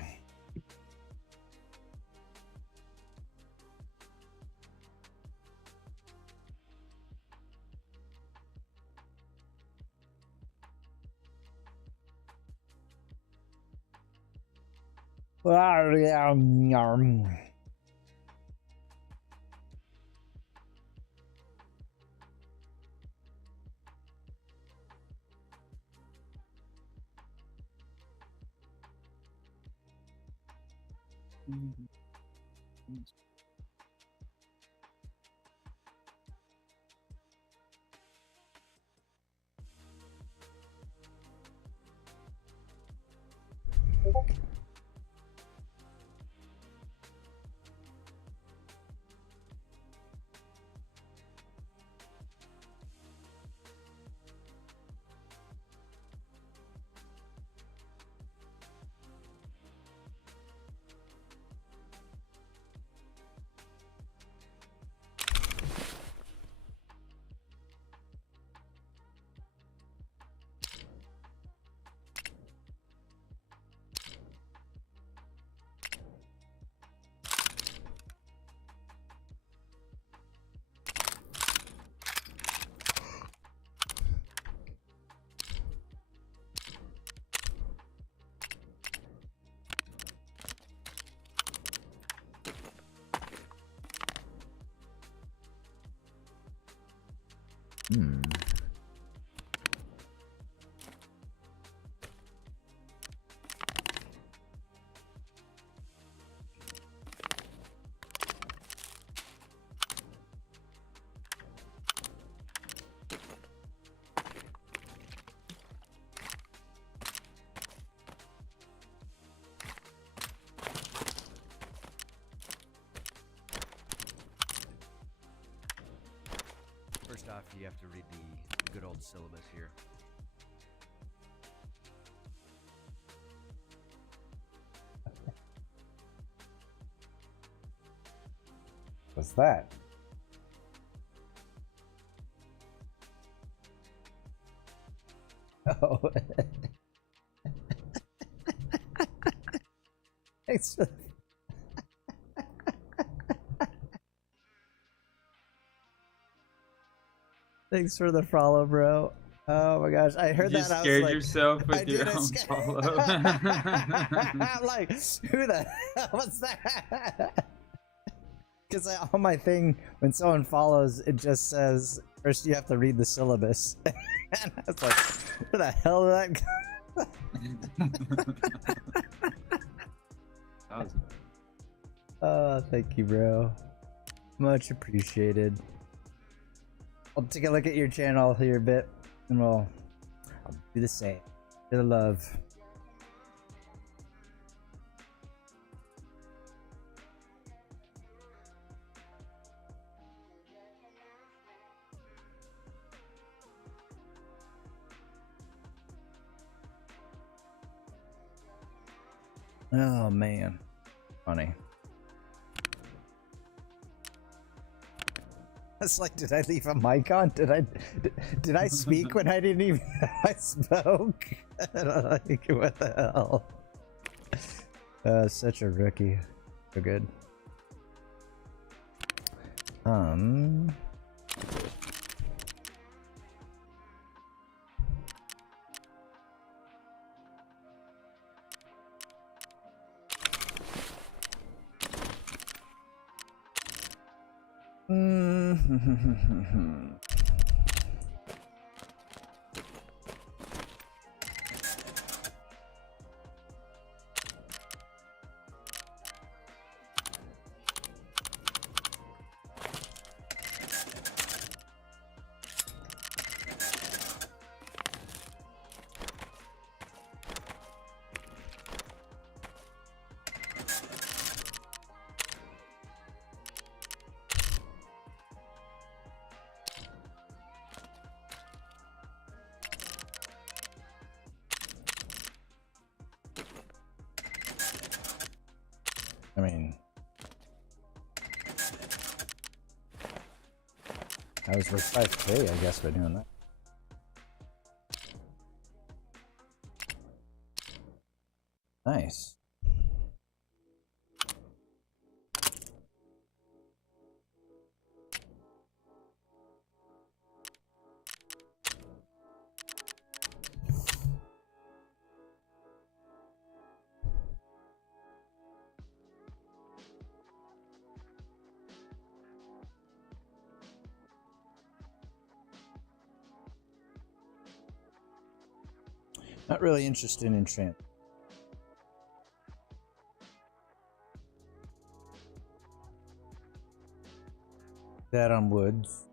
First off, you have to read the good old syllabus here. What's that? Oh. Thanks for Thanks for the follow, bro. Oh my gosh, I heard You that. I was scared like, yourself I with your did. own follow. I'm like, who the hell was that? Because on my thing, when someone follows, it just says, first you have to read the syllabus. And I was like, where the hell did that go? Oh, thank you, bro. Much appreciated. I'll take a look at your channel here a bit, and I'll do the same. For the love. Oh man, funny. It's like, did I leave a mic on? Did I speak when I didn't even know I spoke? Like, what the hell? Such a rookie. So good. I mean, I was worth 5K, I guess, by doing that. Nice. Not really interested in enchant. That on woods.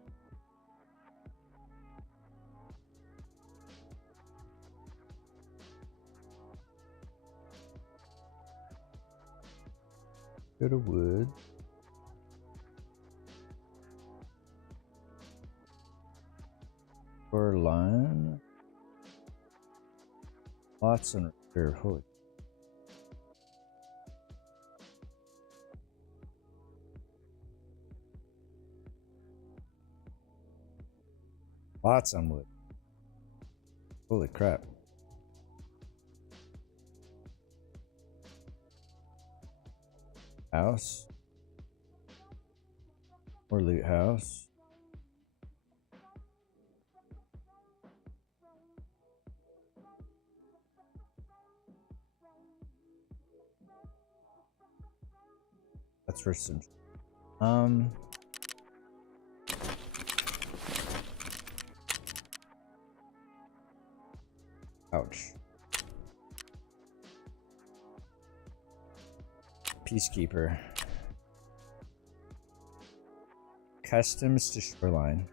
Go to wood. For line. Lots on repair. Holy. Lots on wood. Holy crap. House. Or loot house. That's for some. Ouch. Peacekeeper. Customs to shoreline.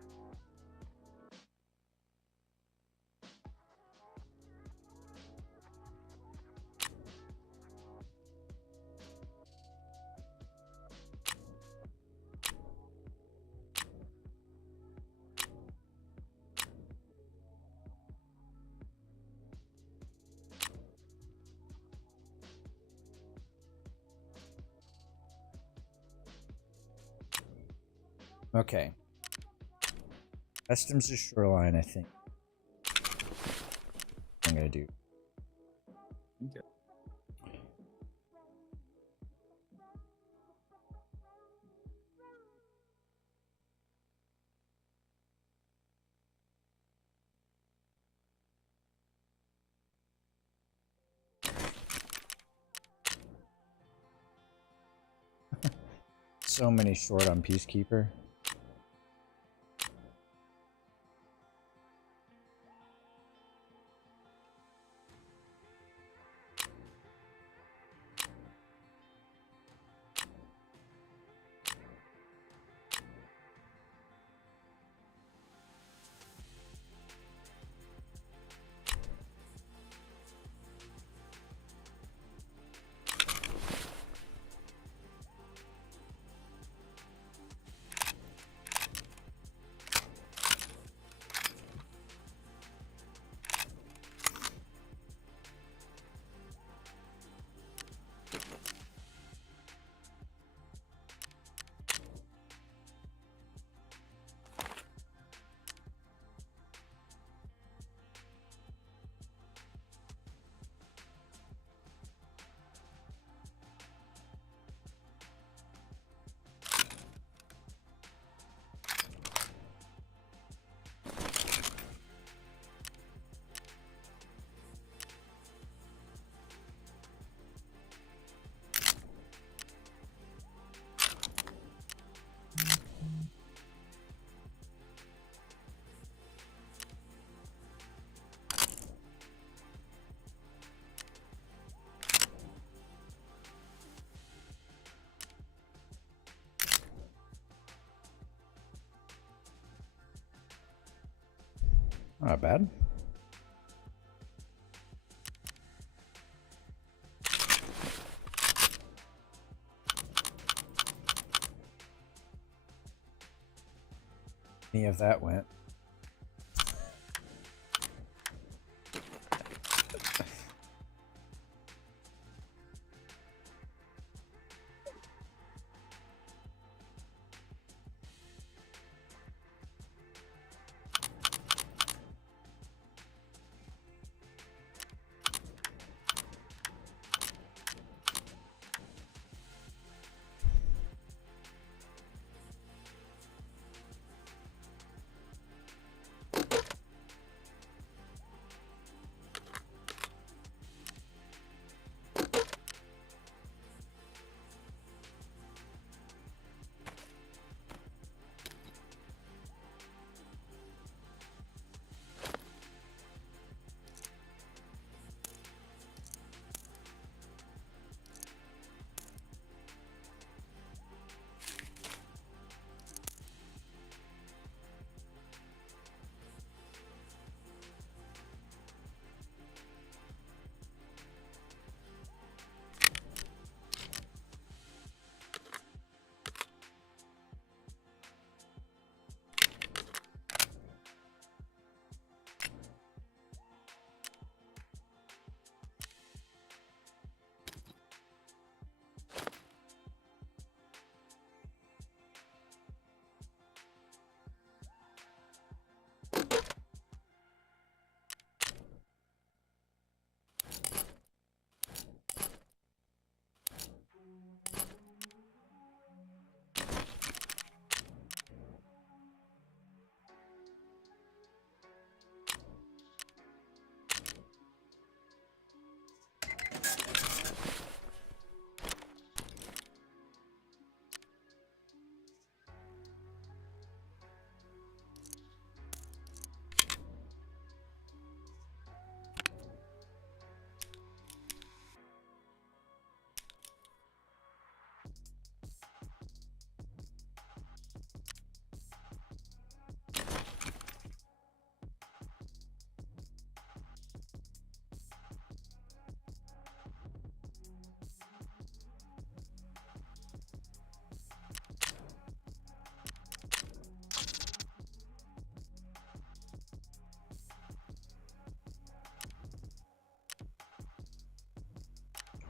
Okay. Customs to shoreline, I think. I'm gonna do. Okay. So many short on Peacekeeper. Not bad. Any of that went.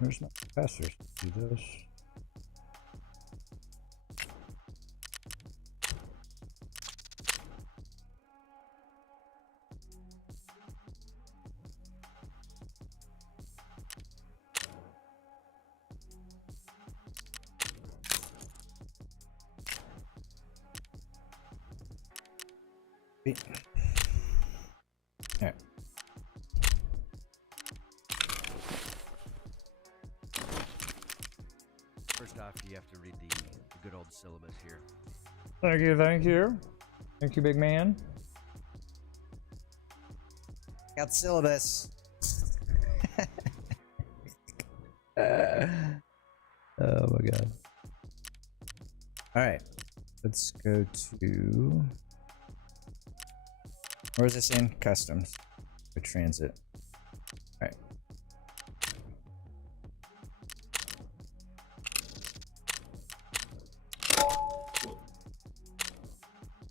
Where's my professors? Do this. Alright. First off, you have to read the good old syllabus here. Thank you, thank you. Thank you, big man. Got the syllabus. Oh my god. Alright. Let's go to... Where was I saying? Customs. Or transit. Alright.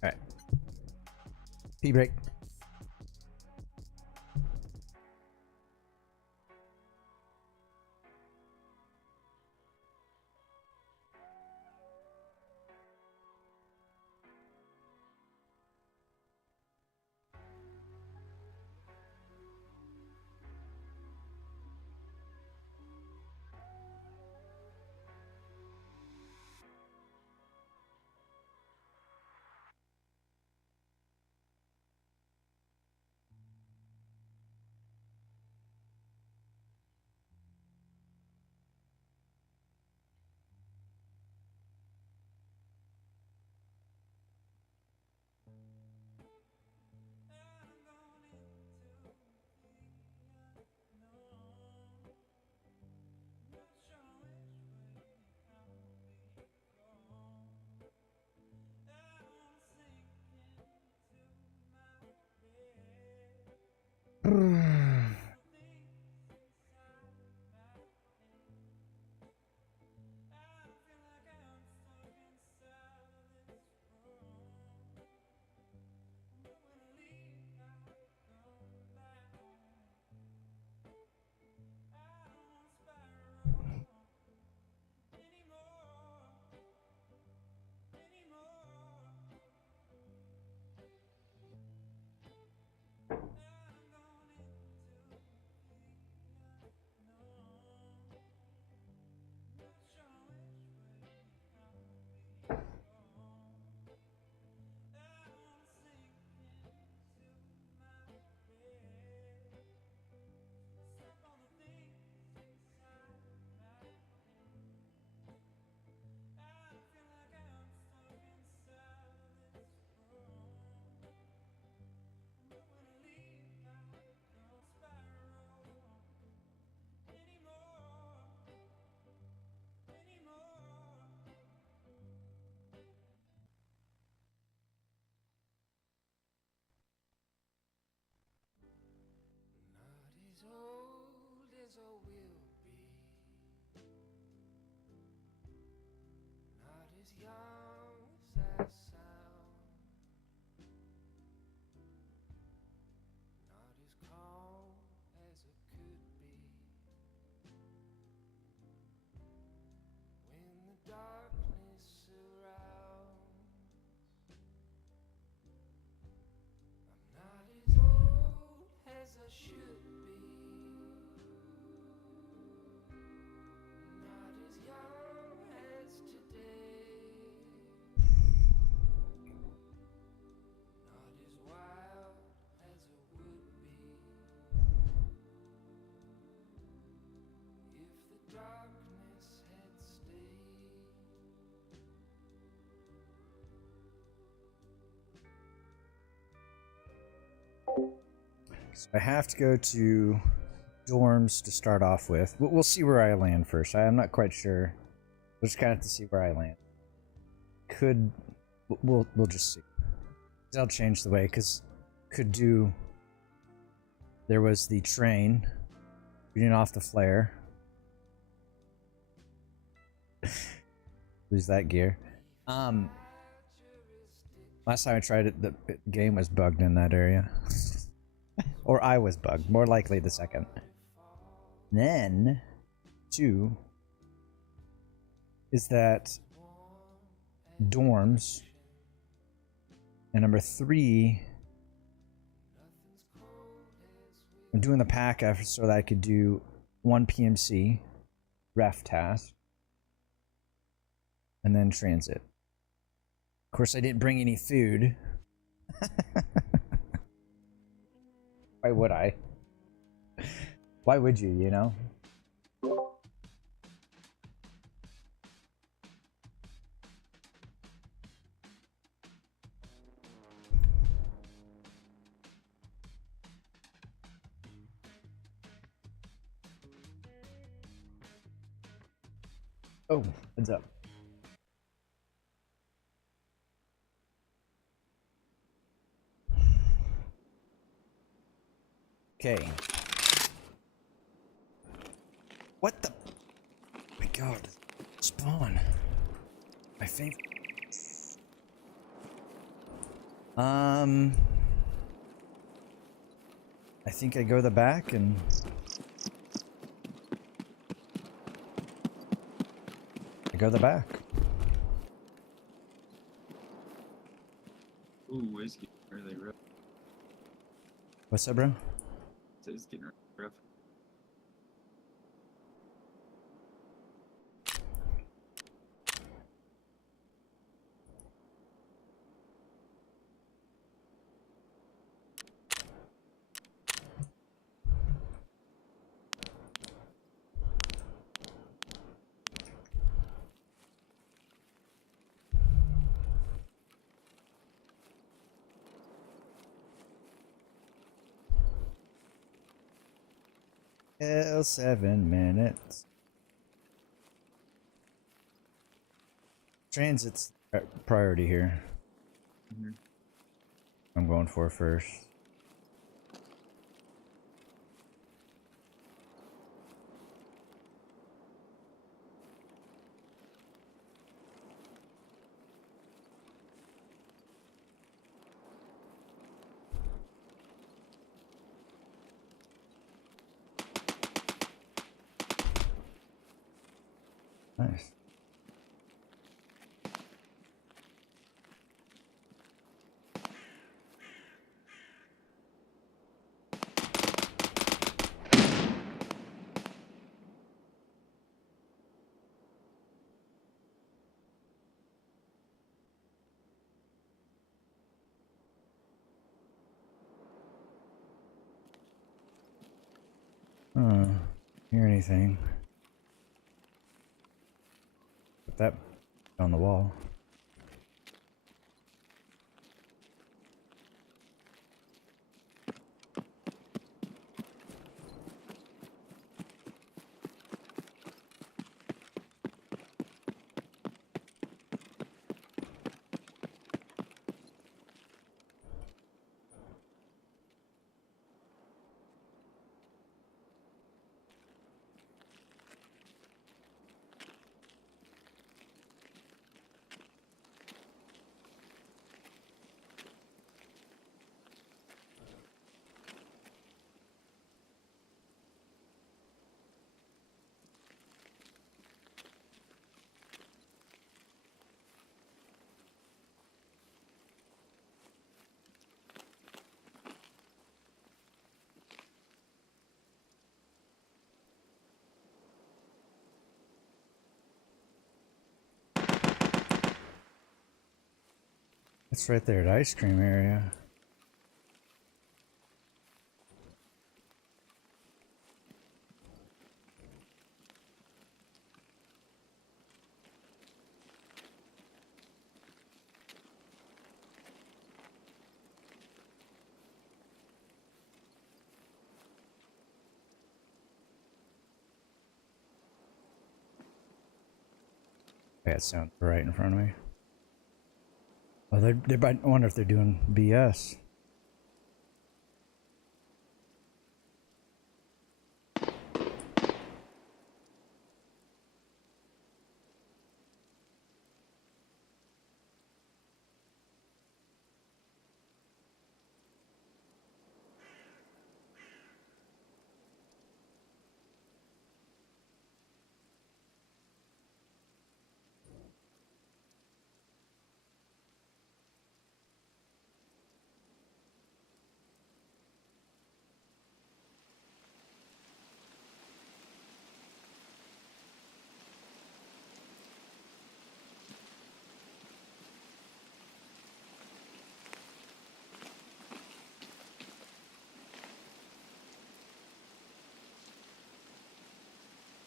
Alright. Pee break. So I have to go to dorms to start off with. We'll see where I land first. I'm not quite sure. We'll just kind of have to see where I land. We'll just see. I'll change the way, because could do. There was the train reading off the flare. Lose that gear. Last time I tried it, the game was bugged in that area. Or I was bugged. More likely the second. Then 2 is that dorms, and number 3, I'm doing the pack effort so that I could do 1 PMC ref task and then transit. Of course, I didn't bring any food. Why would I? Why would you, you know? Oh, heads up. Okay. What the? Oh my god. Spawn. My favorite. I think I go the back and... I go the back. Ooh, it's getting really rough. What's up, bro? It's getting rough. Hell, 7 minutes. Transit's priority here. Mm-hmm. I'm going for first. Nice. Hear anything? Put that on the wall. It's right there at ice cream area. That sounds right in front of me. Oh, I wonder if they're doing BS.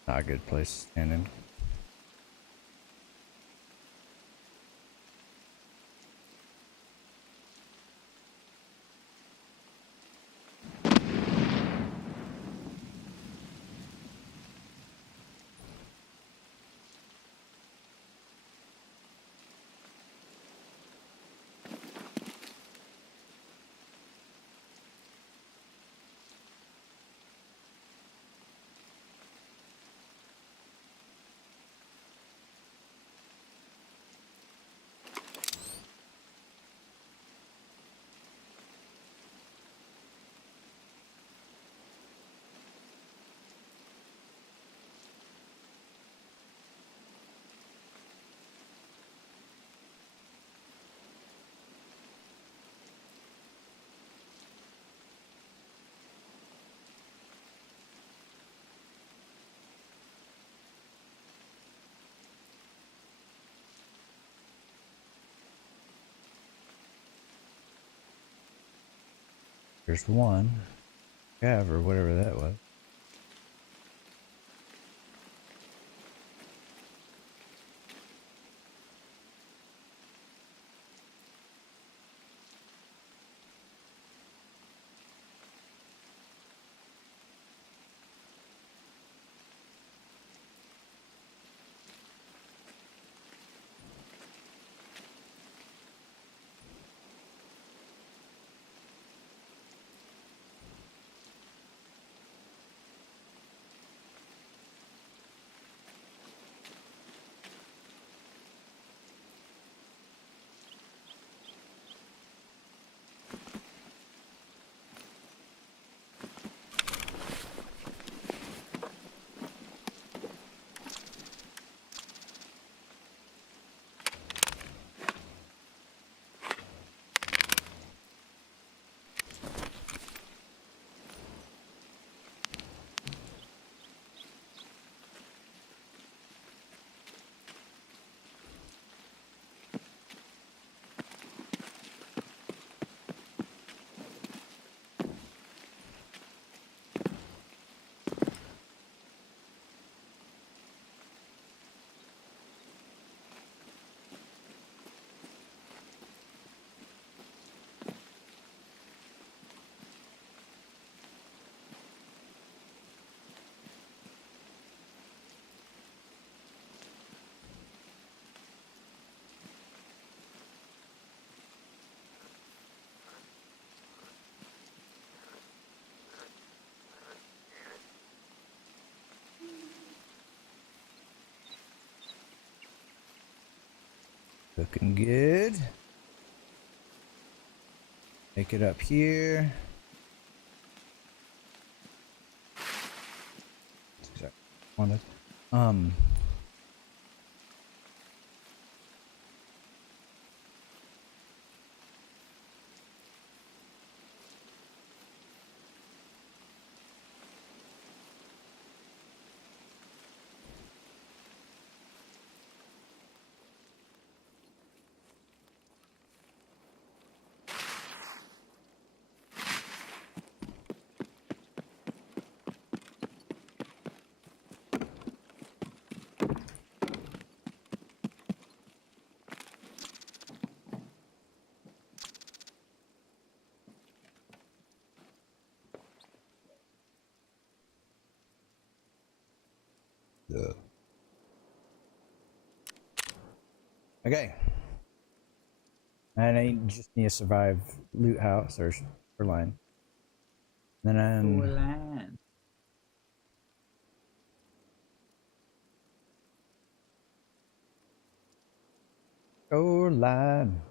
Not a good place to stand in. There's one. Cav or whatever that was. Looking good. Make it up here. That's exactly what I wanted. Okay. And I just need to survive loot house or line. Then Land. line.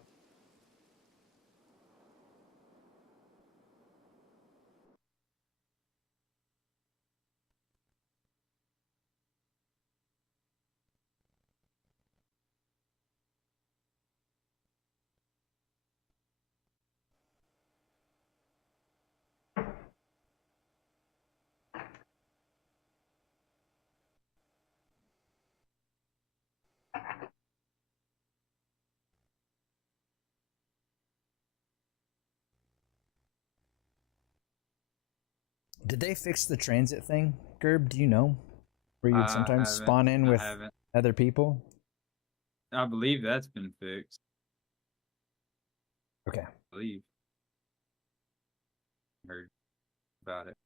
Did they fix the transit thing, Gerb? Do you know? where you'd sometimes spawn in with other people? I believe that's been fixed. Okay. I believe. Heard about it.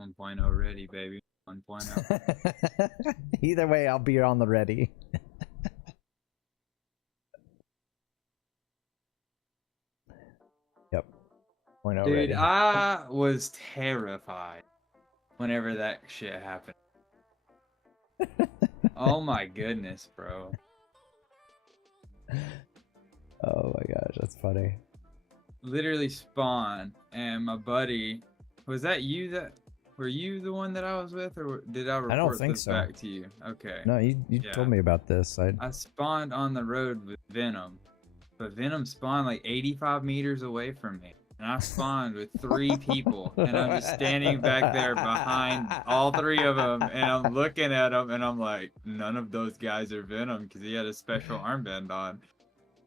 1.0 ready, baby. 1.0. Either way, I'll be on the ready. Yep. 0.0 Dude, ready. I was terrified whenever that shit happened. Oh my goodness, bro. Oh my gosh, that's funny. Literally spawn, and my buddy, was that you that, were you the one that I was with, or did I report don't think this so. back to you? Okay. No, you told me about this. I spawned on the road with Venom, but Venom spawned like 85 meters away from me. And I spawned with 3 people, and I'm just standing back there behind all 3 of them, and I'm looking at them, and I'm like, none of those guys are Venom, because he had a special armband on.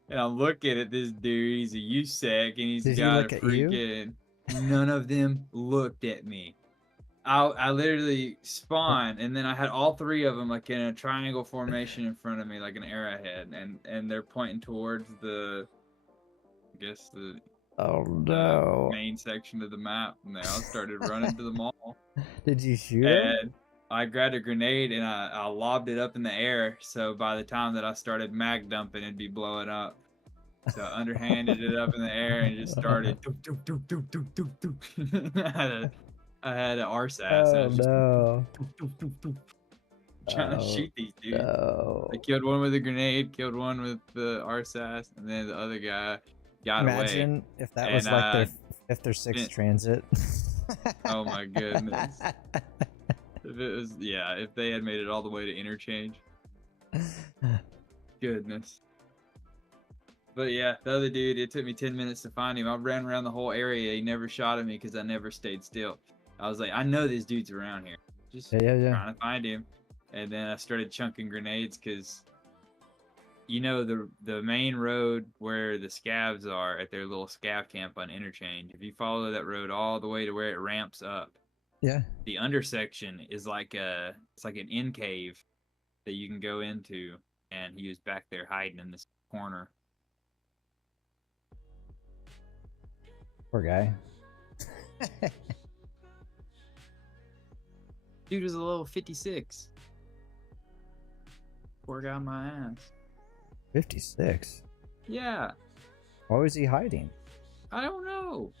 And I'm looking at this dude, he's a USEC, and he's Did he got look a at you? freaking... None of them looked at me. I literally spawned, and then I had all 3 of them like in a triangle formation in front of me, like an arrowhead, and they're pointing towards the, I guess the main section of the map, and they all started running to the mall. Did you shoot him? And I grabbed a grenade and I lobbed it up in the air, so by the time that I started mag dumping, it'd be blowing up. So I underhanded it up in the air and just started doop, doop, doop, doop, doop, doop, doop. I had an RSAS. Oh no. Trying to shoot these dudes. No. I killed one with a grenade, killed one with the RSAS, and then the other guy got away. Imagine if that was like their 5th or 6th transit. Oh my goodness. If it was, yeah, if they had made it all the way to interchange. Goodness. But yeah, the other dude, it took me 10 minutes to find him. I ran around the whole area. He never shot at me because I never stayed still. I was like, I know this dude's around here. Just trying to find him. And then I started chunking grenades because, you know, the main road where the scavs are at their little scav camp on interchange. If you follow that road all the way to where it ramps up, yeah, the undersection is like it's like an in cave that you can go into, and he was back there hiding in this corner. Poor guy. Dude was a level 56. Poor guy on my ass. 56? Yeah. Why was he hiding? I don't know.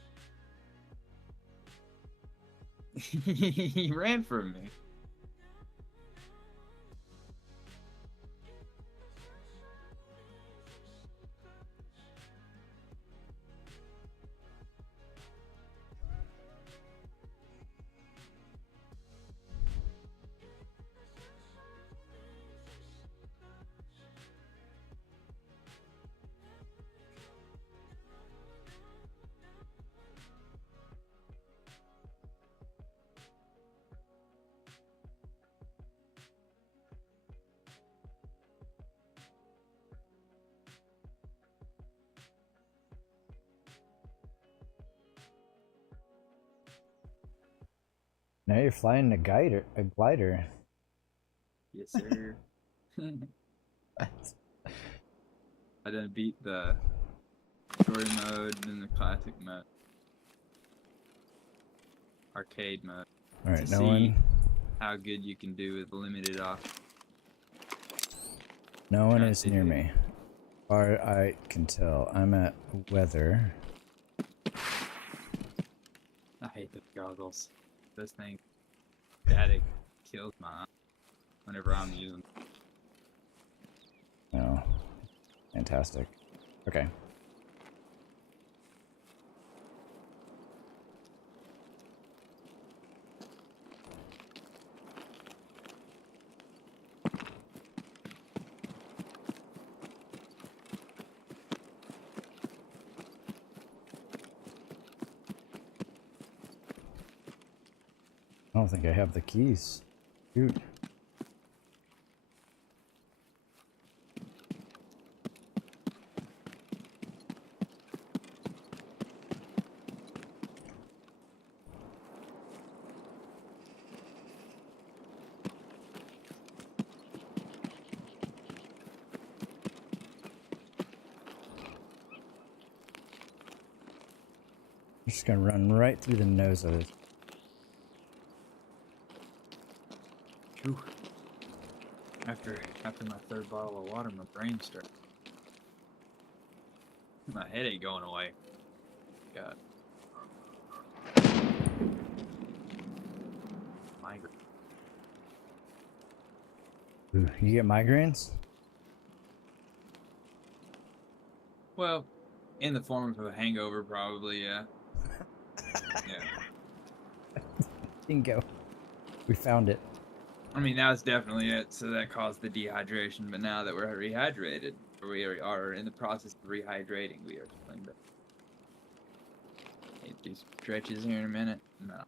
He ran from me. Now you're flying a glider. Yes, sir. I done beat the story mode and the classic mode. Arcade mode. Alright, to no see one. how good you can do with limited off. No one is near me. Or I can tell. I'm at weather. I hate the goggles. This thing, static kills my eye whenever I'm using. Oh, fantastic. Okay. I don't think I have the keys. Shoot. Just gonna run right through the nose of it. Phew. After my third bottle of water, my brain started. My head ain't going away. God. Migraine. Ooh, you get migraines? Well, in the form of a hangover, probably, yeah. Yeah. Bingo. We found it. I mean, that was definitely it. So that caused the dehydration. But now that we're rehydrated, or we are in the process of rehydrating, we are feeling better. Do some stretches here in a minute. No.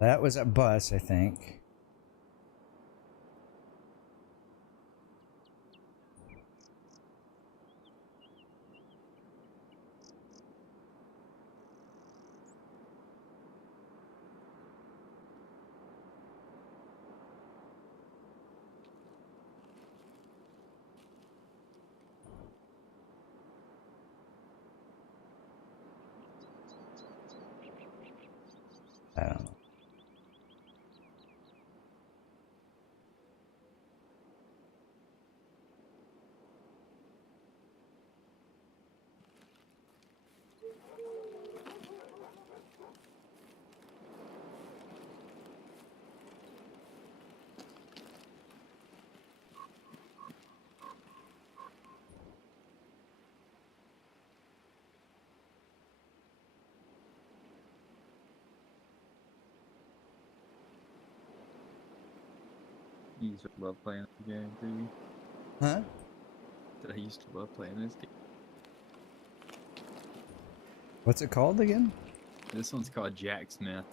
That was a bus, I think. I don't know. You used to love playing this game, too. Huh? I used to love playing this game. What's it called again? This one's called Jack Smith.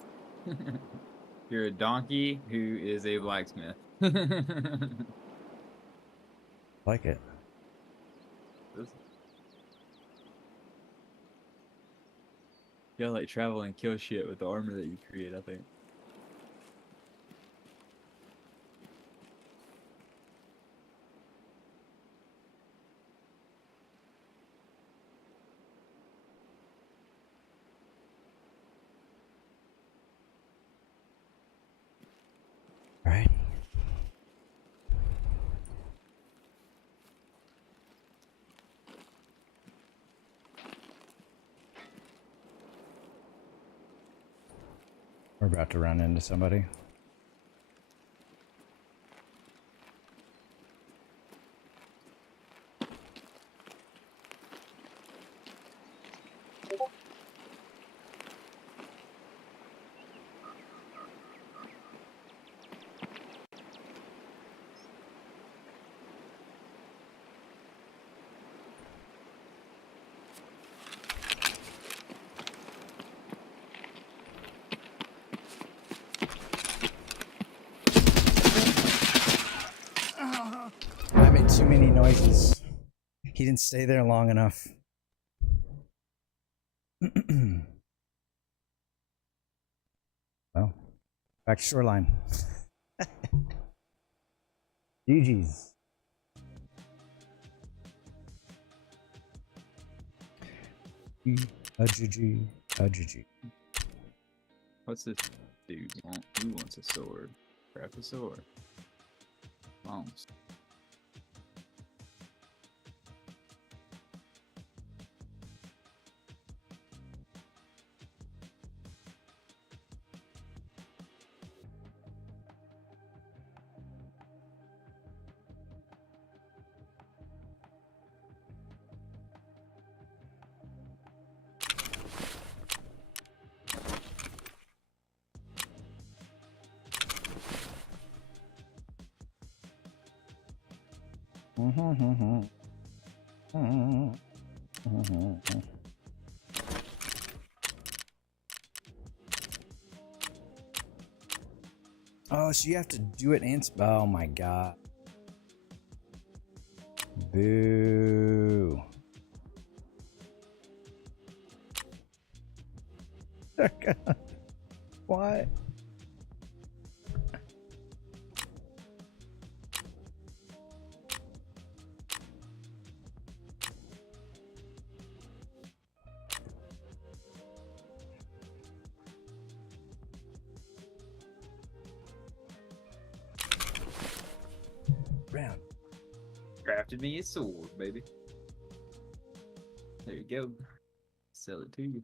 You're a donkey who is a blacksmith. Like it. You gotta like travel and kill shit with the armor that you create, I think. Right. We're about to run into somebody. I made too many noises. He didn't stay there long enough. Well, back to shoreline. GG's. A GG. A GG. What's this dude want? Who wants a sword? Craft a sword. Bones. Oh, so you have to do it and... Oh my god. Boo. Why? Round. Crafted me a sword, baby. There you go. Sell it to you.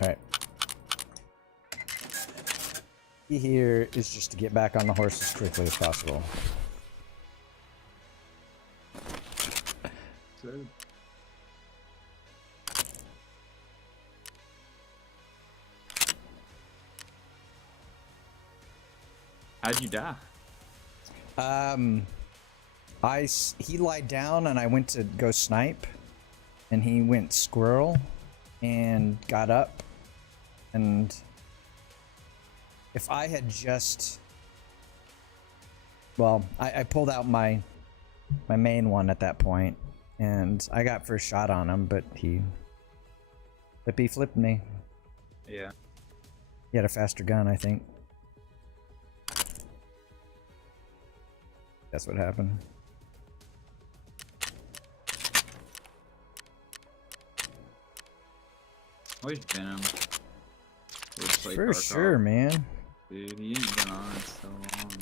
Alright. Key here is just to get back on the horse as quickly as possible. So, how'd you die? He lied down and I went to go snipe and he went squirrel and got up, and if I had just, well, I pulled out my main one at that point and I got first shot on him, but he flipped me. Yeah. He had a faster gun, I think. That's what happened. Where's Venom? Let's play For Tarkov. sure, man. Dude, he ain't been on in so long.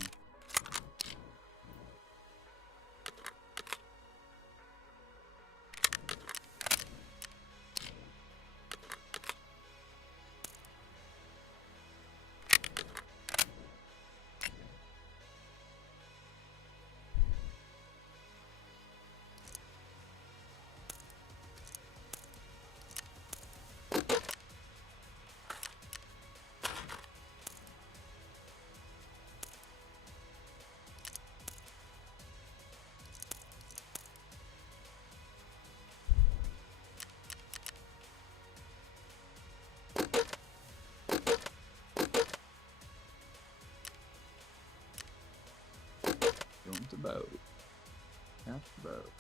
Jump the boat. Jump the boat.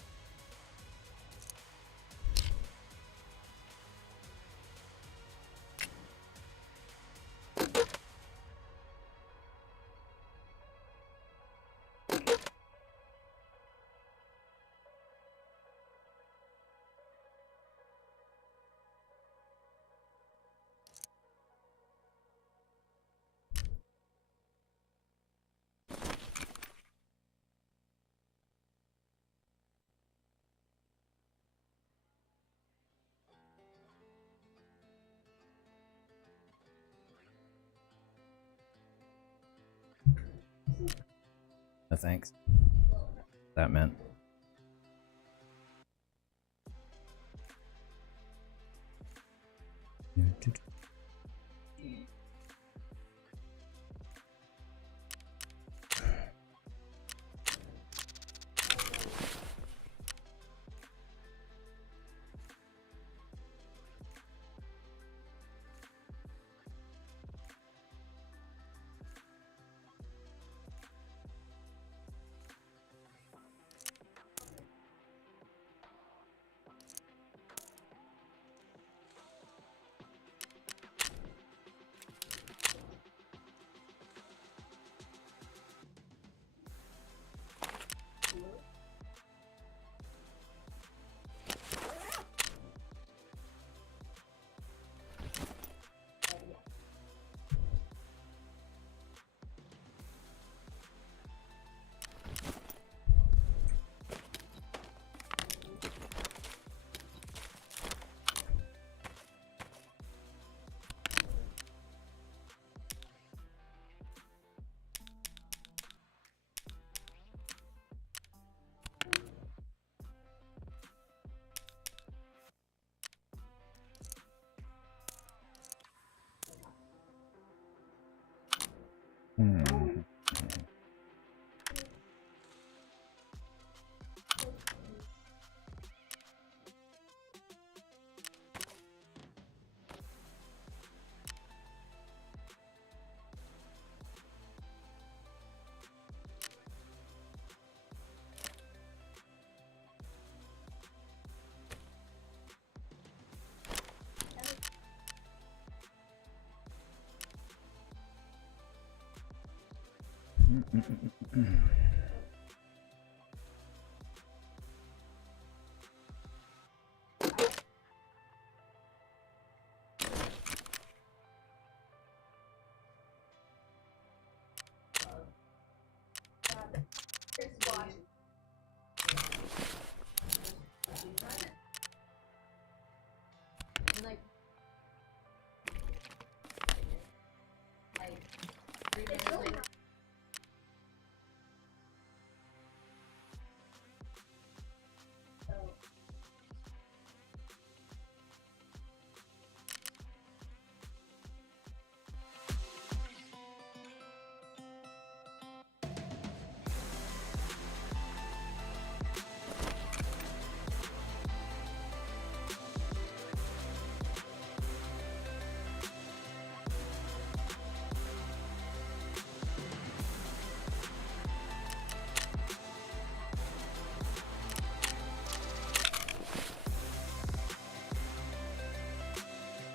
No thanks. That meant.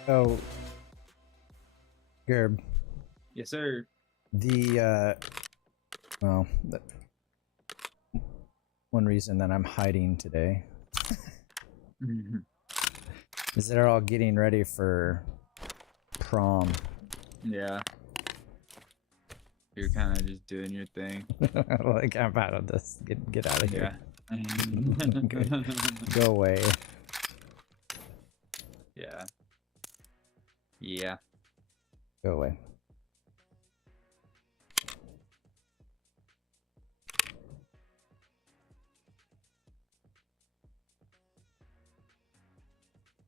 Oh, Gerb. Yes, sir. Well, one reason that I'm hiding today is that they're all getting ready for prom. Yeah. You're kind of just doing your thing. Like, I'm out of this. Get out of here. Yeah. Go away. Yeah. Yeah. Go away.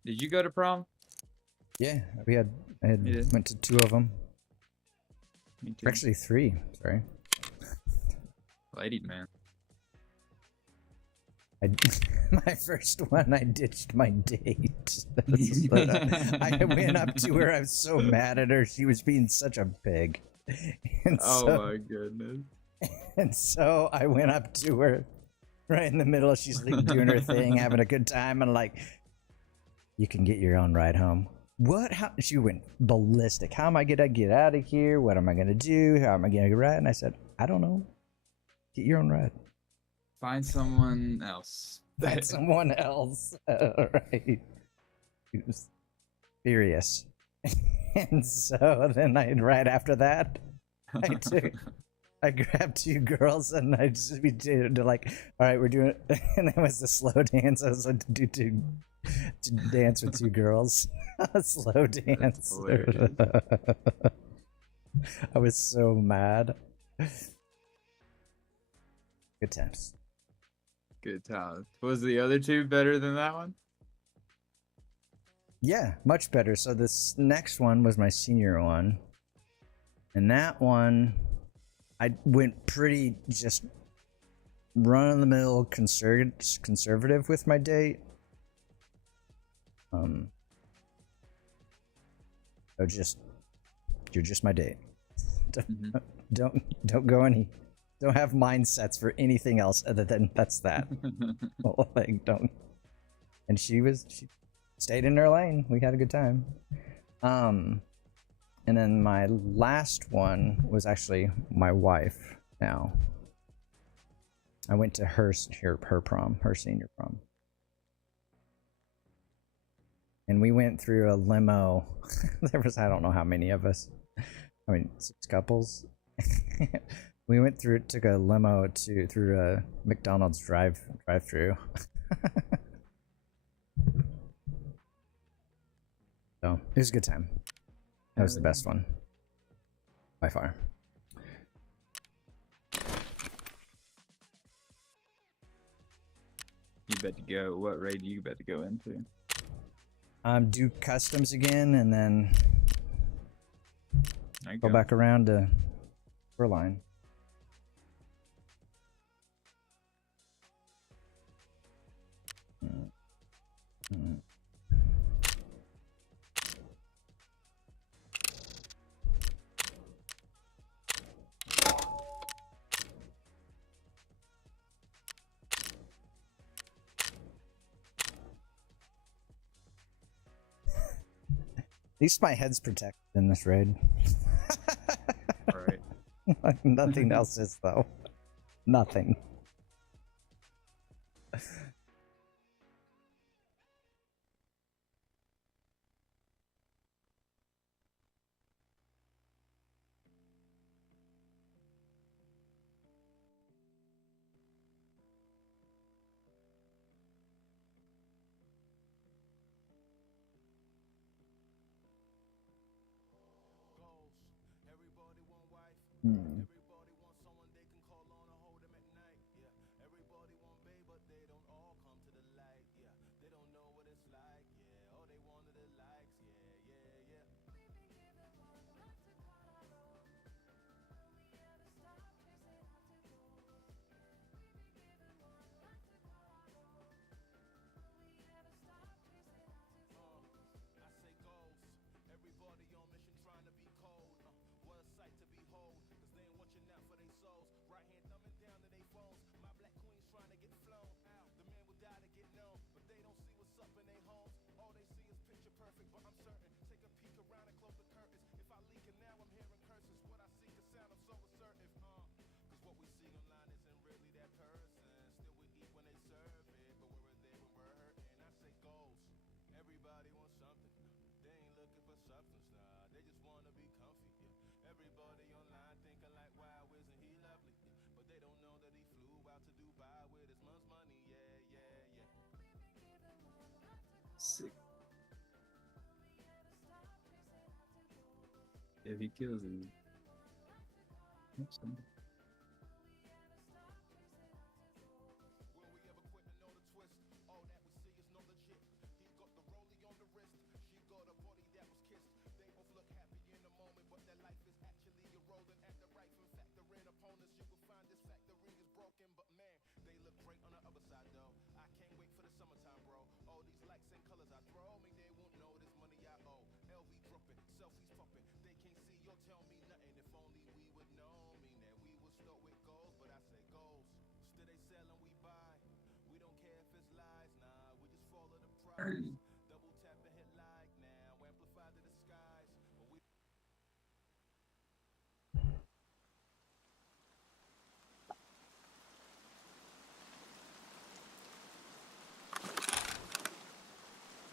Did you go to prom? Yeah, I had You did? went to 2 of them. Me too. Actually 3, sorry. Lady man. My first one, I ditched my date. I went up to her. I was so mad at her. She was being such a pig. And Oh my goodness. And so I went up to her right in the middle. She's like doing her thing, having a good time. And like, you can get your own ride home. What? How? She went ballistic. How am I going to get out of here? What am I going to do? How am I going to ride? And I said, I don't know. Get your own ride. Find someone else. Find someone else. Right. He was furious. And so then right after that, I grabbed 2 girls and I just we did like, all right, we're doing it. And it was the slow dance. I was like, to dance with 2 girls. A slow dance. I was so mad. Good times. Good times. Was the other 2 better than that one? Yeah, much better. So this next one was my senior one. And that one, I went pretty just run-of-the-mill conservative with my date. So you're just my date. Don't go any, don't have mindsets for anything else other than that's that. Like, don't. And she stayed in her lane. We had a good time. And then my last one was actually my wife now. I went to her prom, her senior prom. And we went through a limo. There was, I don't know how many of us. I mean, 6 couples. We went through, took a limo through a McDonald's drive-through. So it was a good time. That was the best one, by far. You bet to go. What raid do you bet to go into? Do customs again, and then There you go back around to Shoreline. At least my head's protected in this raid. Right. Nothing else is, though. Nothing. Hmm. Sick. If he kills him. Awesome.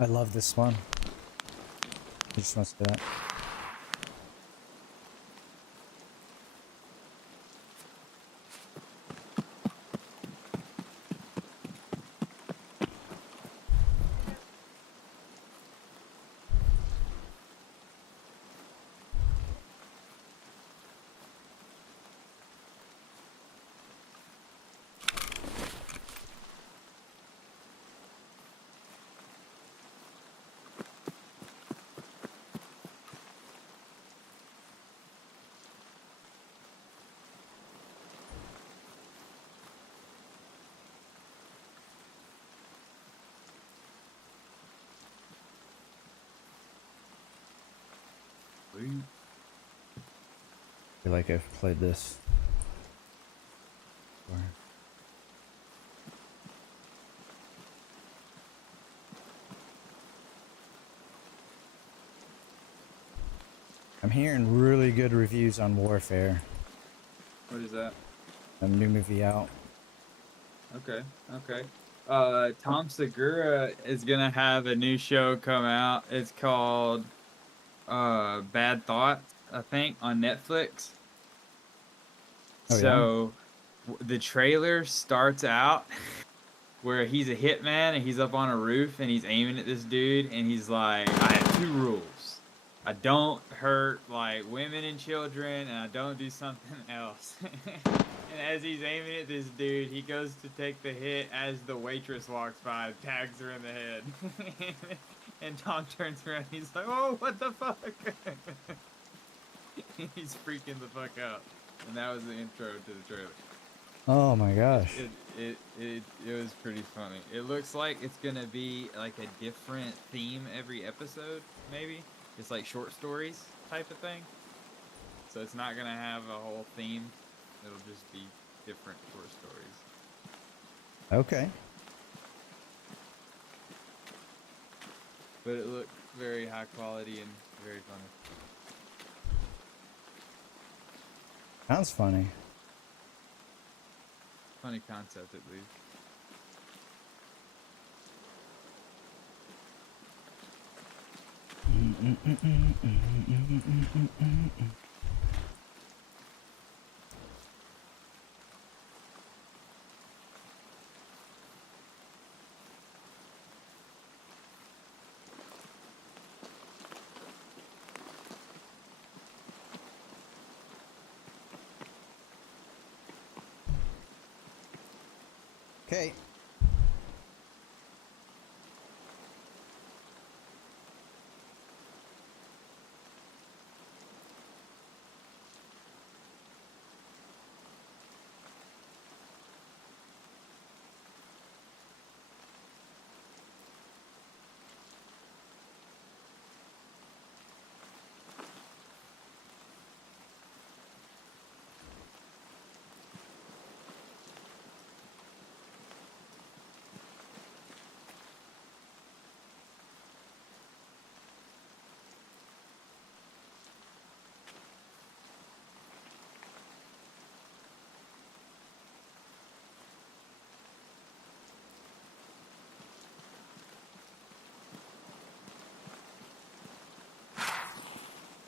I love this one. He just wants to do that. I feel like I've played this before. I'm hearing really good reviews on Warfare. What is that? A new movie out. Okay, okay. Tom Segura is gonna have a new show come out. It's called Bad Thoughts, I think, on Netflix. Oh, So the trailer starts out where he's a hitman and he's up on a roof and he's aiming at this dude and he's like, I have two rules. I don't hurt like women and children and I don't do something else. And as he's aiming at this dude, he goes to take the hit as the waitress walks by and tags her in the head. And Tom turns around and he's like, oh, what the fuck? He's freaking the fuck out. And that was the intro to the trailer. Oh my gosh. It was pretty funny. It looks like it's gonna be like a different theme every episode, maybe. It's like short stories type of thing. So it's not gonna have a whole theme. It'll just be different short stories. Okay. But it looked very high quality and very funny. Sounds funny. Funny concept, at least. Okay.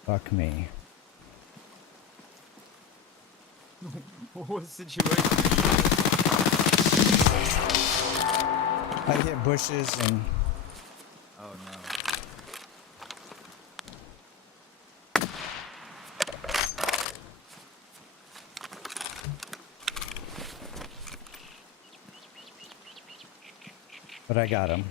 Fuck me. What situation? I hit bushes and Oh no. but I got him.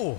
Oh!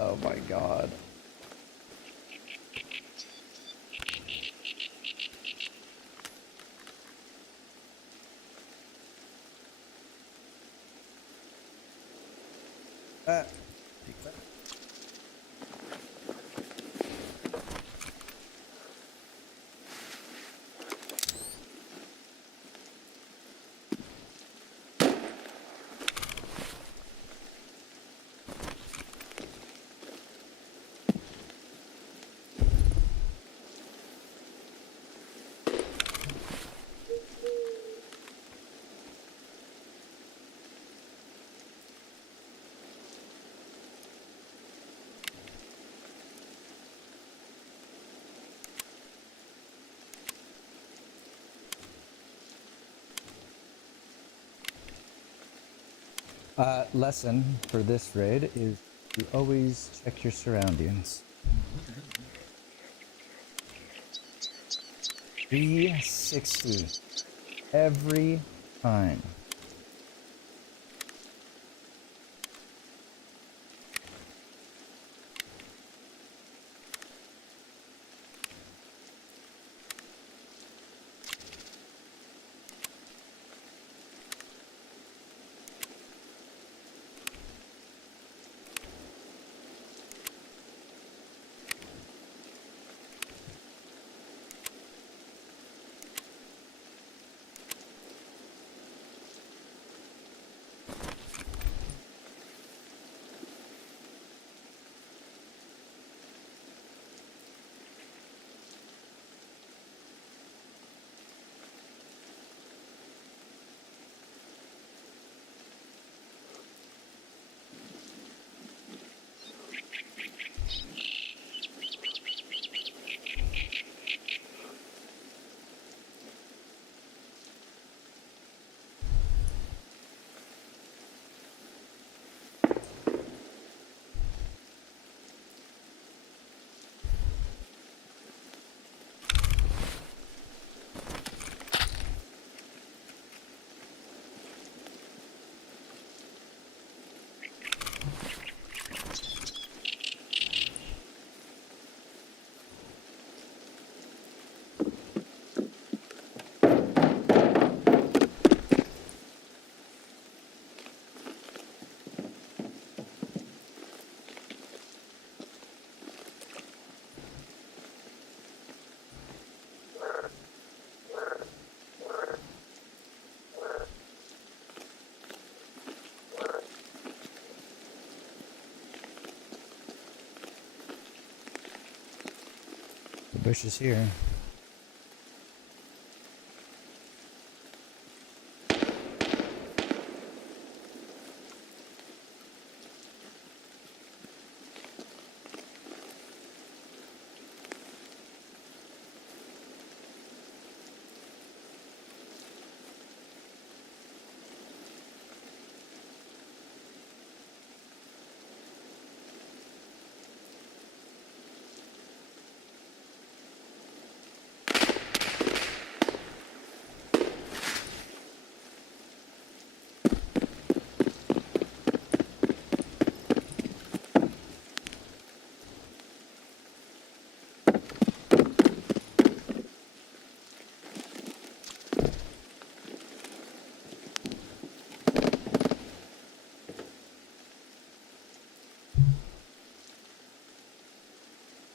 Oh my god. Lesson for this raid is to always check your surroundings. 360 every time. Bushes here.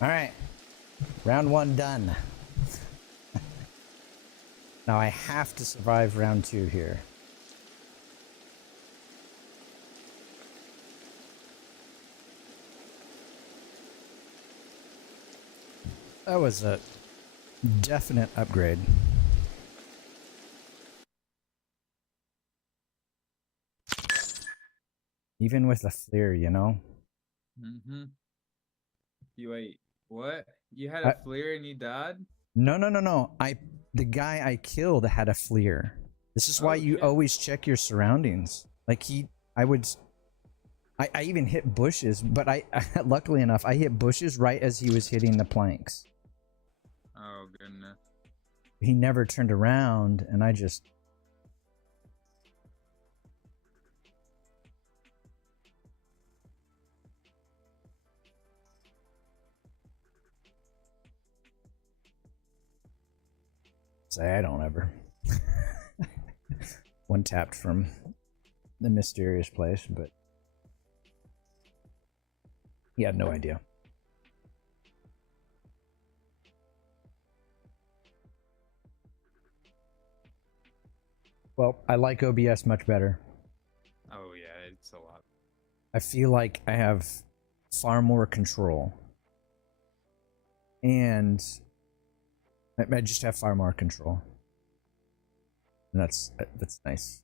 All right, round 1 done. Now I have to survive round 2 here. That was a definite upgrade. Even with a FLIR, you know? Mm-hmm. You wait, what? You had a FLIR and you died? No. The guy I killed had a FLIR. This is why you always check your surroundings. Like I even hit bushes, but I luckily enough, I hit bushes right as he was hitting the planks. Oh, goodness. He never turned around, and I just... Say I don't ever. One tapped from the mysterious place, but he had no idea. Well, I like OBS much better. Oh, yeah, it's a lot. I feel like I have far more control. And I just have far more control. And that's nice.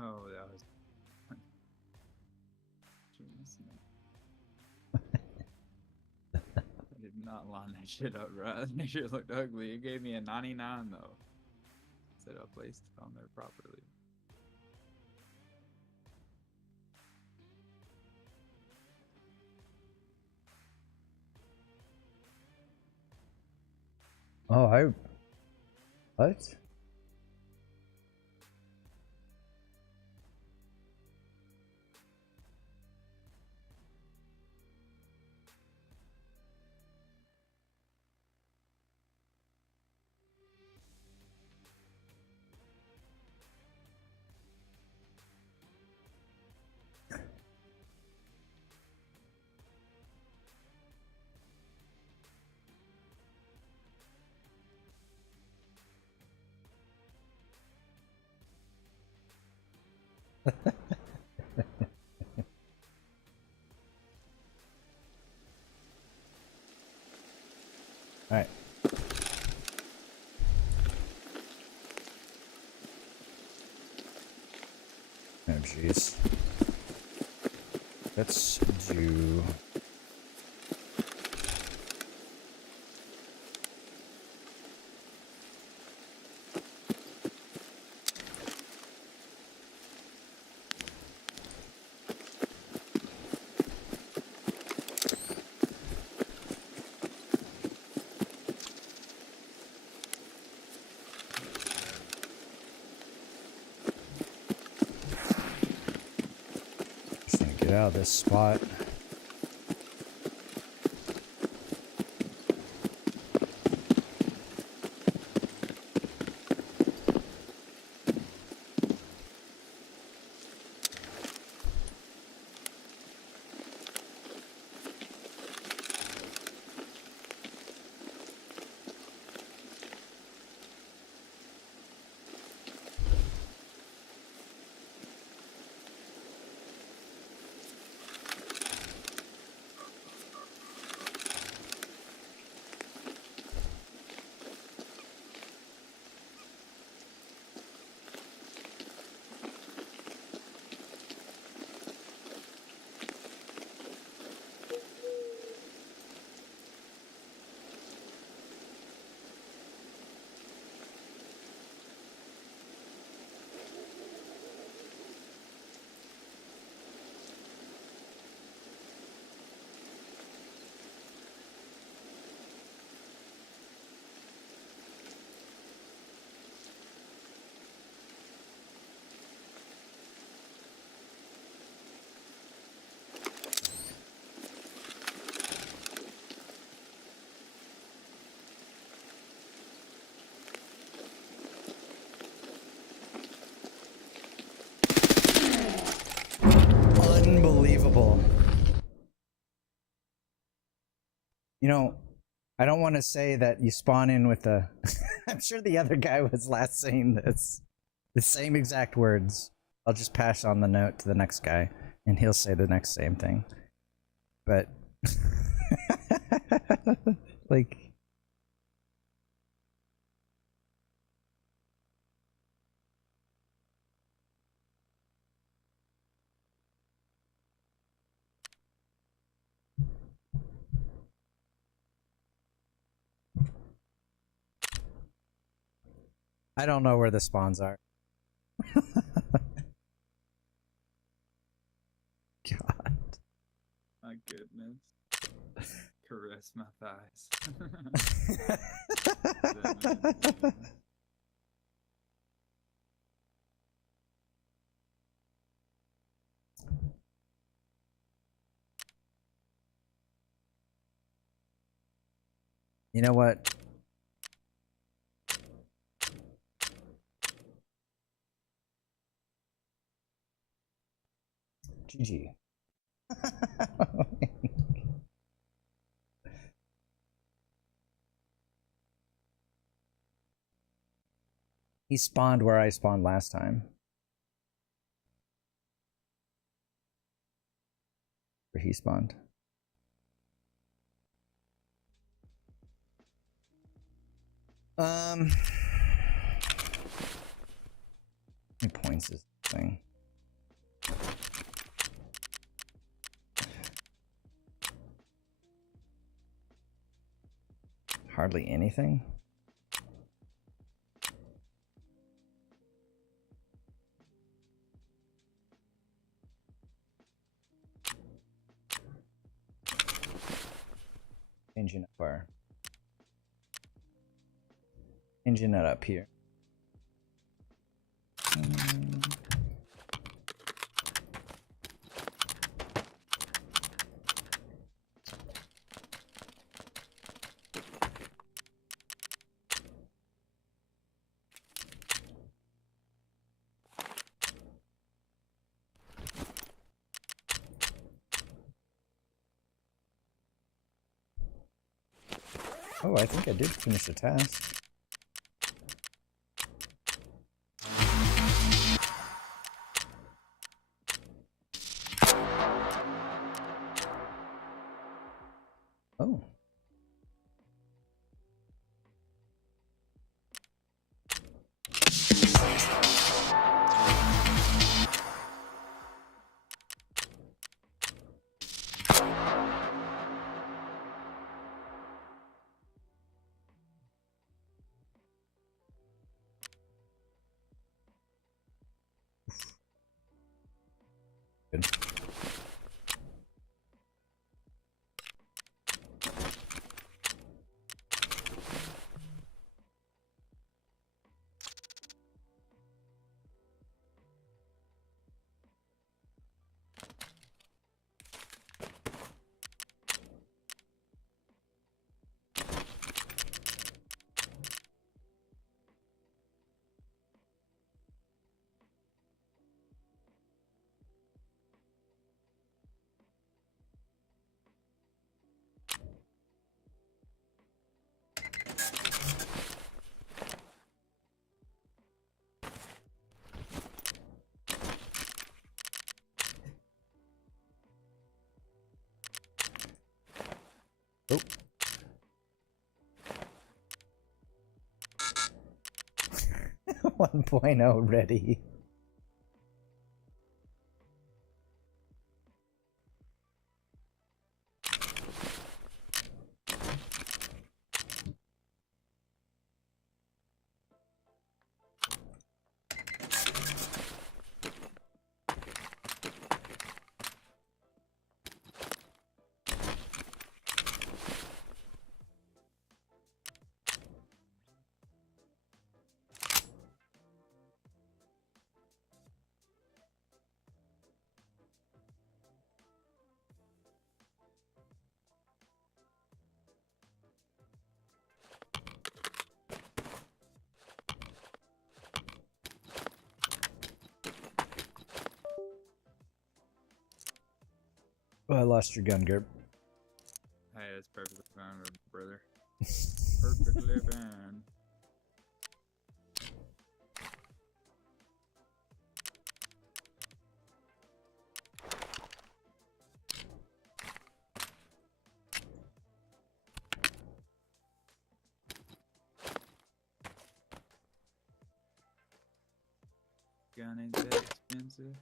Oh, that was... I did not line that shit up right. That shit looked ugly. It gave me a 99 though. Said I placed it on there properly. Oh, what? Alright. Oh, jeez. Let's do... Just gonna get out of this spot. Unbelievable. You know, I don't want to say that you spawn in with a... I'm sure the other guy was last saying this. The same exact words. I'll just pass on the note to the next guy, and he'll say the next same thing. But... like... I don't know where the spawns are. God. My goodness. Caress my thighs. You know what? GG. He spawned where I spawned last time. Where he spawned. How many points is this thing? Hardly anything. Changing up our changing it up here. Oh, I think I did finish the task. Oh. Good. Oh. 1.0 ready. Oh, I lost your gun, Gerb. Hey, that's perfectly fine, brother. Perfectly fine. Gun ain't that expensive.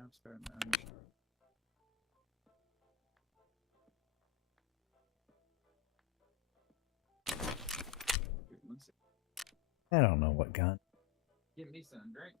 I'm starting to understand. I don't know what gun. Get me some drink.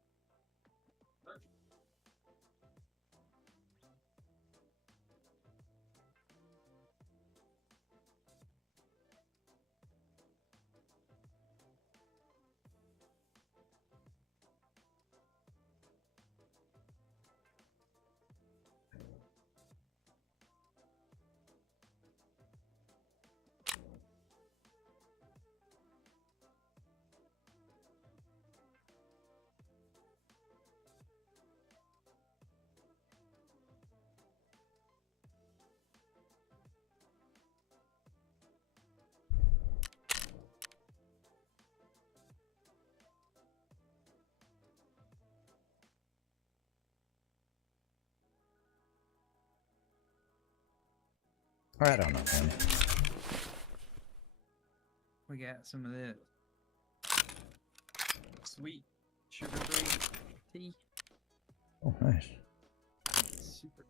I don't know, man. We got some of this sweet sugar-free tea. Oh, nice. Super.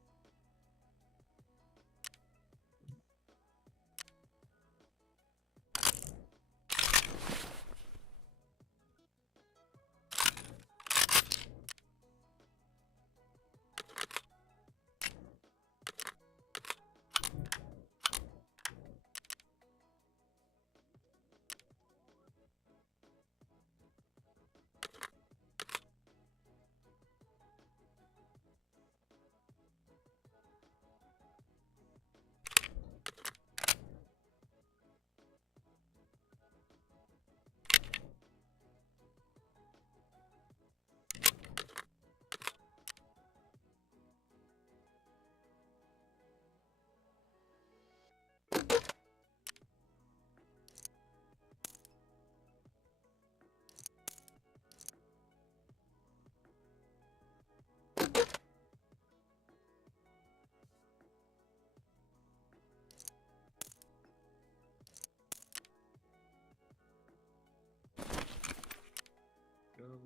go.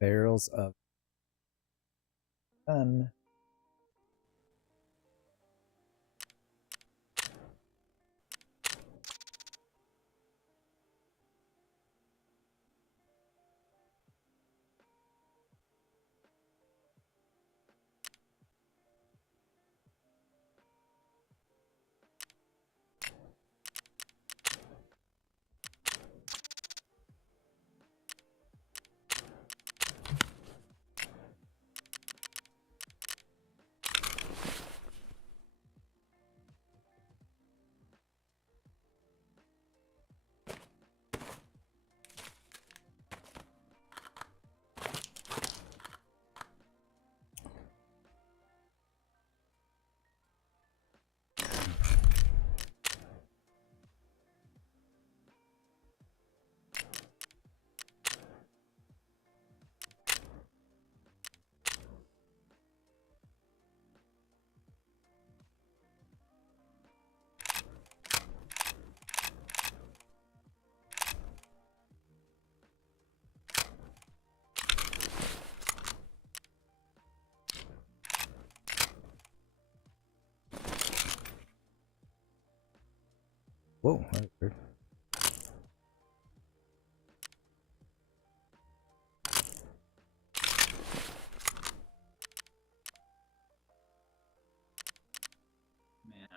Barrels of gun. Whoa, that was weird. Man,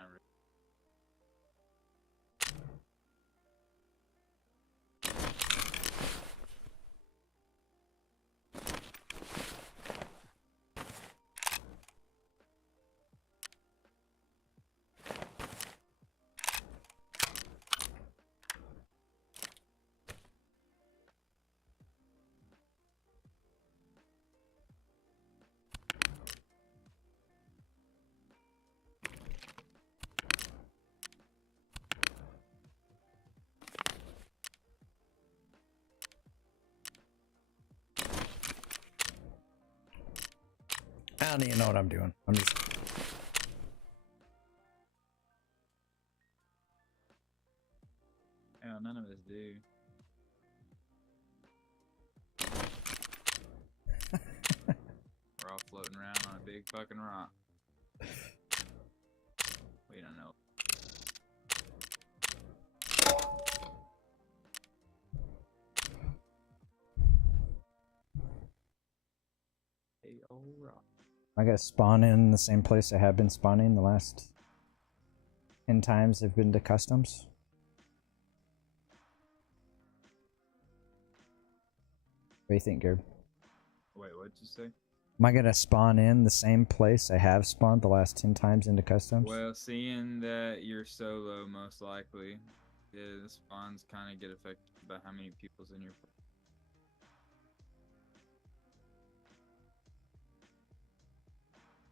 I don't even know what I'm doing. I'm just. hell, none of us do. We're all floating around on a big fucking rock. We don't know. Big old rock. I gotta spawn in the same place I have been spawning the last 10 times I've been to customs. What do you think, Gerb? Wait, what'd you say? Am I gonna spawn in the same place I have spawned the last 10 times into customs? Well, seeing that you're solo, most likely, yeah, the spawns kind of get affected by how many people's in your.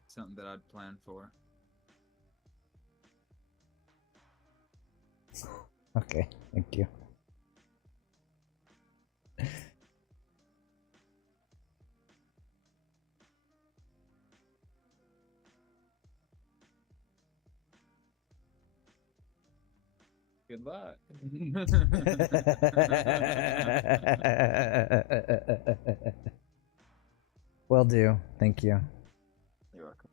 Something that I'd plan for. Okay, thank you. Good luck. Will do. Thank you. You're welcome.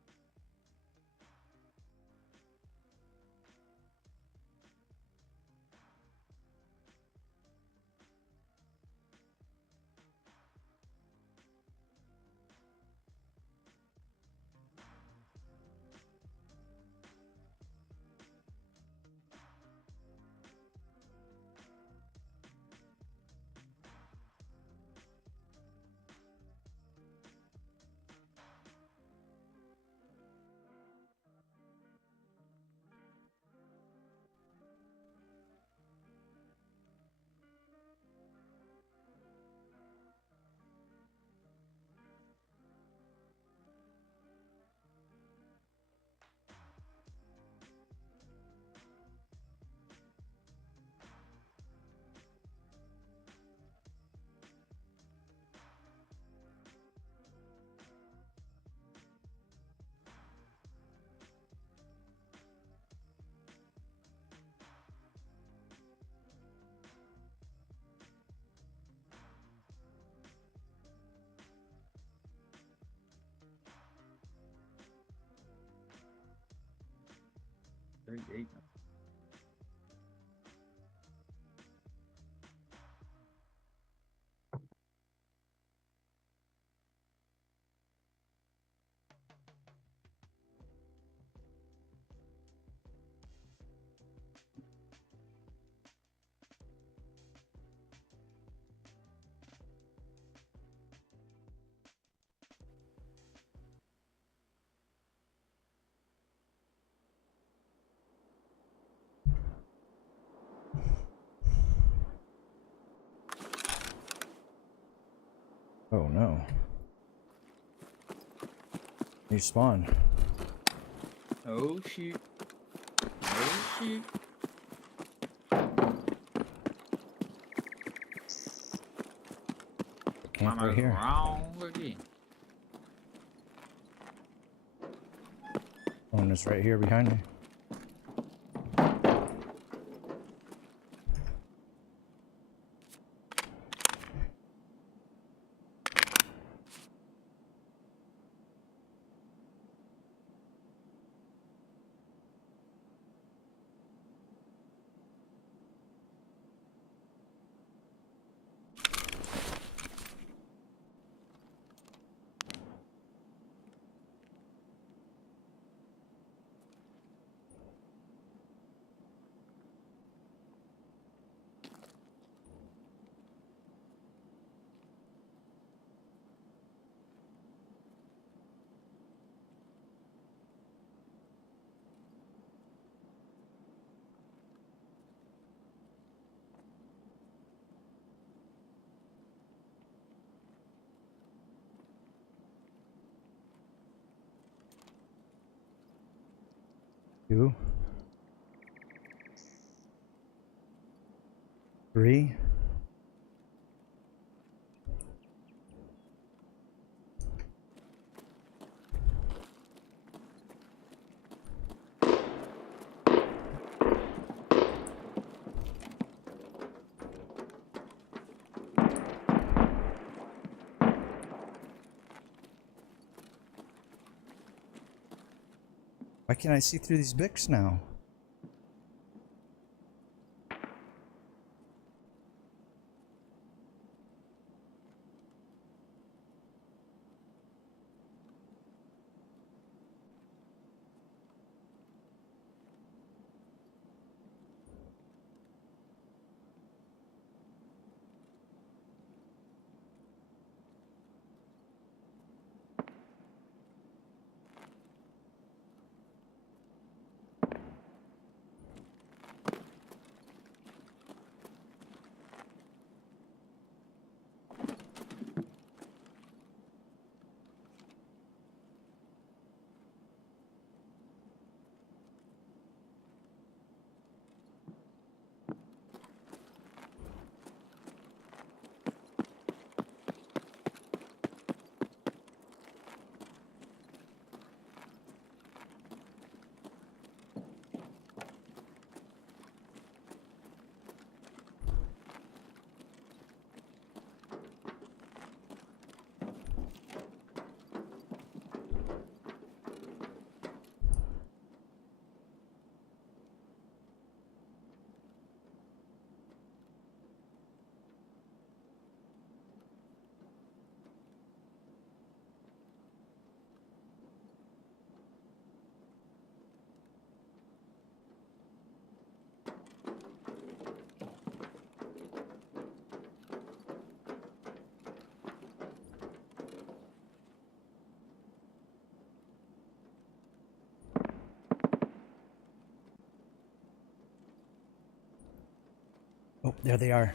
38. Oh no. New spawn. Oh shoot. Oh shoot. Camp right here. Wrong again. One is right here behind me. Two. Three. Why can't I see through these bics now? Oh, there they are.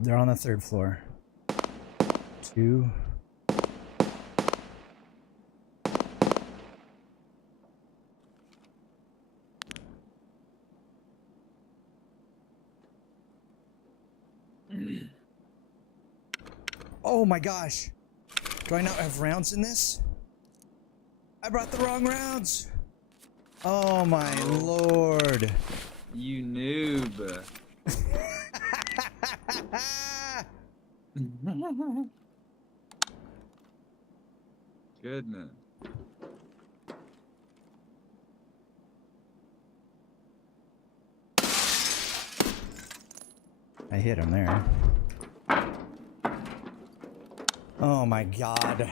They're on the 3rd floor. 2. Oh my gosh! Do I not have rounds in this? I brought the wrong rounds! Oh my lord! You noob. Goodness. I hit him there. Oh my god.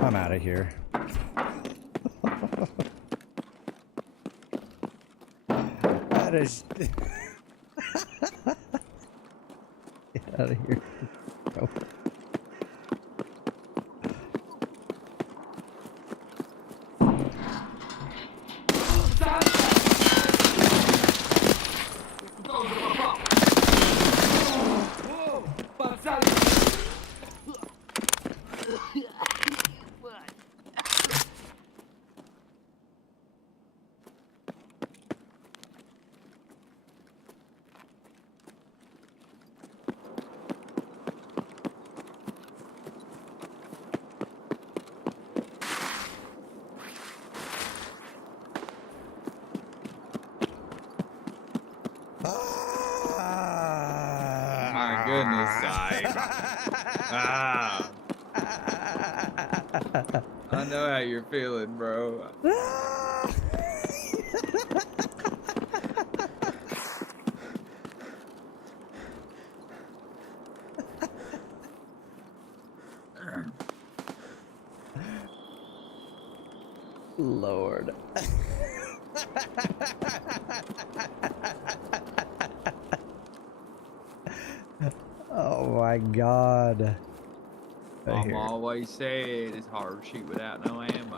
I'm out of here. That is... Get out of here. Go. My goodness, Syke. Ah. I know how you're feeling, bro. Lord. Oh my god. I'm always saying it's hard to shoot without no ammo.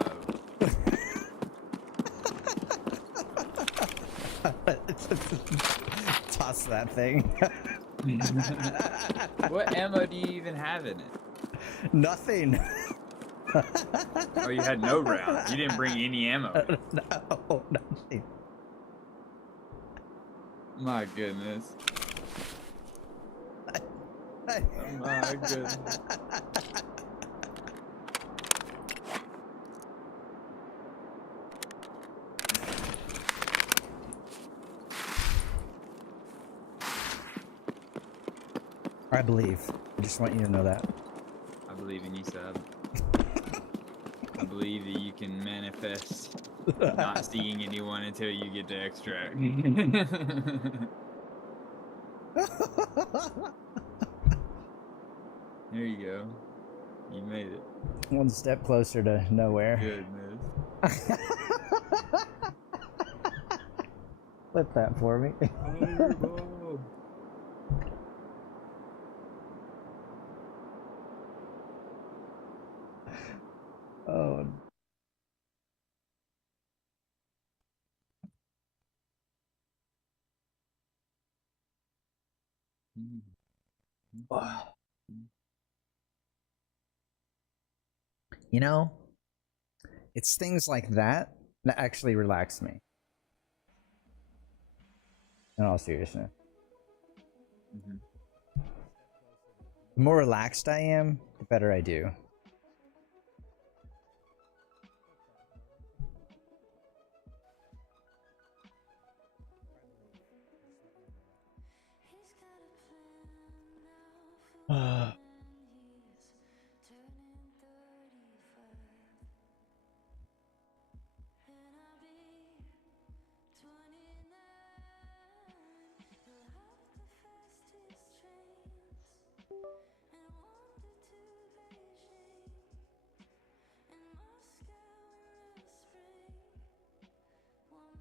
Toss that thing. What ammo do you even have in it? Nothing. Oh, you had no rounds. You didn't bring any ammo. No, nothing. My goodness. My goodness. I believe. I just want you to know that. I believe in you, Seb. I believe that you can manifest not seeing anyone until you get to extract. There you go. You made it. One step closer to nowhere. Goodness. Flip that for me. Oh. You know, it's things like that that actually relax me. In all seriousness. The more relaxed I am, the better I do.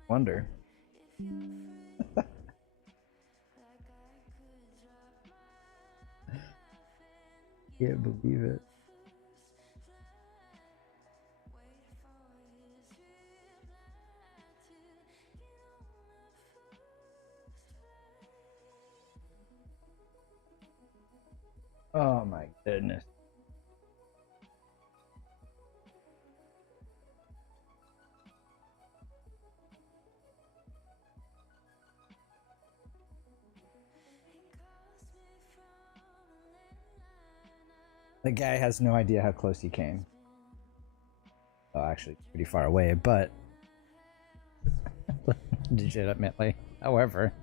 Wonder. Can't believe it. The guy has no idea how close he came. Oh, actually, pretty far away, but legitimately. However.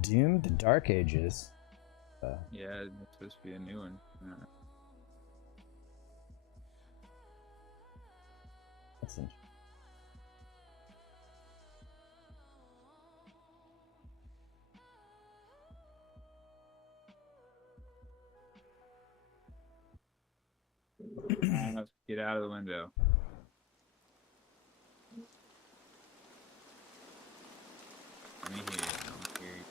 Doom: The Dark Ages. Yeah, it's supposed to be a new one. That's interesting. Let's get out of the window. Let me hear you. Don't hear you.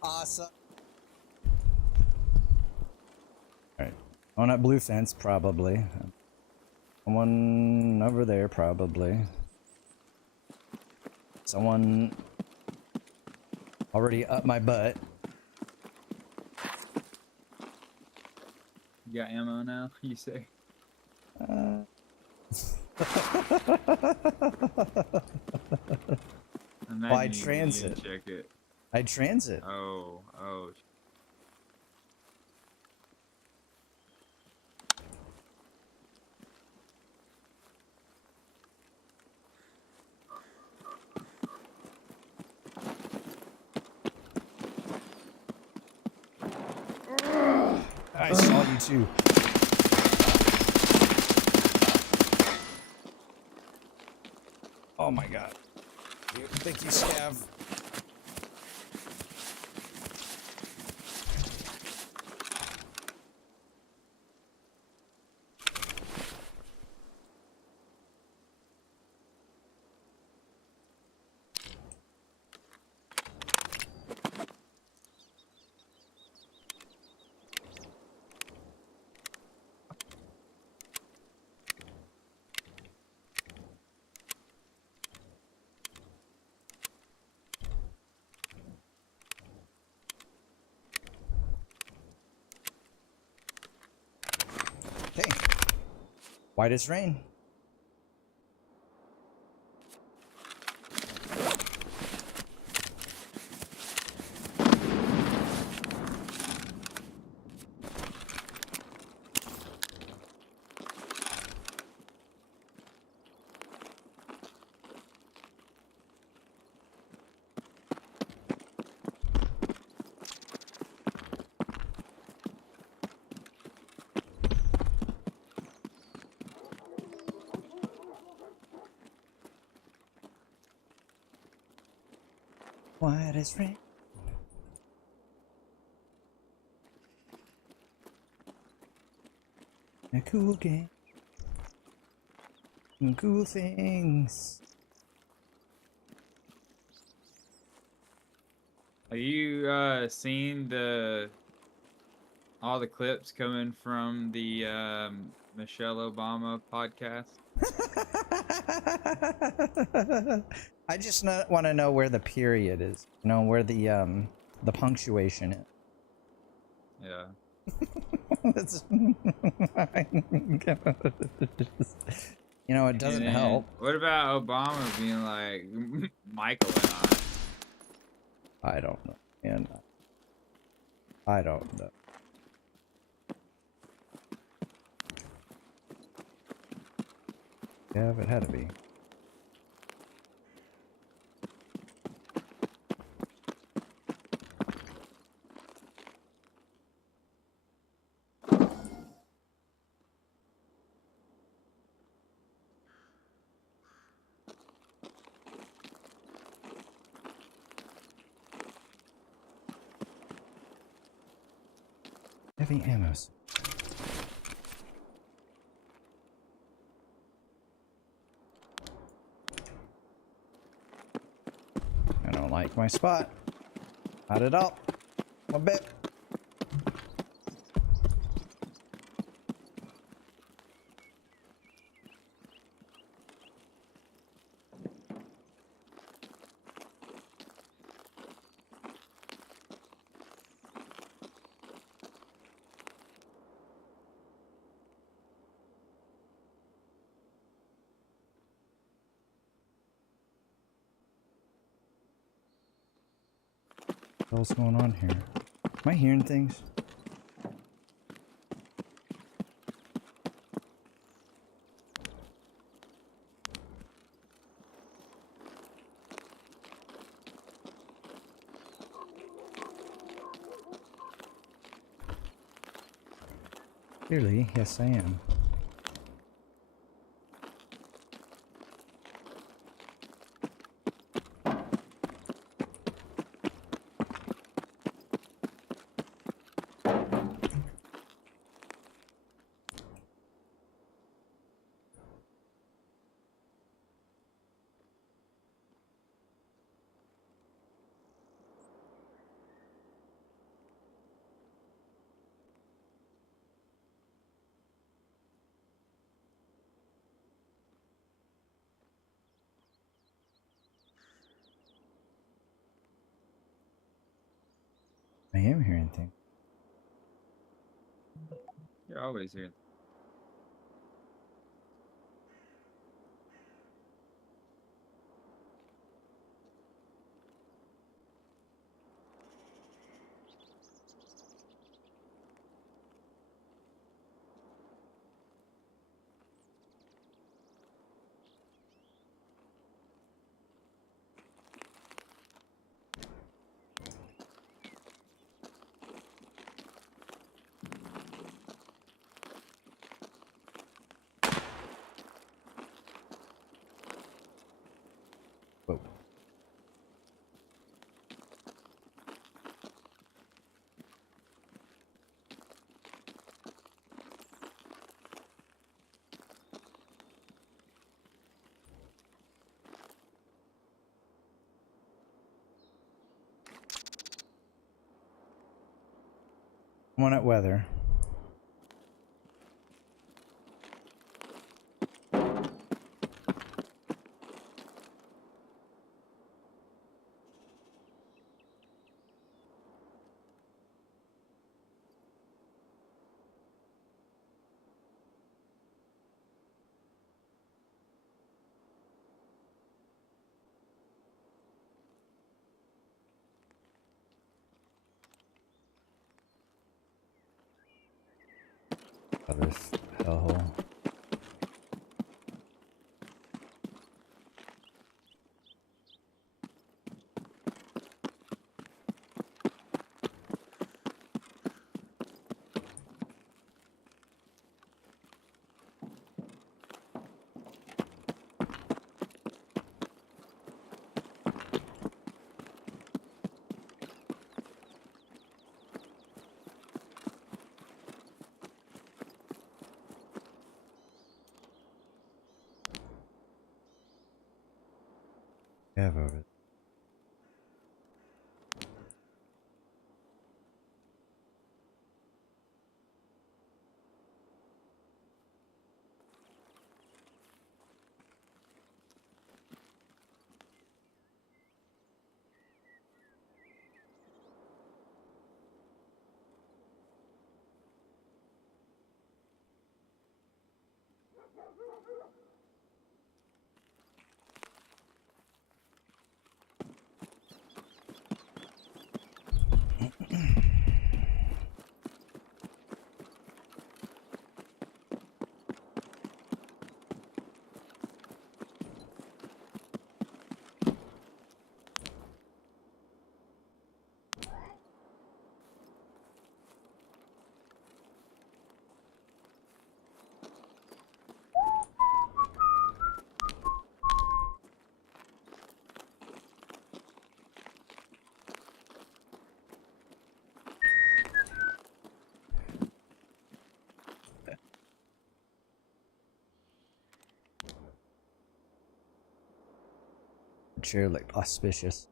Awesome. Alright. On that blue fence, probably. Someone over there, probably. Someone already up my butt. You got ammo now, you say? Why transit? Check it. I transit. Oh. I saw you too. Oh my god. Thank you, Scav. White as rain. White as rain. A cool game. And cool things. Have you seen all the clips coming from the Michelle Obama podcast? I just want to know where the period is. You know, where the punctuation is. Yeah. It's you know, it doesn't help. What about Obama being like Michael and I don't know, man. I don't know. Yeah, it had to be. Heavy ammos. I don't like my spot. Not at all. A bit. What's going on here? Am I hearing things? Clearly, yes I am. I am hearing things. You're always here. Whoa. One at weather. Out of hellhole. Have over it. Sure, like auspicious.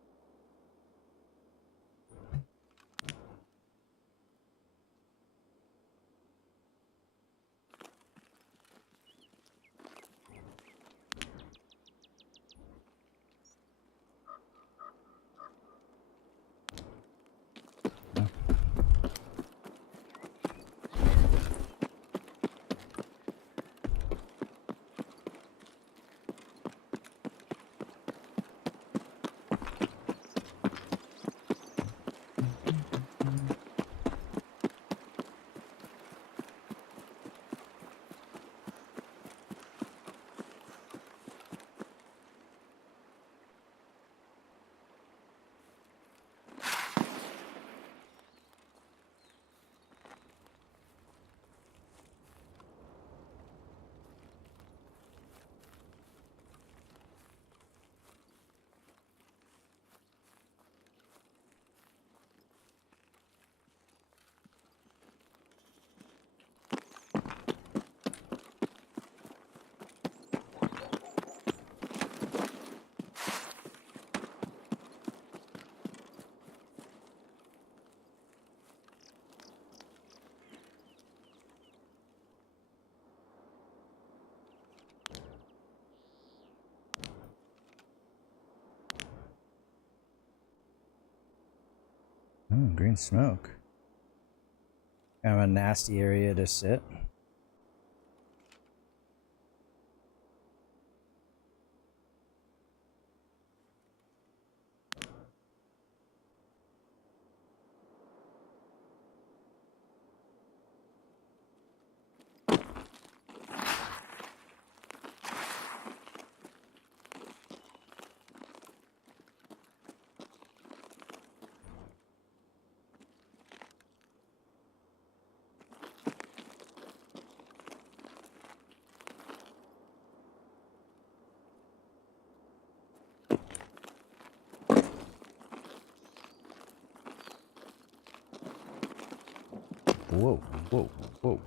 Green smoke. Kind of a nasty area to sit. Whoa, whoa, whoa.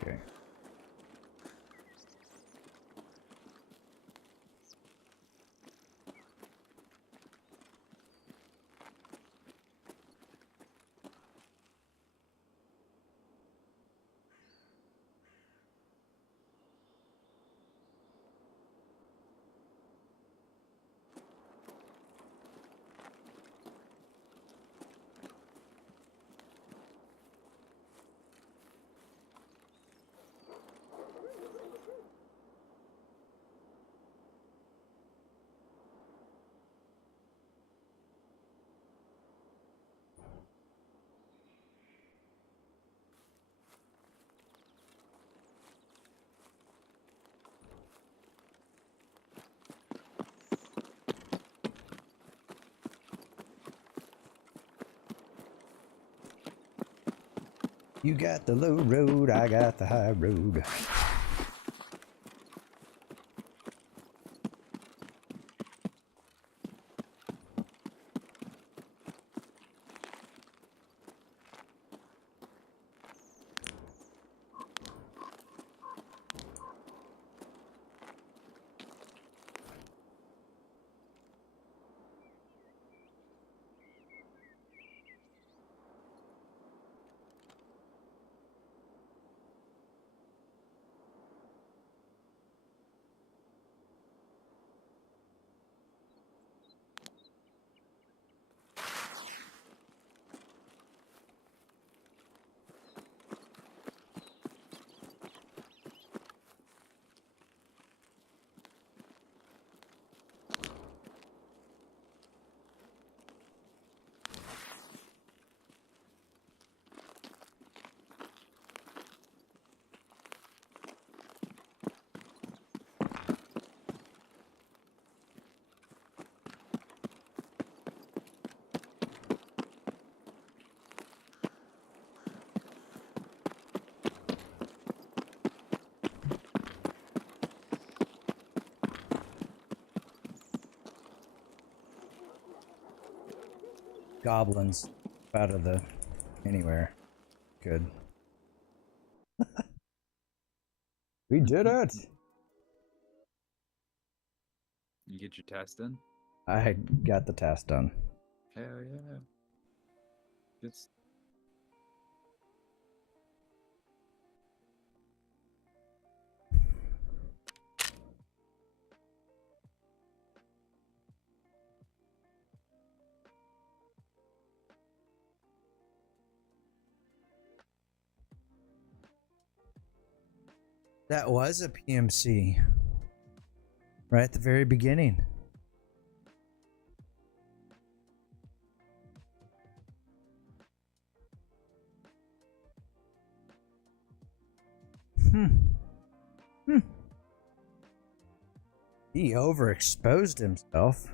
Okay. You got the low road, I got the high road. Goblins out of the anywhere. Good. We did it! You get your test done? I got the task done. Hell yeah. It's That was a PMC. Right at the very beginning. He overexposed himself.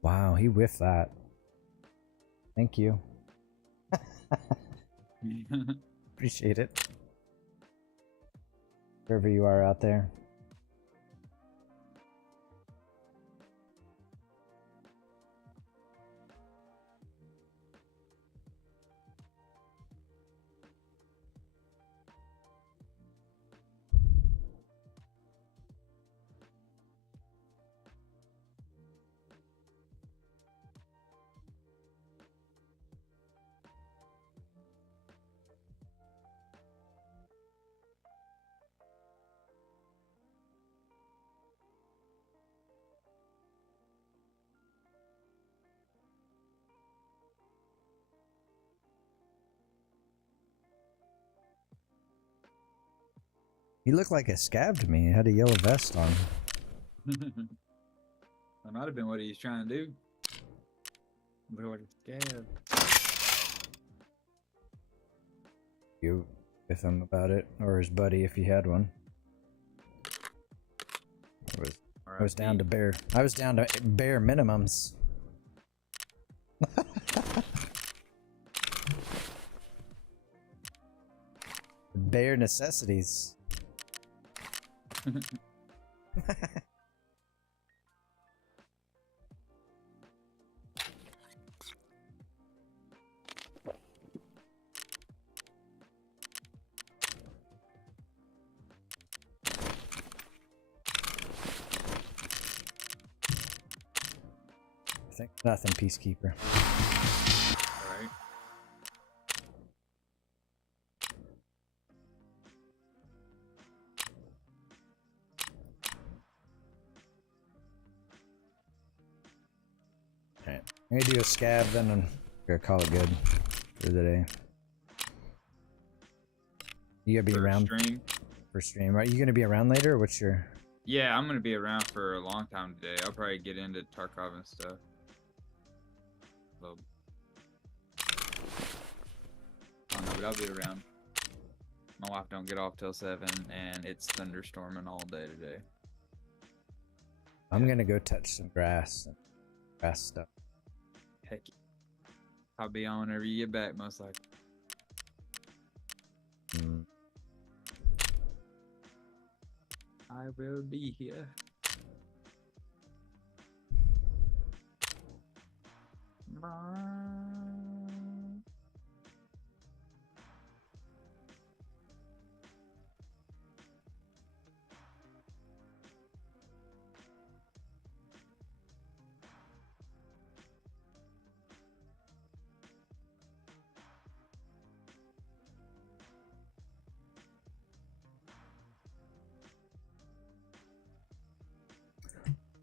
Wow, he whiffed that. Thank you. Appreciate it. Wherever you are out there. He looked like a scab to me. He had a yellow vest on. That might have been what he was trying to do. Look like a scab. You with him about it, or his buddy if he had one. I was down to bare. I was down to bare minimums. Bare necessities. Nothing. Nothing, Peacekeeper. Alright. Alright. I'm gonna do a scab then and we're gonna call it good for the day. You gotta be around for stream. Are you gonna be around later or what's your... Yeah, I'm gonna be around for a long time today. I'll probably get into Tarkov and stuff. Well, I don't know, but I'll be around. My wife don't get off till 7, and it's thunderstorming all day today. I'm gonna go touch some grass stuff. Heck, I'll be on whenever you get back, most likely. I will be here.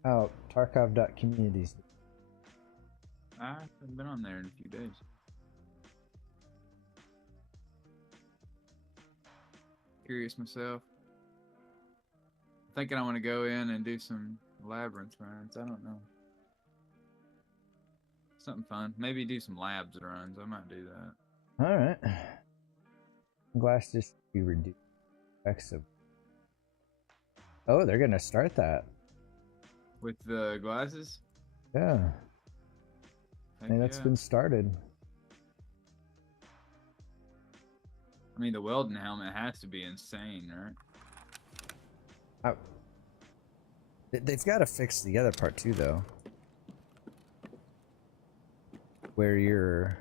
Oh, Tarkov.communities. I haven't been on there in a few days. Curious myself. Thinking I want to go in and do some labyrinth runs. I don't know. Something fun. Maybe do some labs runs. I might do that. Alright. Glass just be reduced. Oh, they're gonna start that. With the glasses? Yeah. Heck Hey, that's yeah. been started. I mean, the welding helmet has to be insane, right? They've got to fix the other part too, though. Where you're...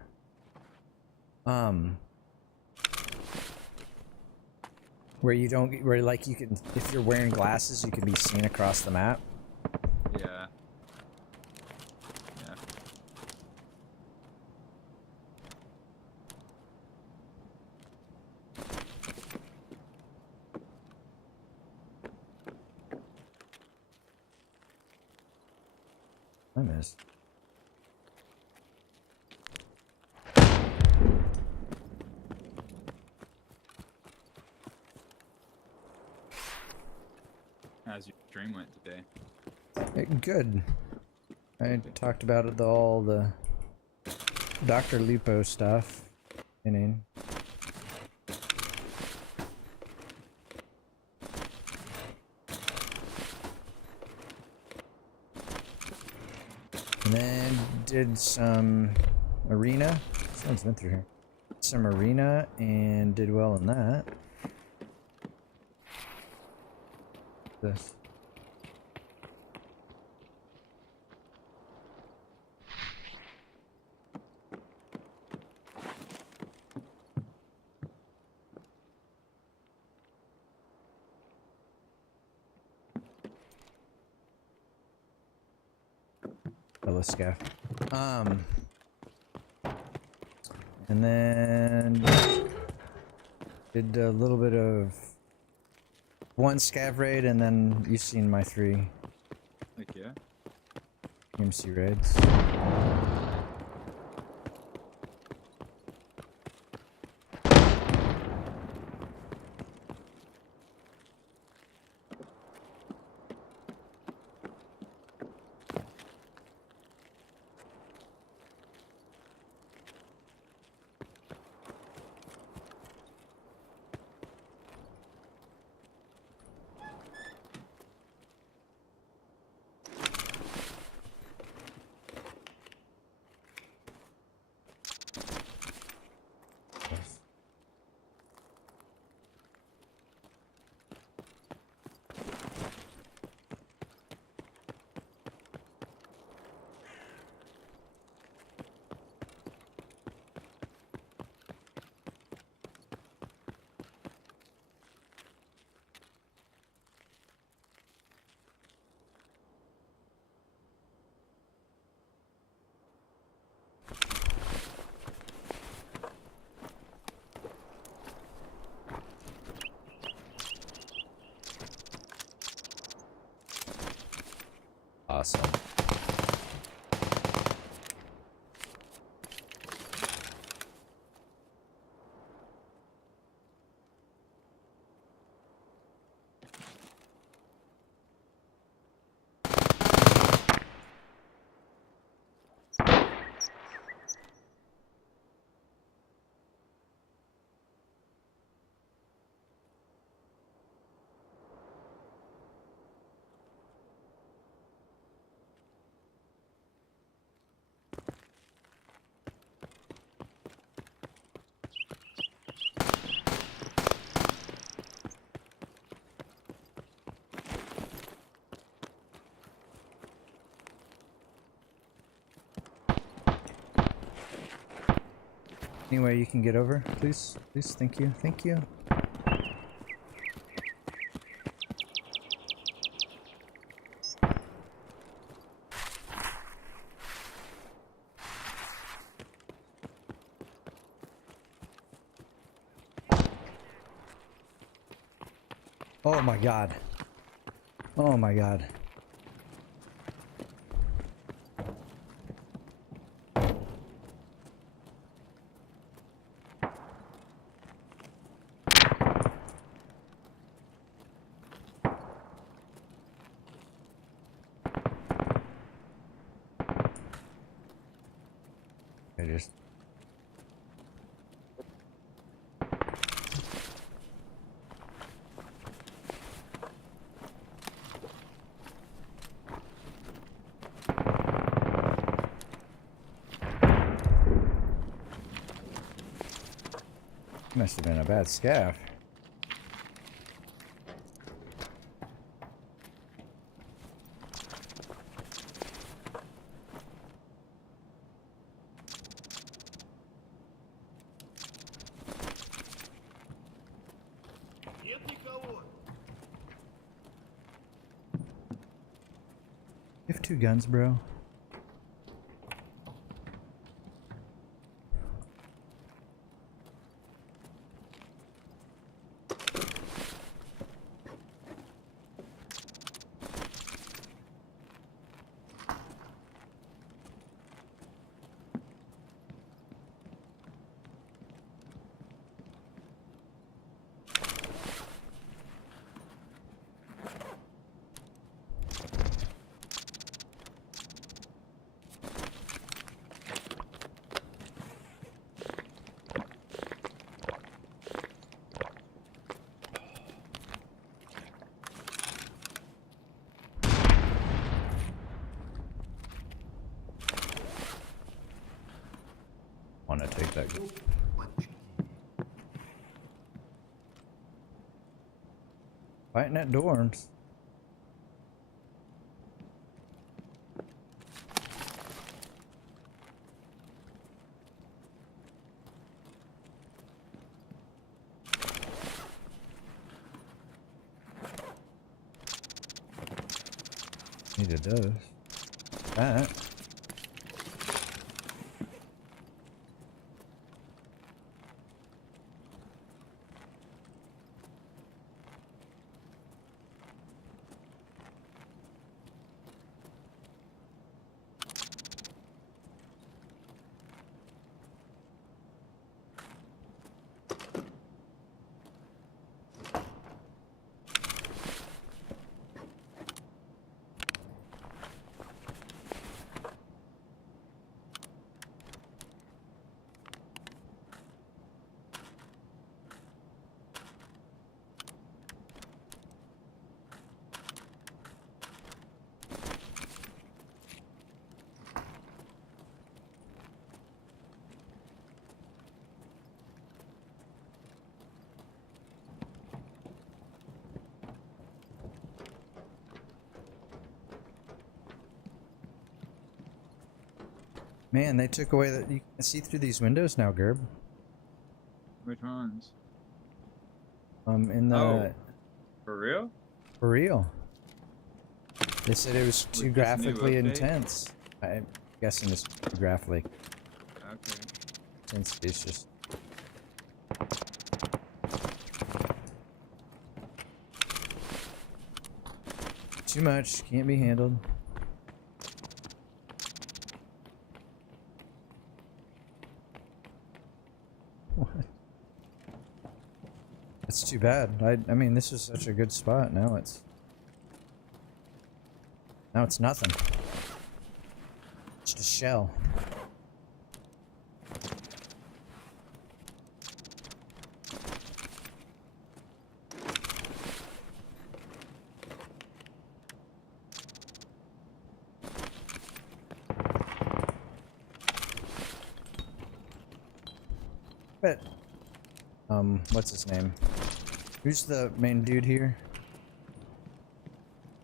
Where you don't... Where, like, you can... If you're wearing glasses, you can be seen across the map. Yeah. Yeah. I missed. How's your stream went today? Good. I talked about it, all the Dr. Lupo stuff. And then did some arena. Someone's been through here. Some arena and did well in that. This. Hello, Scaff. And then did a little bit of one scav raid, and then you've seen my 3 Heck yeah. EMC raids. Anyway, you can get over, please. Please, thank you. Thank you. Oh my god. Oh my god. I just... Must have been a bad scav. You have 2 guns, bro. Want to take that? Fighting at dorms. Needed those. That. Man, they took away that you can see through these windows now, Gerb. Which ones? In the Oh, for real? for real. They said it was too With this new graphically update? intense. I'm guessing it's too graphically Okay. intense. It's just too much. Can't be handled. What? That's too bad. I mean, this is such a good spot. Now it's nothing. It's just a shell. But what's his name? Who's the main dude here?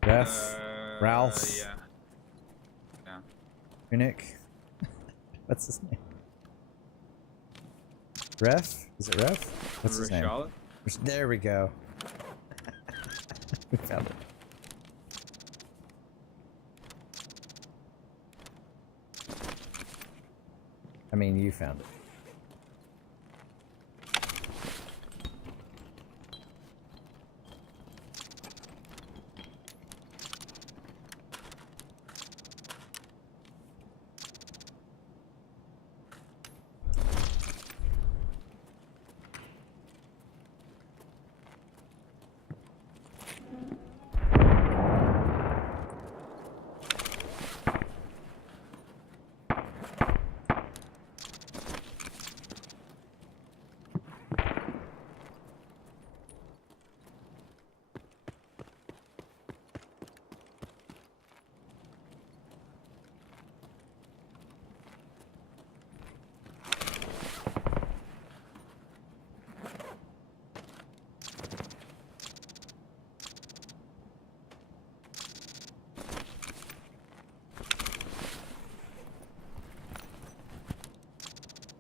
Ralph? Yeah. Yeah. Nick? What's his name? Ref? Is it Ref? What's his name? Rashad? There we go. We found it. I mean, you found it.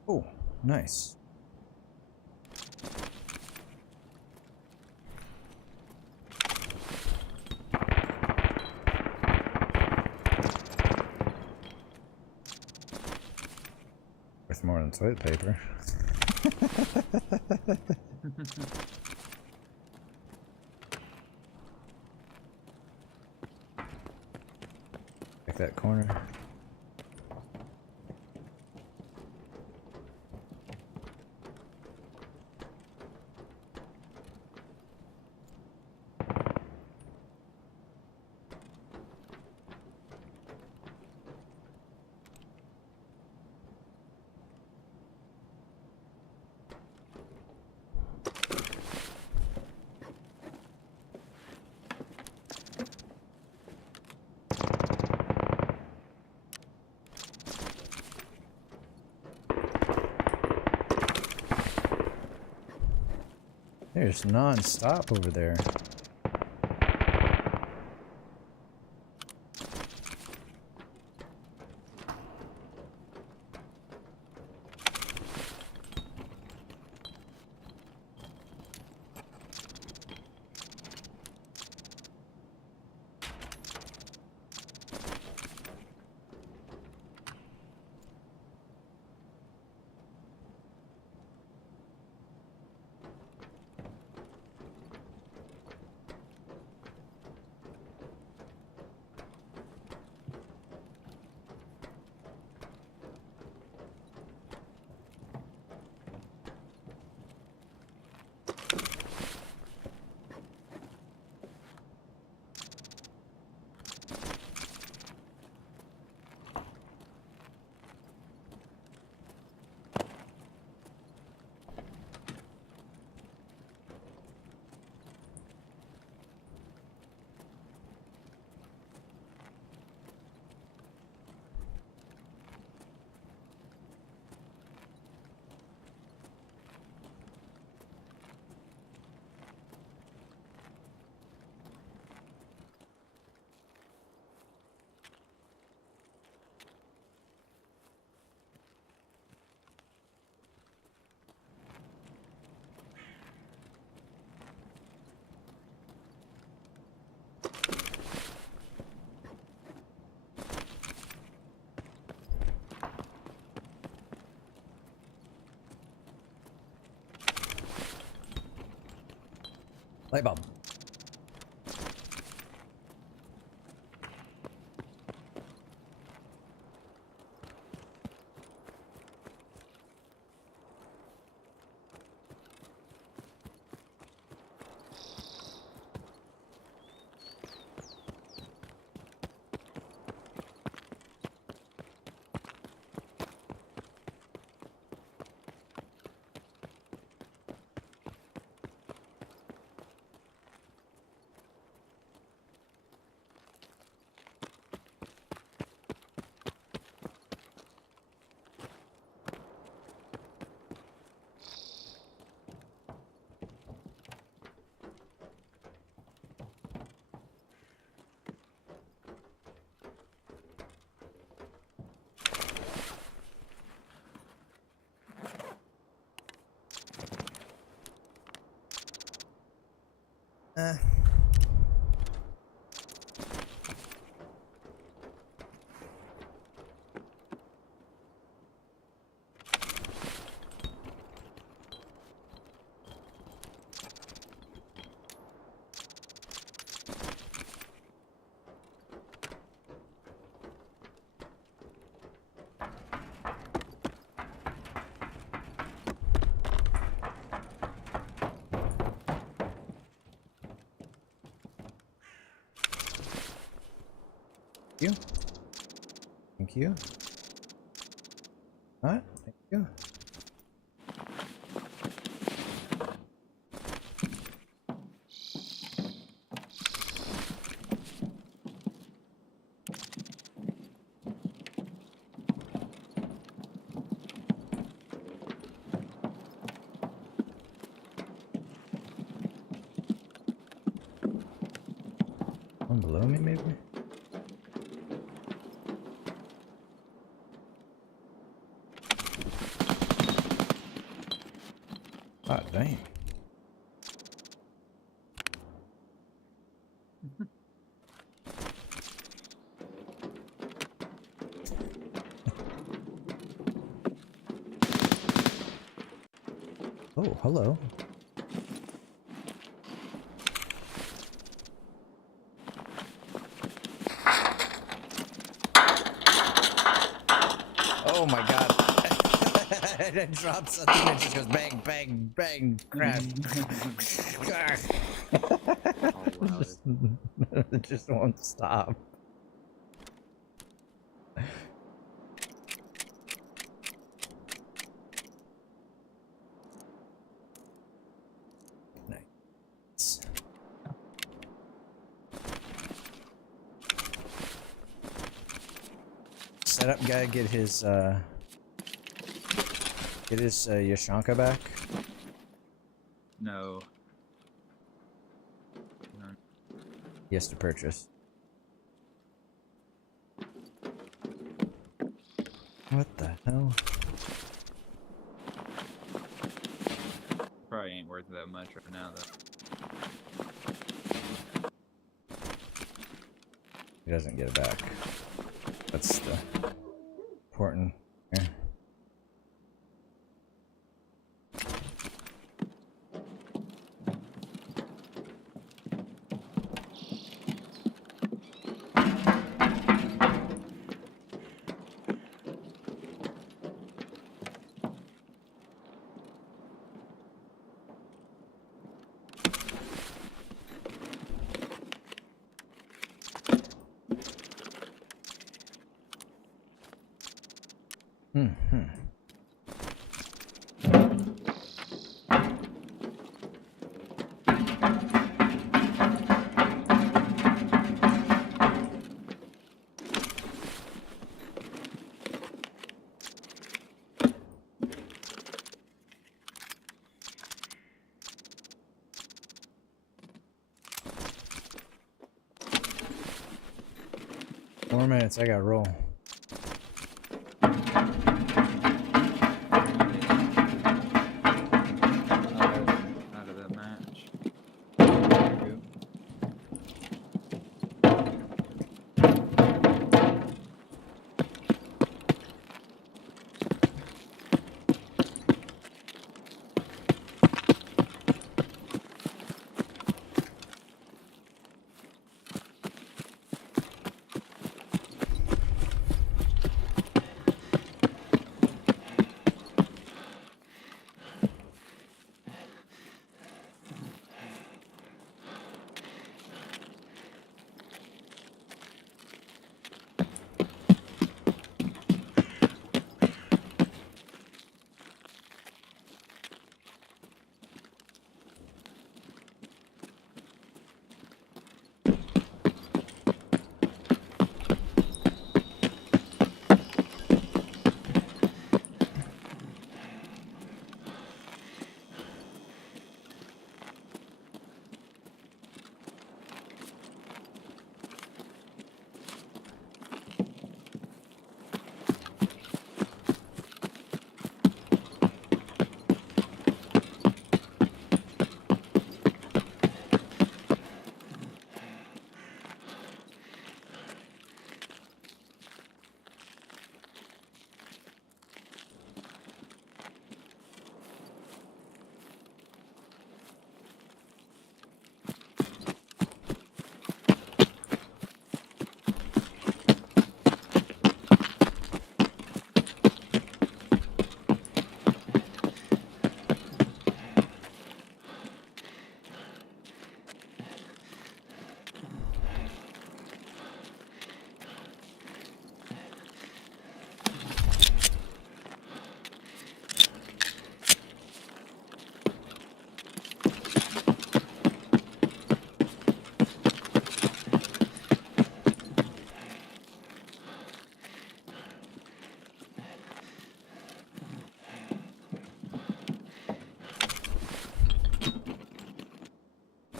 Oh, nice. Worth more than toilet paper. Check that corner. There's non-stop over there. Light bulb. you. Thank you. Alright, thank you. One below me, maybe? Oh, dang. Oh, hello. Oh my god. I dropped something and it just goes bang, bang, bang, crash. It just won't stop. Nice. Setup guy get his Yashanka back? No. No. He has to purchase. What the hell? Probably ain't worth that much right now, though. He doesn't get it back. That's the important here. Mm-hmm. Four minutes, I gotta roll. Out of that match.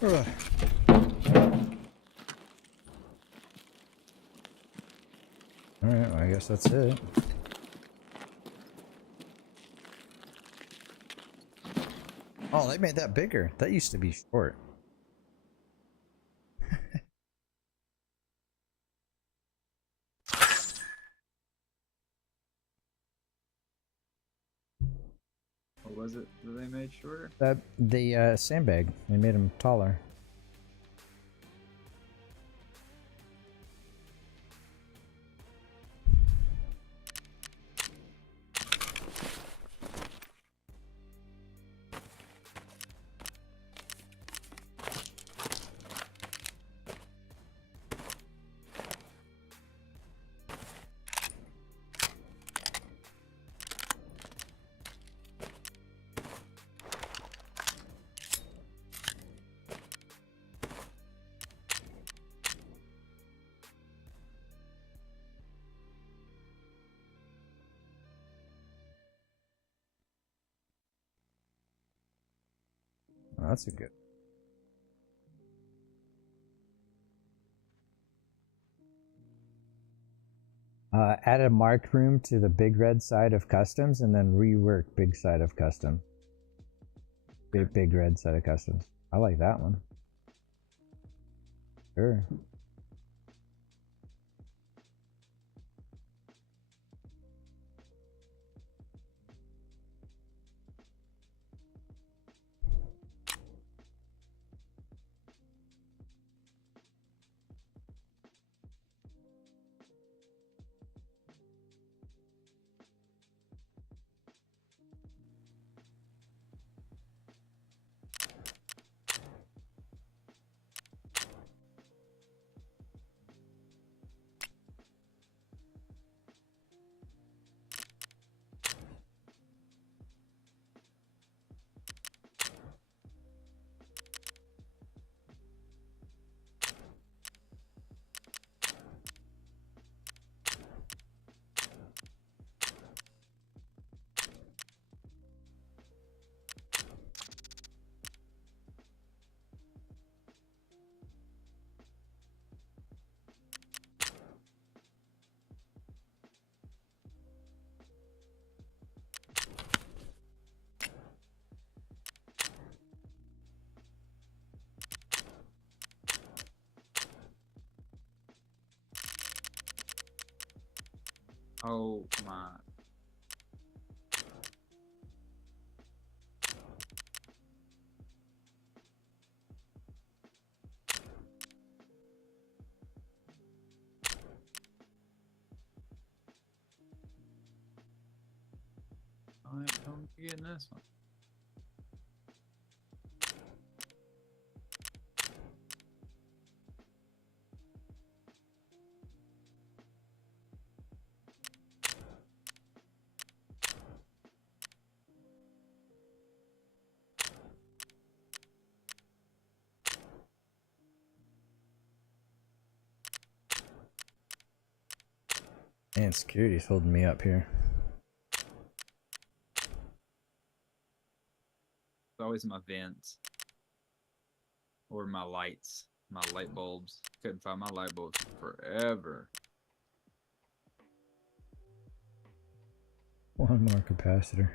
Ugh. Alright, well, I guess that's it. Oh, they made that bigger. That used to be short. What was it that they made shorter? The sandbag. They made them taller. Oh, that's a good. Add a marked room to the big red side of customs and then rework big side of custom. Big red side of customs. I like that one. Sure. Oh my. Alright, I'm getting this one. Man, security's holding me up here. It's always my vents. Or my lights. My light bulbs. Couldn't find my light bulbs forever. One more capacitor.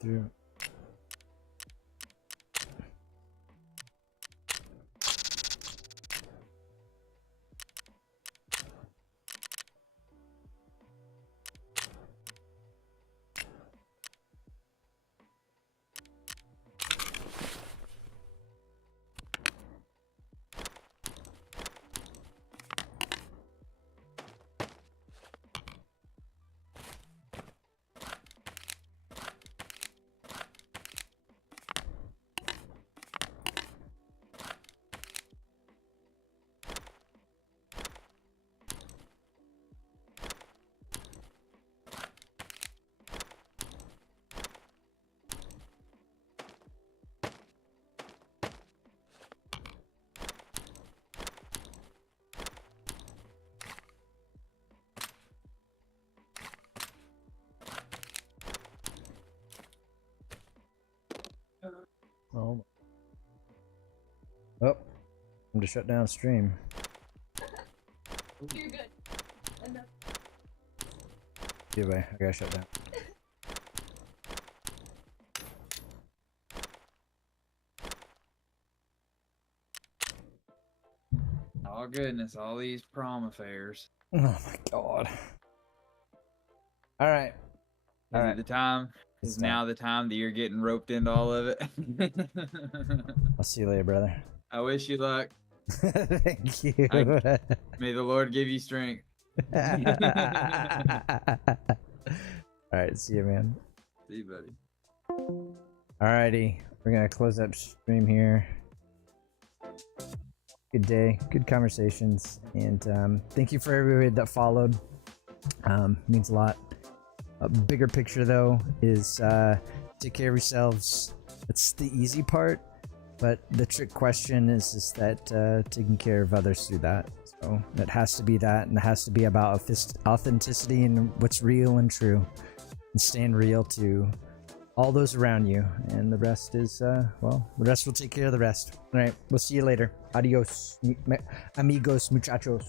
Through. Oh. Oh. I'm to shut down stream. You're good. Enough. Yeah, bye. I gotta shut down. Oh goodness, all these prom affairs. Oh my god. Alright. Is it the time? It's Is now the time that you're getting roped into all of it? I'll see you later, brother. I wish you luck. Thank you. May the Lord give you strength. Alright, see you, man. See you, buddy. Alrighty, we're gonna close up stream here. Good day, good conversations, and thank you for everybody that followed. Means a lot. A bigger picture though is take care of yourselves. That's the easy part, but the trick question is that taking care of others through that. So it has to be that, and it has to be about authenticity and what's real and true, and staying real to all those around you, and the rest is well, the rest will take care of the rest. All right, we'll see you later. Adios, amigos, muchachos.